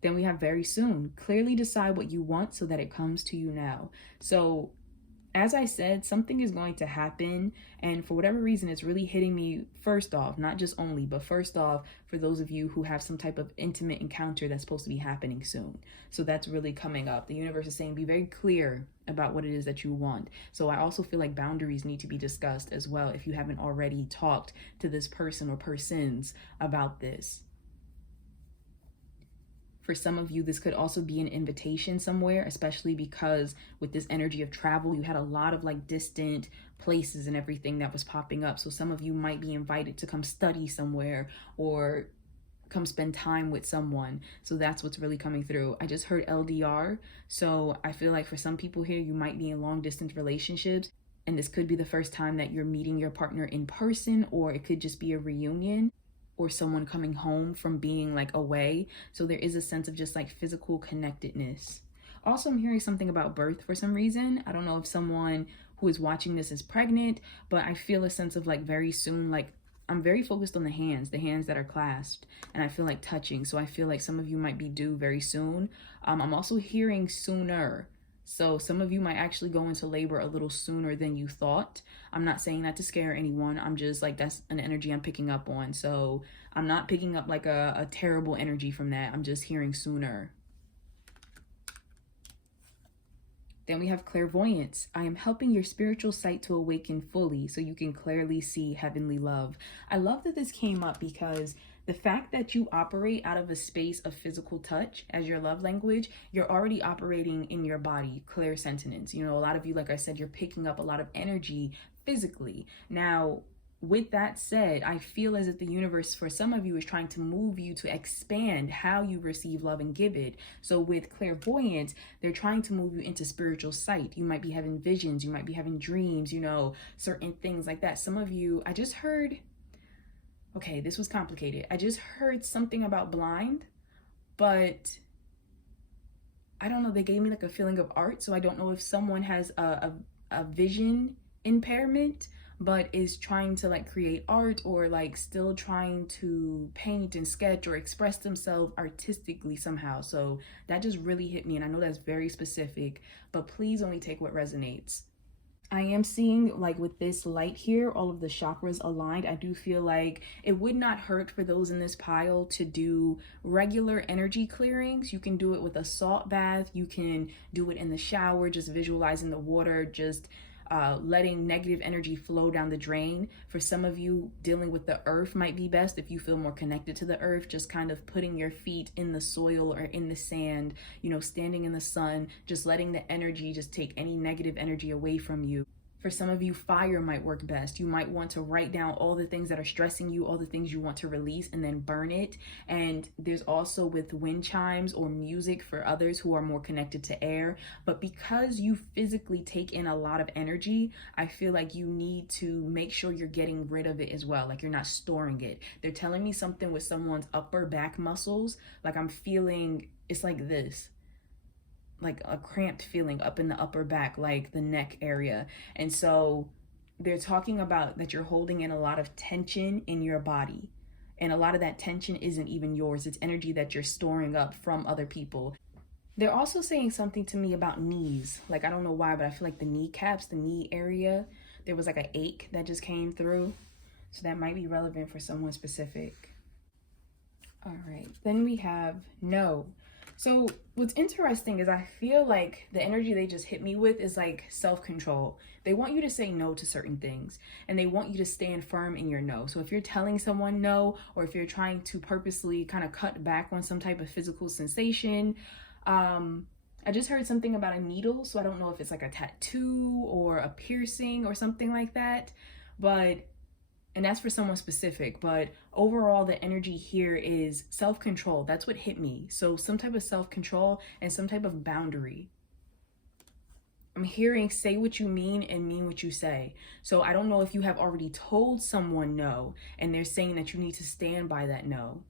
Then we have very soon. Clearly decide what you want so that it comes to you now. So As I said, something is going to happen, and for whatever reason, it's really hitting me first off, not just only, but first off, for those of you who have some type of intimate encounter that's supposed to be happening soon. So that's really coming up. The universe is saying be very clear about what it is that you want. So I also feel like boundaries need to be discussed as well if you haven't already talked to this person or persons about this. For some of you, this could also be an invitation somewhere, especially because with this energy of travel, you had a lot of like distant places and everything that was popping up. So some of you might be invited to come study somewhere or come spend time with someone. So that's what's really coming through. I just heard LDR. So I feel like for some people here, you might be in long distance relationships. And this could be the first time that you're meeting your partner in person, or it could just be a reunion, or someone coming home from being like away. So there is a sense of just like physical connectedness. Also, I'm hearing something about birth for some reason. I don't know if someone who is watching this is pregnant, but I feel a sense of like very soon, like I'm very focused on the hands that are clasped, and I feel like touching. So I feel like some of you might be due very soon. I'm also hearing sooner. So some of you might actually go into labor a little sooner than you thought. I'm not saying that to scare anyone. I'm just like, that's an energy I'm picking up on. So I'm not picking up like a terrible energy from that. I'm just hearing sooner. Then we have clairvoyance. I am helping your spiritual sight to awaken fully so you can clearly see heavenly love. I love that this came up because the fact that you operate out of a space of physical touch as your love language, you're already operating in your body, clairsentience. You know, a lot of you, like I said, you're picking up a lot of energy physically. Now, with that said, I feel as if the universe for some of you is trying to move you to expand how you receive love and give it. So with clairvoyance, they're trying to move you into spiritual sight. You might be having visions, you might be having dreams, you know, certain things like that. Some of you, I just heard, okay, this was complicated. I just heard something about blind, but I don't know. They gave me like a feeling of art. So I don't know if someone has a vision impairment, but is trying to like create art or like still trying to paint and sketch or express themselves artistically somehow. So that just really hit me. And I know that's very specific, but please only take what resonates. I am seeing like with this light here, all of the chakras aligned. I do feel like it would not hurt for those in this pile to do regular energy clearings. You can do it with a salt bath. You can do it in the shower, just visualizing the water, just letting negative energy flow down the drain. For some of you, dealing with the earth might be best if you feel more connected to the earth, just kind of putting your feet in the soil or in the sand, you know, standing in the sun, just letting the energy just take any negative energy away from you. For some of you, fire might work best. You might want to write down all the things that are stressing you, all the things you want to release, and then burn it. And there's also with wind chimes or music for others who are more connected to air. But because you physically take in a lot of energy, I feel like you need to make sure you're getting rid of it as well. Like you're not storing it. They're telling me something with someone's upper back muscles. Like I'm feeling, it's like this, like a cramped feeling up in the upper back, like the neck area. And so they're talking about that you're holding in a lot of tension in your body. And a lot of that tension isn't even yours. It's energy that you're storing up from other people. They're also saying something to me about knees. Like, I don't know why, but I feel like the kneecaps, the knee area, there was like an ache that just came through. So that might be relevant for someone specific. All right, then we have no. So what's interesting is I feel like the energy they just hit me with is like self-control. They want you to say no to certain things, and they want you to stand firm in your no. So if you're telling someone no, or if you're trying to purposely kind of cut back on some type of physical sensation, I just heard something about a needle. So I don't know if it's like a tattoo or a piercing or something like that, and that's for someone specific, but overall the energy here is self-control. That's what hit me. So some type of self-control and some type of boundary. I'm hearing say what you mean and mean what you say. So I don't know if you have already told someone no and they're saying that you need to stand by that no.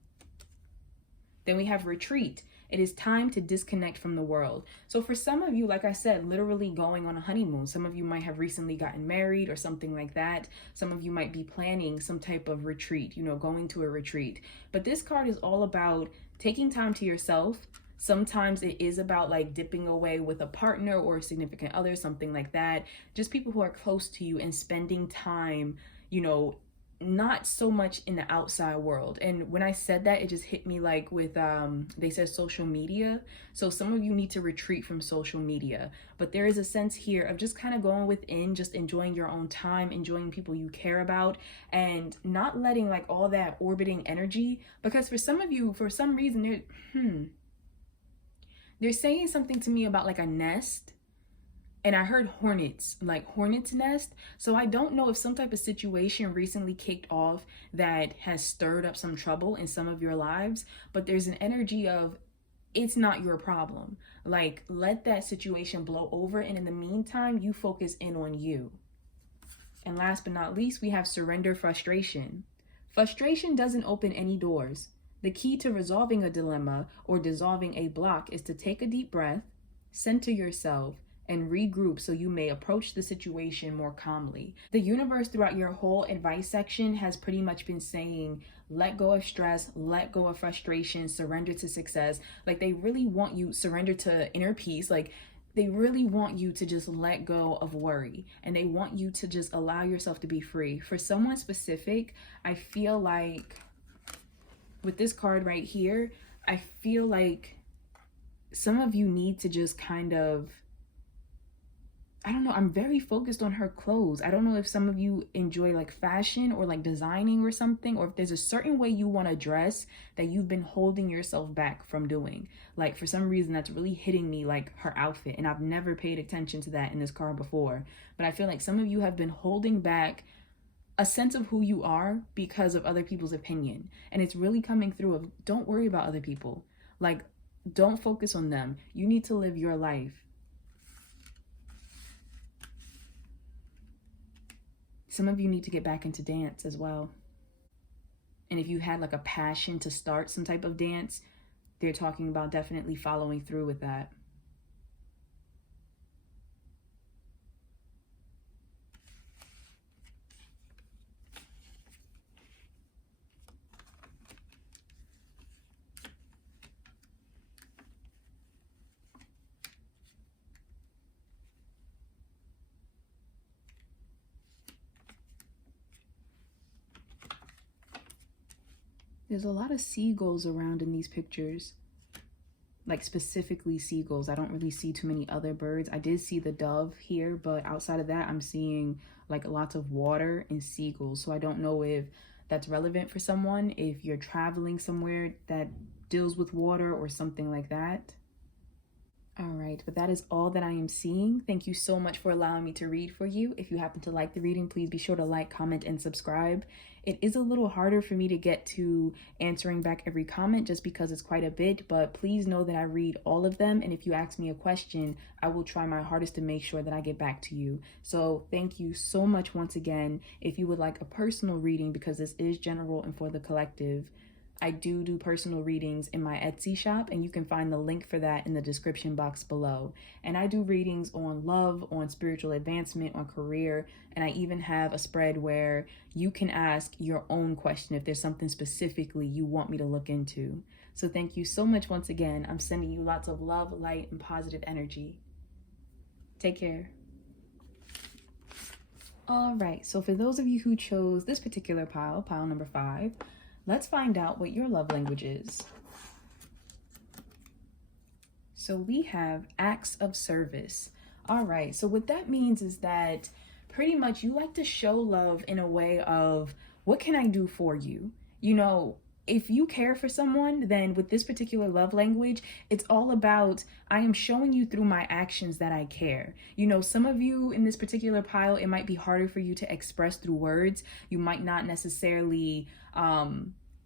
Then we have retreat. It is time to disconnect from the world. So for some of you, like I said, literally going on a honeymoon. Some of you might have recently gotten married or something like that. Some of you might be planning some type of retreat, you know, going to a retreat. But this card is all about taking time to yourself, Sometimes it is about like dipping away with a partner or a significant other, something like that. Just people who are close to you and spending time, you know, not so much in the outside world. And when I said that, it just hit me like with they said social media. So some of you need to retreat from social media, but there is a sense here of just kind of going within, just enjoying your own time, enjoying people you care about, and not letting like all that orbiting energy, because for some of you, for some reason, they're saying something to me about like a nest, and I heard hornets, like hornet's nest. So I don't know if some type of situation recently kicked off that has stirred up some trouble in some of your lives, but there's an energy of it's not your problem. Like, let that situation blow over, and in the meantime, you focus in on you. And last but not least, we have surrender frustration. Frustration doesn't open any doors. The key to resolving a dilemma or dissolving a block is to take a deep breath, center yourself, and regroup so you may approach the situation more calmly. The universe throughout your whole advice section has pretty much been saying, let go of stress, let go of frustration, surrender to success. Like, they really want you surrender to inner peace. Like, they really want you to just let go of worry, and they want you to just allow yourself to be free. For someone specific, I feel like with this card right here, I feel like some of you need to just kind of, I don't know, I'm very focused on her clothes. I don't know if some of you enjoy like fashion or like designing or something, or if there's a certain way you want to dress that you've been holding yourself back from doing. Like, for some reason, that's really hitting me, like her outfit. And I've never paid attention to that in this card before. But I feel like some of you have been holding back a sense of who you are because of other people's opinion. And it's really coming through of, don't worry about other people. Like, don't focus on them. You need to live your life. Some of you need to get back into dance as well. And if you had like a passion to start some type of dance, they're talking about definitely following through with that. There's a lot of seagulls around in these pictures, like specifically seagulls. I don't really see too many other birds. I did see the dove here, but outside of that, I'm seeing like lots of water and seagulls. So I don't know if that's relevant for someone, if you're traveling somewhere that deals with water or something like that. All right, but that is all that I am seeing. Thank you so much for allowing me to read for you. If you happen to like the reading, please be sure to like, comment, and subscribe. It is a little harder for me to get to answering back every comment just because it's quite a bit, but please know that I read all of them. And if you ask me a question, I will try my hardest to make sure that I get back to you. So thank you so much once again. If you would like a personal reading, because this is general and for the collective, I do personal readings in my Etsy shop, and you can find the link for that in the description box below. And I do readings on love, on spiritual advancement, on career, and I even have a spread where you can ask your own question if there's something specifically you want me to look into. So thank you so much once again. I'm sending you lots of love, light, and positive energy. Take care. All right, so for those of you who chose this particular pile number 5, let's find out what your love language is. So we have acts of service. All right, so what that means is that pretty much you like to show love in a way of, what can I do for you? You know, if you care for someone, then with this particular love language, it's all about, I am showing you through my actions that I care. You know, some of you in this particular pile, it might be harder for you to express through words. You might not necessarily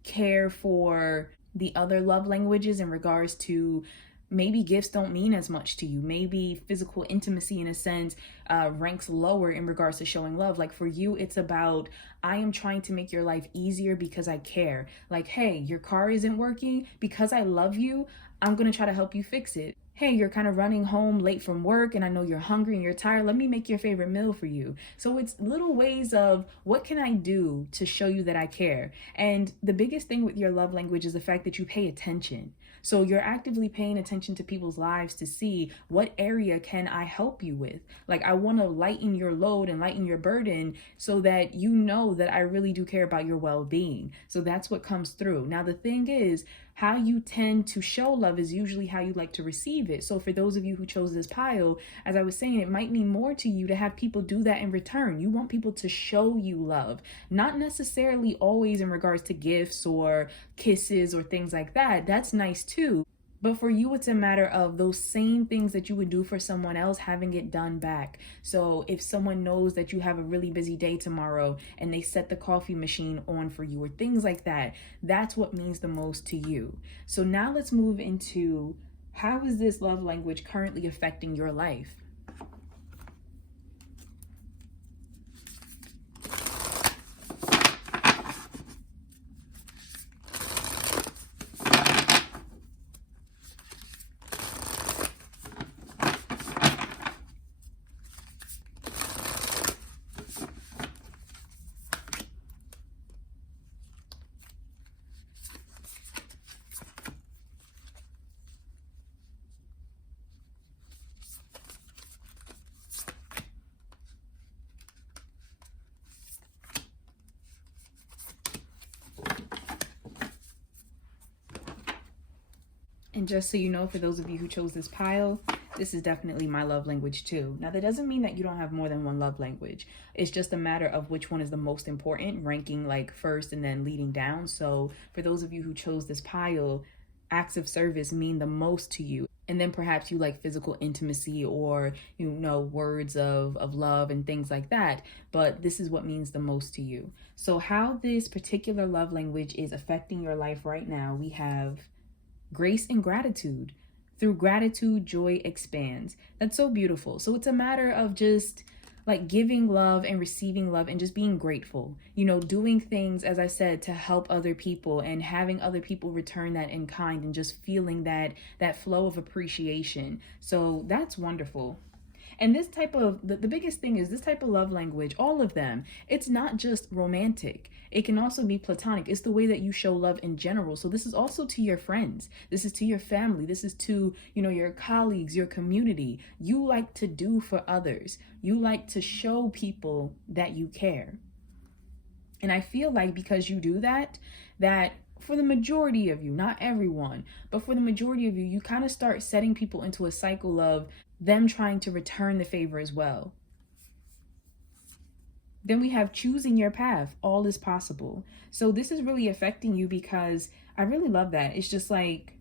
care for the other love languages in regards to, maybe gifts don't mean as much to you. Maybe physical intimacy, in a sense, ranks lower in regards to showing love. Like for you, it's about, I am trying to make your life easier because I care. Like, hey, your car isn't working. Because I love you, I'm going to try to help you fix it. Hey, you're kind of running home late from work and I know you're hungry and you're tired. Let me make your favorite meal for you. So it's little ways of, what can I do to show you that I care? And the biggest thing with your love language is the fact that you pay attention. So you're actively paying attention to people's lives to see what area can I help you with. Like, I want to lighten your load and lighten your burden so that you know that I really do care about your well-being. So that's what comes through. Now, the thing is, how you tend to show love is usually how you like to receive it. So for those of you who chose this pile, as I was saying, it might mean more to you to have people do that in return. You want people to show you love, not necessarily always in regards to gifts or kisses or things like that. That's nice too. But for you, it's a matter of those same things that you would do for someone else, having it done back. So if someone knows that you have a really busy day tomorrow and they set the coffee machine on for you or things like that, that's what means the most to you. So now let's move into, how is this love language currently affecting your life? And just so you know, for those of you who chose this pile, this is definitely my love language too. Now, that doesn't mean that you don't have more than one love language. It's just a matter of which one is the most important, ranking like first and then leading down. So for those of you who chose this pile, acts of service mean the most to you. And then perhaps you like physical intimacy or, you know, words of love and things like that. But this is what means the most to you. So how this particular love language is affecting your life right now, we have grace and gratitude. Through gratitude, joy expands. That's so beautiful. So it's a matter of just like giving love and receiving love and just being grateful, you know, doing things, as I said, to help other people and having other people return that in kind and just feeling that flow of appreciation. So that's wonderful. And this type of, the biggest thing is this type of love language, all of them, it's not just romantic. It can also be platonic. It's the way that you show love in general. So this is also to your friends. This is to your family. This is to, you know, your colleagues, your community. You like to do for others. You like to show people that you care. And I feel like because you do that, that for the majority of you, not everyone, but for the majority of you, you kind of start setting people into a cycle of them trying to return the favor as well. Then we have choosing your path. All is possible. So this is really affecting you because I really love that. It's just like,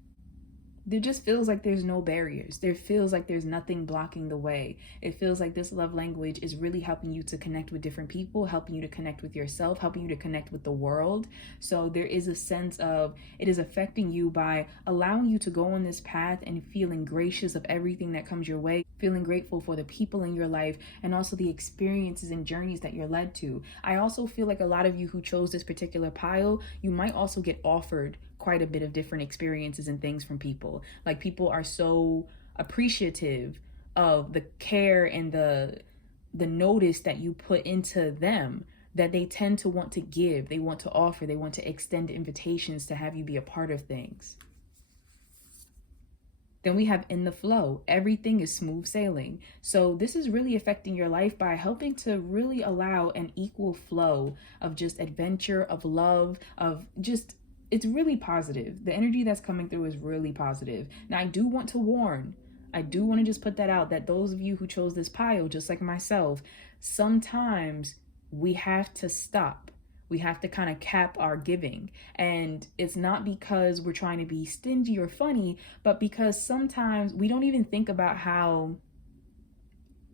there just feels like there's no barriers. There feels like there's nothing blocking the way. It feels like this love language is really helping you to connect with different people, helping you to connect with yourself, helping you to connect with the world. So there is a sense of it is affecting you by allowing you to go on this path and feeling gracious of everything that comes your way, feeling grateful for the people in your life and also the experiences and journeys that you're led to. I also feel like a lot of you who chose this particular pile, you might also get offered quite a bit of different experiences and things from people. Like, people are so appreciative of the care and the notice that you put into them that they tend to want to give, they want to offer, they want to extend invitations to have you be a part of things. Then we have in the flow. Everything is smooth sailing. So this is really affecting your life by helping to really allow an equal flow of just adventure, of love, of just, it's really positive. The energy that's coming through is really positive. Now, I do want to warn, I do want to just put that out, that those of you who chose this pile, just like myself, sometimes we have to stop. We have to kind of cap our giving. And it's not because we're trying to be stingy or funny, but because sometimes we don't even think about how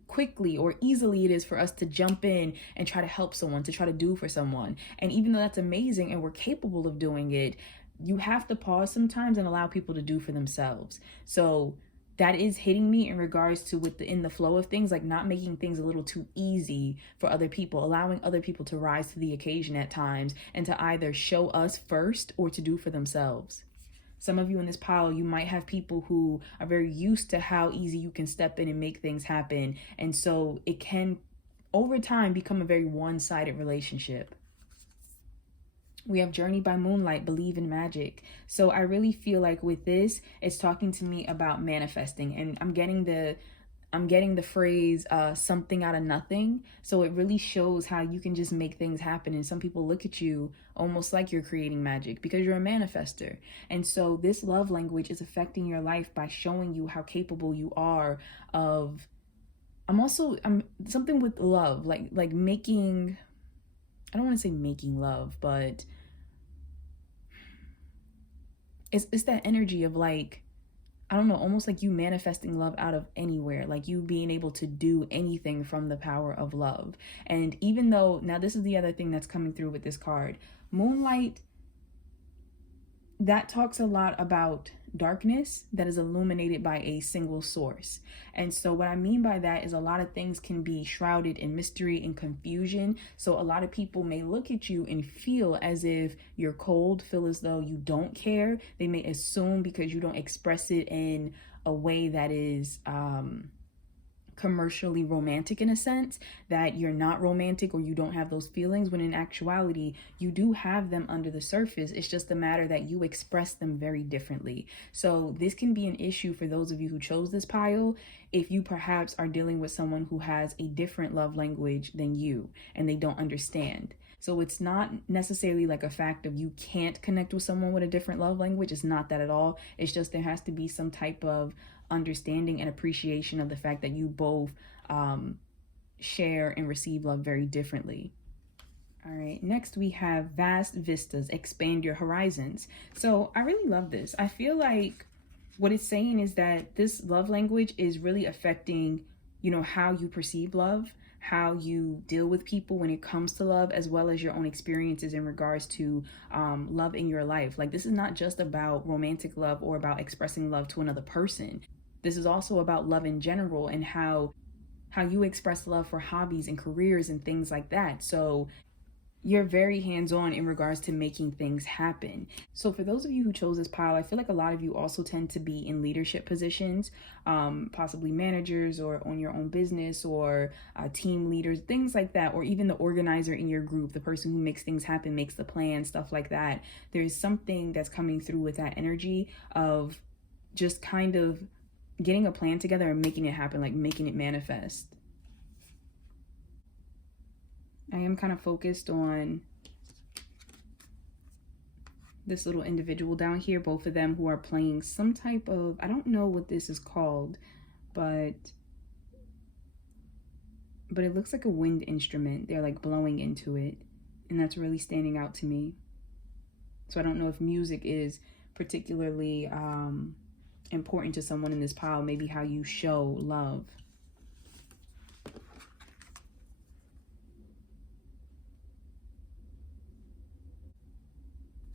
quickly or easily it is for us to jump in and try to help someone, to try to do for someone. And even though that's amazing and we're capable of doing it, you have to pause sometimes and allow people to do for themselves. So that is hitting me in regards to in the flow of things, like not making things a little too easy for other people, allowing other people to rise to the occasion at times and to either show us first or to do for themselves. Some of you in this pile, you might have people who are very used to how easy you can step in and make things happen. And so it can, over time, become a very one-sided relationship. We have Journey by Moonlight, Believe in Magic. So I really feel like with this, it's talking to me about manifesting, and I'm getting the phrase something out of nothing. So it really shows how you can just make things happen, and some people look at you almost like you're creating magic because you're a manifester. And so this love language is affecting your life by showing you how capable you are of I'm something with love, like making, I don't want to say making love, but it's that energy of like, I don't know, almost like you manifesting love out of anywhere, like you being able to do anything from the power of love. And even though, now this is the other thing that's coming through with this card, Moonlight, that talks a lot about darkness that is illuminated by a single source. And so what I mean by that is a lot of things can be shrouded in mystery and confusion. So a lot of people may look at you and feel as if you're cold, feel as though you don't care. They may assume because you don't express it in a way that is commercially romantic in a sense, that you're not romantic or you don't have those feelings, when in actuality you do have them under the surface. It's just a matter that you express them very differently. So this can be an issue for those of you who chose this pile if you perhaps are dealing with someone who has a different love language than you and they don't understand. So it's not necessarily like a fact of you can't connect with someone with a different love language. It's not that at all. It's just there has to be some type of understanding and appreciation of the fact that you both share and receive love very differently. All right, next we have Vast Vistas, Expand Your Horizons. So I really love this. I feel like what it's saying is that this love language is really affecting, you know, how you perceive love, how you deal with people when it comes to love, as well as your own experiences in regards to love in your life. Like, this is not just about romantic love or about expressing love to another person. This is also about love in general and how you express love for hobbies and careers and things like that. So you're very hands-on in regards to making things happen. So for those of you who chose this pile, I feel like a lot of you also tend to be in leadership positions, possibly managers or on your own business, or team leaders, things like that, or even the organizer in your group, the person who makes things happen, makes the plan, stuff like that. There's something that's coming through with that energy of just kind of getting a plan together and making it happen, like making it manifest. I am kind of focused on this little individual down here, both of them who are playing some type of, I don't know what this is called, but it looks like a wind instrument. They're like blowing into it, and that's really standing out to me. So I don't know if music is particularly important to someone in this pile, maybe how you show love.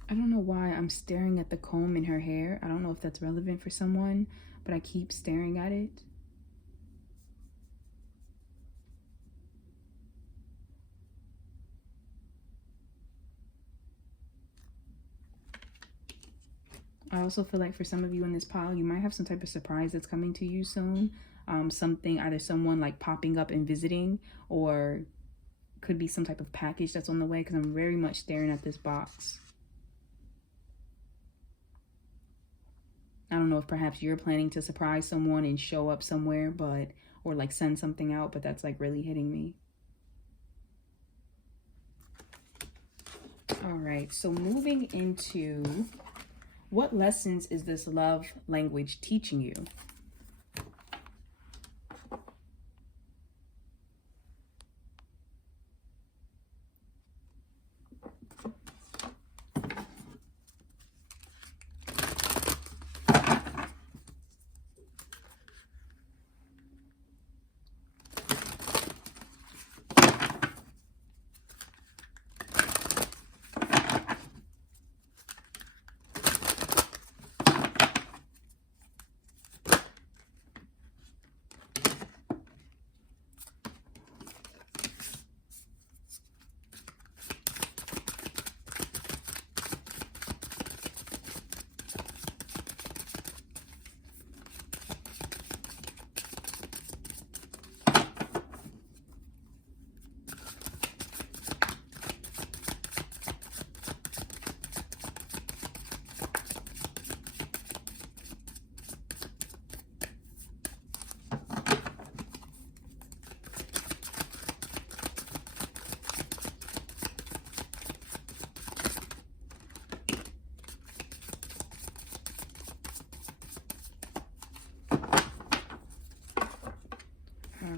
I don't know why I'm staring at the comb in her hair. I don't know if that's relevant for someone, but I keep staring at it. I also feel like for some of you in this pile, you might have some type of surprise that's coming to you soon. Something, either someone like popping up and visiting, or could be some type of package that's on the way, because I'm very much staring at this box. I don't know if perhaps you're planning to surprise someone and show up somewhere, or like send something out, but that's like really hitting me. All right, so moving into, what lessons is this love language teaching you?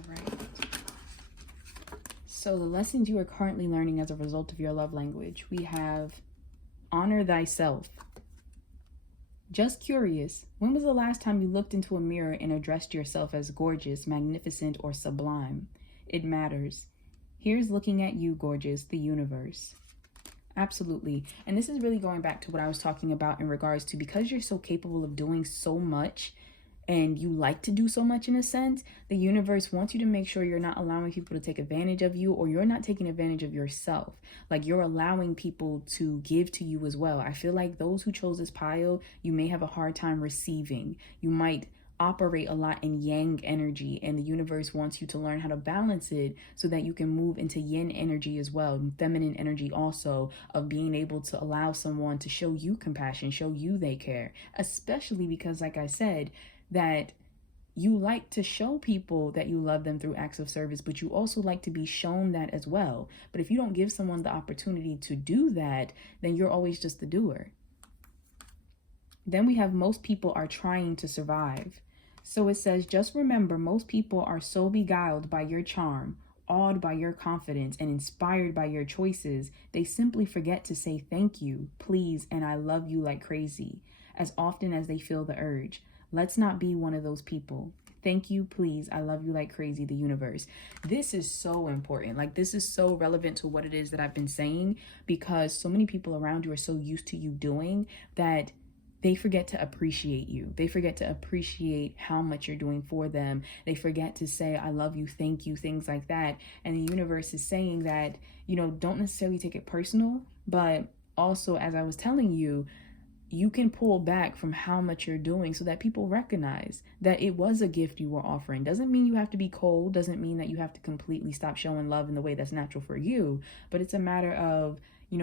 right. So the lessons you are currently learning as a result of your love language. We have honor thyself. Just curious, when was the last time you looked into a mirror and addressed yourself as gorgeous, magnificent, or sublime? It matters. Here's looking at you, gorgeous, the universe. Absolutely. And this is really going back to what I was talking about in regards to, because you're so capable of doing so much and you like to do so much in a sense, the universe wants you to make sure you're not allowing people to take advantage of you, or you're not taking advantage of yourself. Like, you're allowing people to give to you as well. I feel like those who chose this pile, you may have a hard time receiving. You might operate a lot in yang energy, and the universe wants you to learn how to balance it so that you can move into yin energy as well, feminine energy also, of being able to allow someone to show you compassion, show you they care, especially because, like I said, that you like to show people that you love them through acts of service, but you also like to be shown that as well. But if you don't give someone the opportunity to do that, then you're always just the doer. Then we have most people are trying to survive. So it says, just remember, most people are so beguiled by your charm, awed by your confidence, and inspired by your choices, they simply forget to say thank you, please, and I love you like crazy, as often as they feel the urge. Let's not be one of those people. Thank you, please, I love you like crazy, the universe. This is so important. Like, this is so relevant to what it is that I've been saying, because so many people around you are so used to you doing that they forget to appreciate you. They forget to appreciate how much you're doing for them. They forget to say, I love you, thank you, things like that. And the universe is saying that, don't necessarily take it personal, but also, as I was telling you, you can pull back from how much you're doing so that people recognize that it was a gift you were offering. Doesn't mean you have to be cold, doesn't mean that you have to completely stop showing love in the way that's natural for you, but it's a matter of,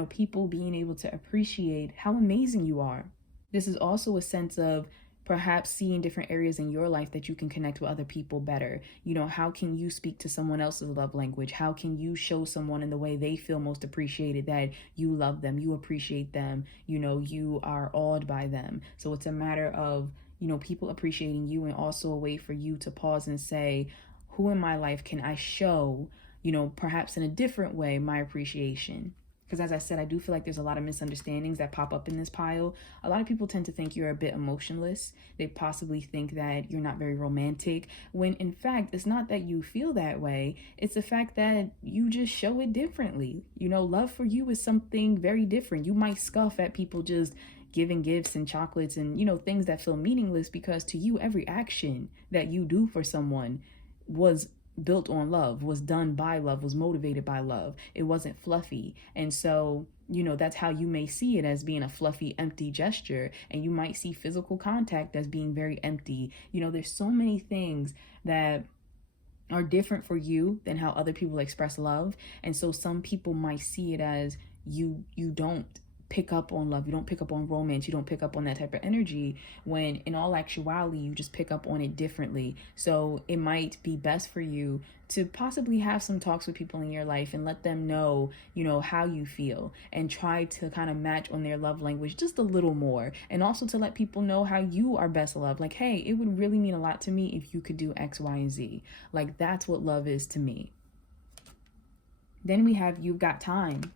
people being able to appreciate how amazing you are. This is also a sense of perhaps seeing different areas in your life that you can connect with other people better. How can you speak to someone else's love language? How can you show someone in the way they feel most appreciated that you love them, you appreciate them, you are awed by them. So it's a matter of, people appreciating you, and also a way for you to pause and say, who in my life can I show, perhaps in a different way, my appreciation? Because as I said, I do feel like there's a lot of misunderstandings that pop up in this pile. A lot of people tend to think you're a bit emotionless. They possibly think that you're not very romantic, when in fact, it's not that you feel that way. It's the fact that you just show it differently. Love for you is something very different. You might scoff at people just giving gifts and chocolates and, things that feel meaningless, because to you, every action that you do for someone was built on love, was done by love, was motivated by love. It wasn't fluffy. And so, that's how you may see it, as being a fluffy, empty gesture. And you might see physical contact as being very empty. There's so many things that are different for you than how other people express love. And so some people might see it as you don't pick up on love, you don't pick up on romance, you don't pick up on that type of energy, when in all actuality you just pick up on it differently. So it might be best for you to possibly have some talks with people in your life and let them know, how you feel, and try to kind of match on their love language just a little more, and also to let people know how you are best loved. Like, hey, it would really mean a lot to me if you could do X, Y, and Z. Like, that's what love is to me. Then we have You've Got Time.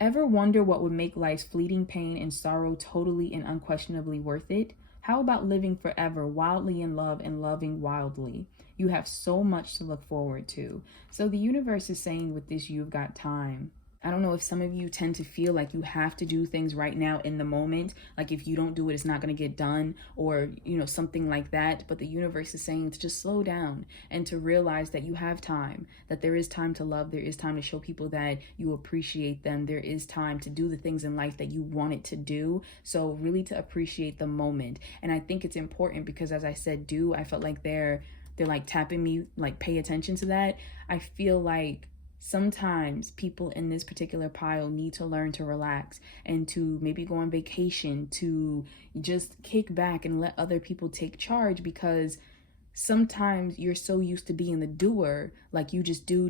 Ever wonder what would make life's fleeting pain and sorrow totally and unquestionably worth it? How about living forever wildly in love and loving wildly? You have so much to look forward to. So the universe is saying with this, you've got time. I don't know if some of you tend to feel like you have to do things right now in the moment. Like, if you don't do it, it's not going to get done, or, something like that. But the universe is saying to just slow down and to realize that you have time, that there is time to love. There is time to show people that you appreciate them. There is time to do the things in life that you wanted to do. So really to appreciate the moment. And I think it's important because, as I said, I felt like they're like tapping me, like, pay attention to that. I feel like sometimes people in this particular pile need to learn to relax and to maybe go on vacation, to just kick back and let other people take charge, because sometimes you're so used to being the doer, like you just do.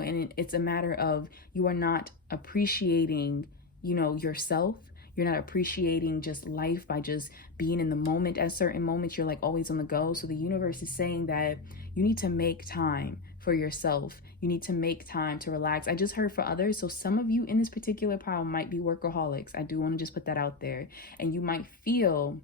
And it's a matter of you are not appreciating, yourself. You're not appreciating just life by just being in the moment. At certain moments, you're like always on the go. So the universe is saying that you need to make time for yourself. You need to make time to relax. I just heard for others. So some of you in this particular pile might be workaholics. I do want to just put that out there. And you might feel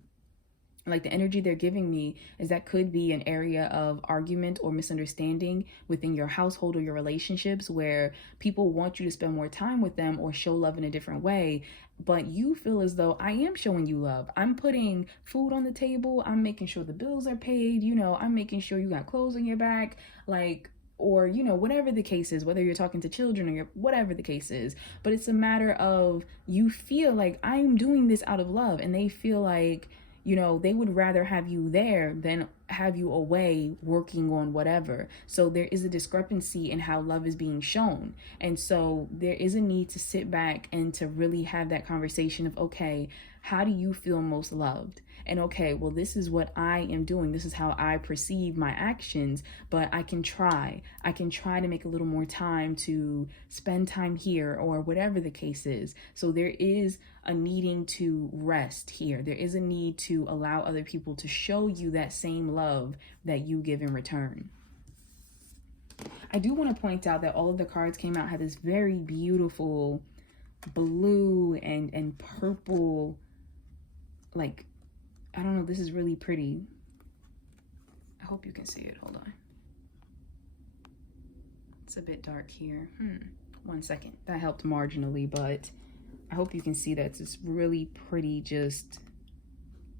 like the energy they're giving me is that could be an area of argument or misunderstanding within your household or your relationships, where people want you to spend more time with them or show love in a different way, but you feel as though I am showing you love. I'm putting food on the table. I'm making sure the bills are paid. I'm making sure you got clothes on your back, or whatever the case is, whether you're talking to children or whatever the case is. But it's a matter of, you feel like I'm doing this out of love, and they feel like they would rather have you there than have you away working on whatever. So there is a discrepancy in how love is being shown. And so there is a need to sit back and to really have that conversation of, okay, how do you feel most loved? And okay, well, this is what I am doing. This is how I perceive my actions, but I can try to make a little more time to spend time here, or whatever the case is. So there is a needing to rest here. There is a need to allow other people to show you that same love that you give in return. I do want to point out that all of the cards came out had this very beautiful blue and purple, I don't know, this is really pretty. I hope you can see it. Hold on. It's a bit dark here. 1 second. That helped marginally, but I hope you can see that it's this really pretty just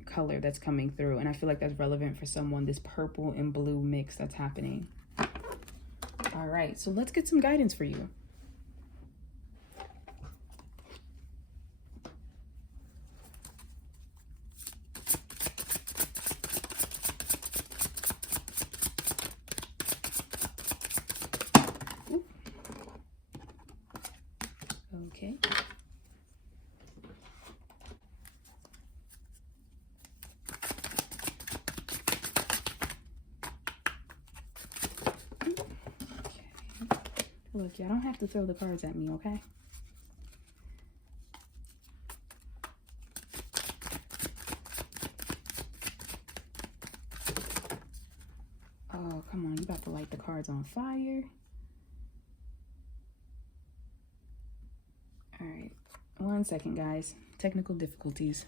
color that's coming through. And I feel like that's relevant for someone, this purple and blue mix that's happening. All right, so let's get some guidance for you. Okay. Look, y'all don't have to throw the cards at me, okay? Oh, come on, you about to light the cards on fire. All right, 1 second, guys. Technical difficulties.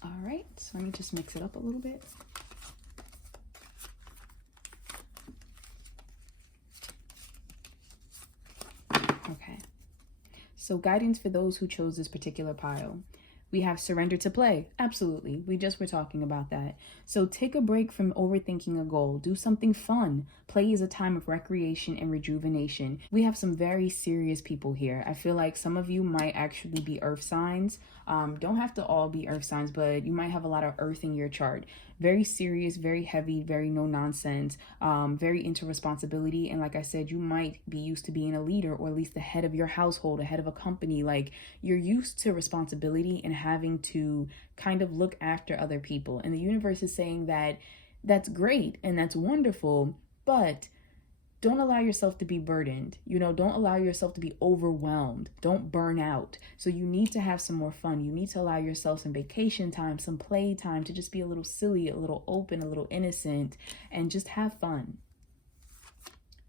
All right, so let me just mix it up a little bit. Okay, so guidance for those who chose this particular pile. We have surrender to play. Absolutely. We just were talking about that. So take a break from overthinking a goal. Do something fun. Play is a time of recreation and rejuvenation. We have some very serious people here. I feel like some of you might actually be earth signs. Don't have to all be earth signs, but you might have a lot of earth in your chart. Very serious, very heavy, very no nonsense, very into responsibility. And like I said, you might be used to being a leader, or at least the head of your household, a head of a company. Like, you're used to responsibility and having to kind of look after other people. And the universe is saying that that's great and that's wonderful, but don't allow yourself to be burdened. Don't allow yourself to be overwhelmed. Don't burn out. So you need to have some more fun. You need to allow yourself some vacation time, some play time, to just be a little silly, a little open, a little innocent, and just have fun.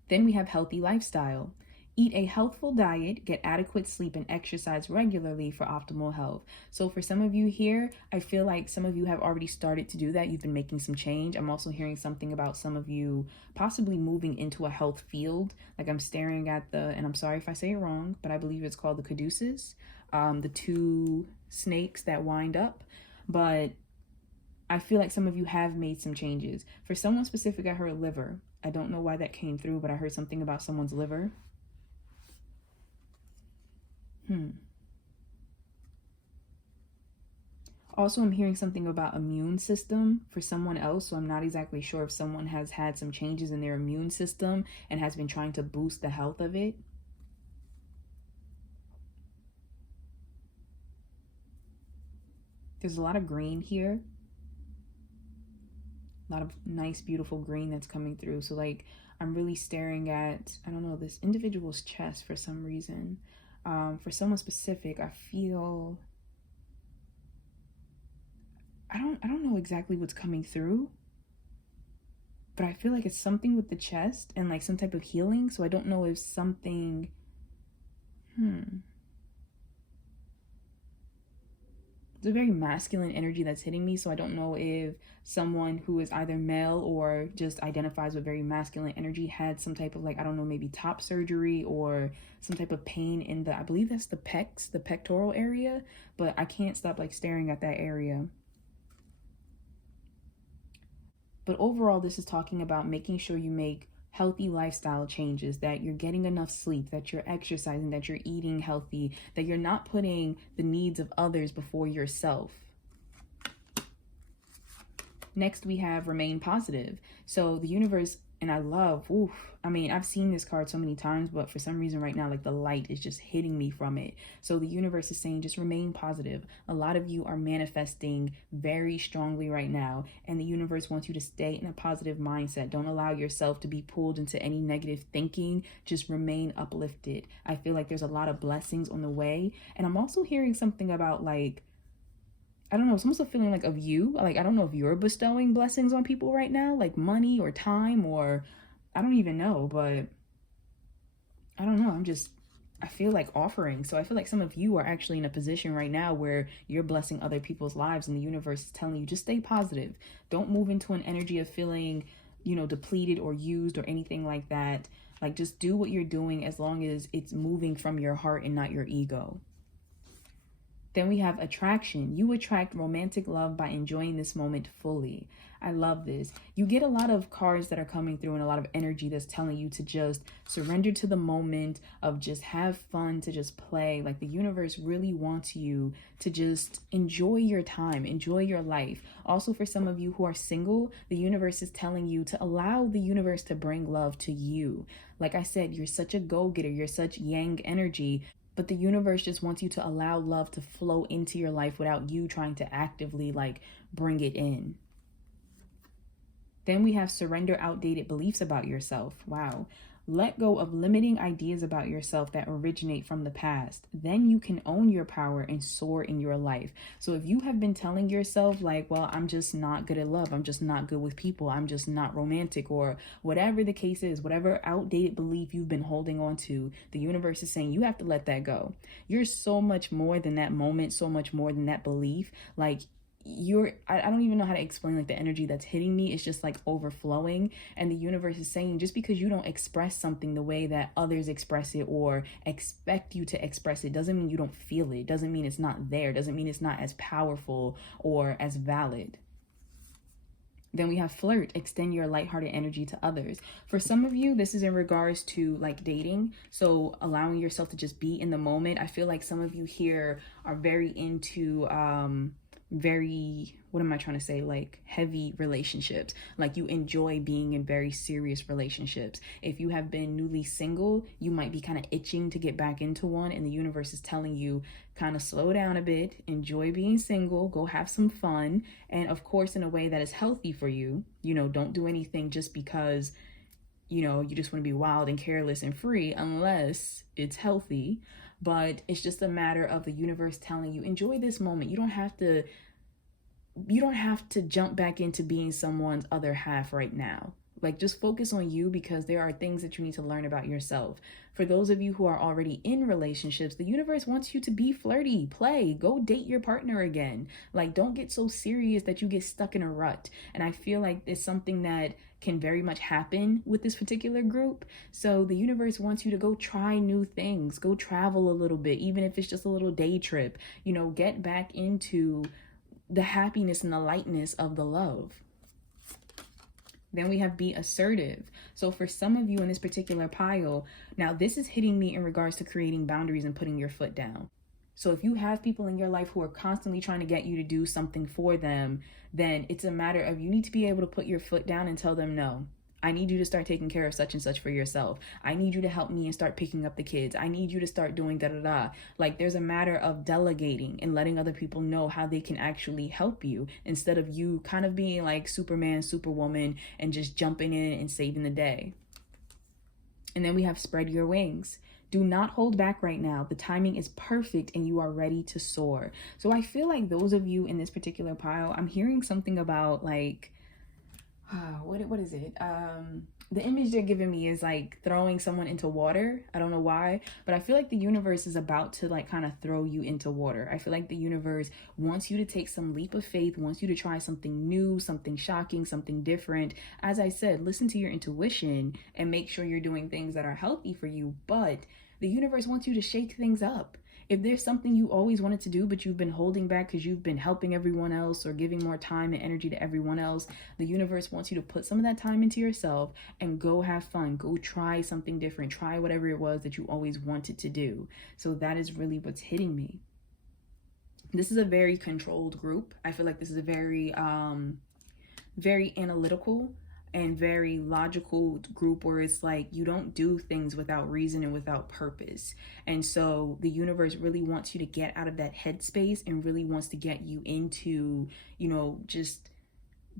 Then we have healthy lifestyle. Eat a healthful diet, get adequate sleep, and exercise regularly for optimal health. So for some of you here, I feel like some of you have already started to do that. You've been making some change. I'm also hearing something about some of you possibly moving into a health field. Like I'm staring at and I'm sorry if I say it wrong, but I believe it's called the caduceus, the two snakes that wind up. But I feel like some of you have made some changes. For someone specific, I heard liver. I don't know why that came through, but I heard something about someone's liver. Also, I'm hearing something about immune system for someone else, so I'm not exactly sure if someone has had some changes in their immune system and has been trying to boost the health of it. There's a lot of green here. A lot of nice, beautiful green that's coming through. So like, I'm really staring at, I don't know, this individual's chest for some reason. For someone specific, I feel, I don't know exactly what's coming through, but I feel like it's something with the chest and like some type of healing. So I don't know if something, it's a very masculine energy that's hitting me. So I don't know if someone who is either male or just identifies with very masculine energy had some type of like, I don't know, maybe top surgery or some type of pain in I believe that's the pecs, the pectoral area, but I can't stop like staring at that area. But overall, this is talking about making sure you make healthy lifestyle changes, that you're getting enough sleep, that you're exercising, that you're eating healthy, that you're not putting the needs of others before yourself. Next, we have remain positive. So the universe, and I love, I've seen this card so many times, but for some reason right now, like the light is just hitting me from it. So the universe is saying, just remain positive. A lot of you are manifesting very strongly right now, and the universe wants you to stay in a positive mindset. Don't allow yourself to be pulled into any negative thinking. Just remain uplifted. I feel like there's a lot of blessings on the way. And I'm also hearing something about like, I don't know, it's almost a feeling like of you. Like, I don't know if you're bestowing blessings on people right now, like money or time, or I don't even know, but I don't know. I feel like offering. So I feel like some of you are actually in a position right now where you're blessing other people's lives and the universe is telling you, just stay positive. Don't move into an energy of feeling, depleted or used or anything like that. Like, just do what you're doing as long as it's moving from your heart and not your ego. Then we have attraction. You attract romantic love by enjoying this moment fully. I love this. You get a lot of cards that are coming through and a lot of energy that's telling you to just surrender to the moment, of just have fun, to just play. Like the universe really wants you to just enjoy your time, enjoy your life. Also, for some of you who are single, the universe is telling you to allow the universe to bring love to you. Like I said, you're such a go-getter. You're such yang energy. But the universe just wants you to allow love to flow into your life without you trying to actively like bring it in. Then we have surrender outdated beliefs about yourself. Wow. Let go of limiting ideas about yourself that originate from the past. Then you can own your power and soar in your life. So if you have been telling yourself like, well, I'm just not good at love, I'm just not good with people, I'm just not romantic, or whatever the case is, whatever outdated belief you've been holding on to, the universe is saying you have to let that go. You're so much more than that moment, so much more than that belief. Like, I don't even know how to explain like the energy that's hitting me. It's just like overflowing, and the universe is saying, just because you don't express something the way that others express it or expect you to express it doesn't mean you don't feel it, doesn't mean it's not there, doesn't mean it's not as powerful or as valid. Then we have flirt, extend your lighthearted energy to others. For some of you, this is in regards to like dating. So allowing yourself to just be in the moment. I feel like some of you here are very into like heavy relationships. Like you enjoy being in very serious relationships. If you have been newly single, you might be kind of itching to get back into one, and the universe is telling you kind of slow down a bit, enjoy being single, go have some fun, and of course in a way that is healthy for you. Don't do anything just because you know, you just want to be wild and careless and free unless it's healthy. But it's just a matter of the universe telling you, enjoy this moment. You don't have to jump back into being someone's other half right now. Like, just focus on you, because there are things that you need to learn about yourself. For those of you who are already in relationships, the universe wants you to be flirty, play, go date your partner again. Like, don't get so serious that you get stuck in a rut. And I feel like it's something that can very much happen with this particular group. So the universe wants you to go try new things, go travel a little bit, even if it's just a little day trip, you know, get back into the happiness and the lightness of the love. Then we have be assertive. So for some of you in this particular pile, now this is hitting me in regards to creating boundaries and putting your foot down. So if you have people in your life who are constantly trying to get you to do something for them, then it's a matter of you need to be able to put your foot down and tell them no. I need you to start taking care of such and such for yourself. I need you to help me and start picking up the kids. I need you to start doing da-da-da. Like, there's a matter of delegating and letting other people know how they can actually help you, instead of you kind of being like Superman, Superwoman, and just jumping in and saving the day. And then we have spread your wings. Do not hold back right now. The timing is perfect and you are ready to soar. So I feel like those of you in this particular pile, I'm hearing something about like, what is it? The image they're giving me is like throwing someone into water. I don't know why, but I feel like the universe is about to like kind of throw you into water. I feel like the universe wants you to take some leap of faith, wants you to try something new, something shocking, something different. As I said, listen to your intuition and make sure you're doing things that are healthy for you. But the universe wants you to shake things up. If there's something you always wanted to do, but you've been holding back because you've been helping everyone else or giving more time and energy to everyone else, the universe wants you to put some of that time into yourself and go have fun. Go try something different. Try whatever it was that you always wanted to do. So that is really what's hitting me. This is a very controlled group. I feel like this is a very, very analytical and very logical group, where it's like you don't do things without reason and without purpose. And so the universe really wants you to get out of that headspace and really wants to get you into, you know, just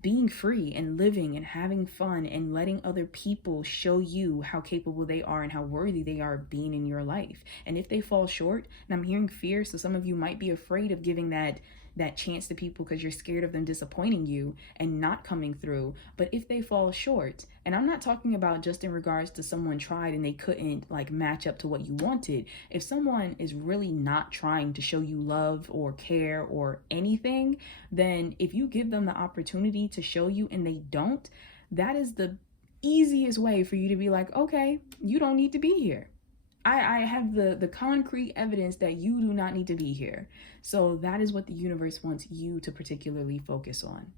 being free and living and having fun and letting other people show you how capable they are and how worthy they are of being in your life. And if they fall short, and I'm hearing fear, so some of you might be afraid of giving that chance to people because you're scared of them disappointing you and not coming through. But if they fall short, and I'm not talking about just in regards to someone tried and they couldn't like match up to what you wanted. If someone is really not trying to show you love or care or anything, then if you give them the opportunity to show you and they don't, that is the easiest way for you to be like, okay, you don't need to be here. I have the concrete evidence that you do not need to be here. So that is what the universe wants you to particularly focus on.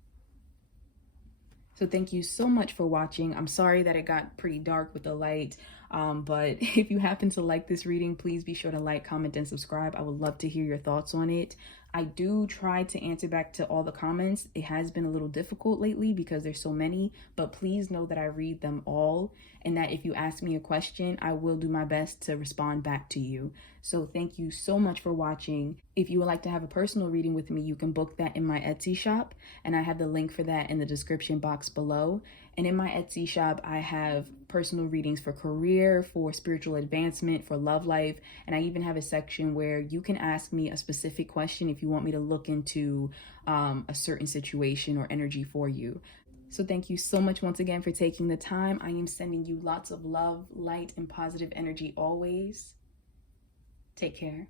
So thank you so much for watching. I'm sorry that it got pretty dark with the light, but if you happen to like this reading, please be sure to like, comment, and subscribe. I would love to hear your thoughts on it. I do try to answer back to all the comments. It has been a little difficult lately because there's so many, but please know that I read them all, and that if you ask me a question, I will do my best to respond back to you. So thank you so much for watching. If you would like to have a personal reading with me, you can book that in my Etsy shop, and I have the link for that in the description box below. And in my Etsy shop, I have personal readings for career, for spiritual advancement, for love life. And I even have a section where you can ask me a specific question if you want me to look into a certain situation or energy for you. So thank you so much once again for taking the time. I am sending you lots of love, light, and positive energy always. Take care.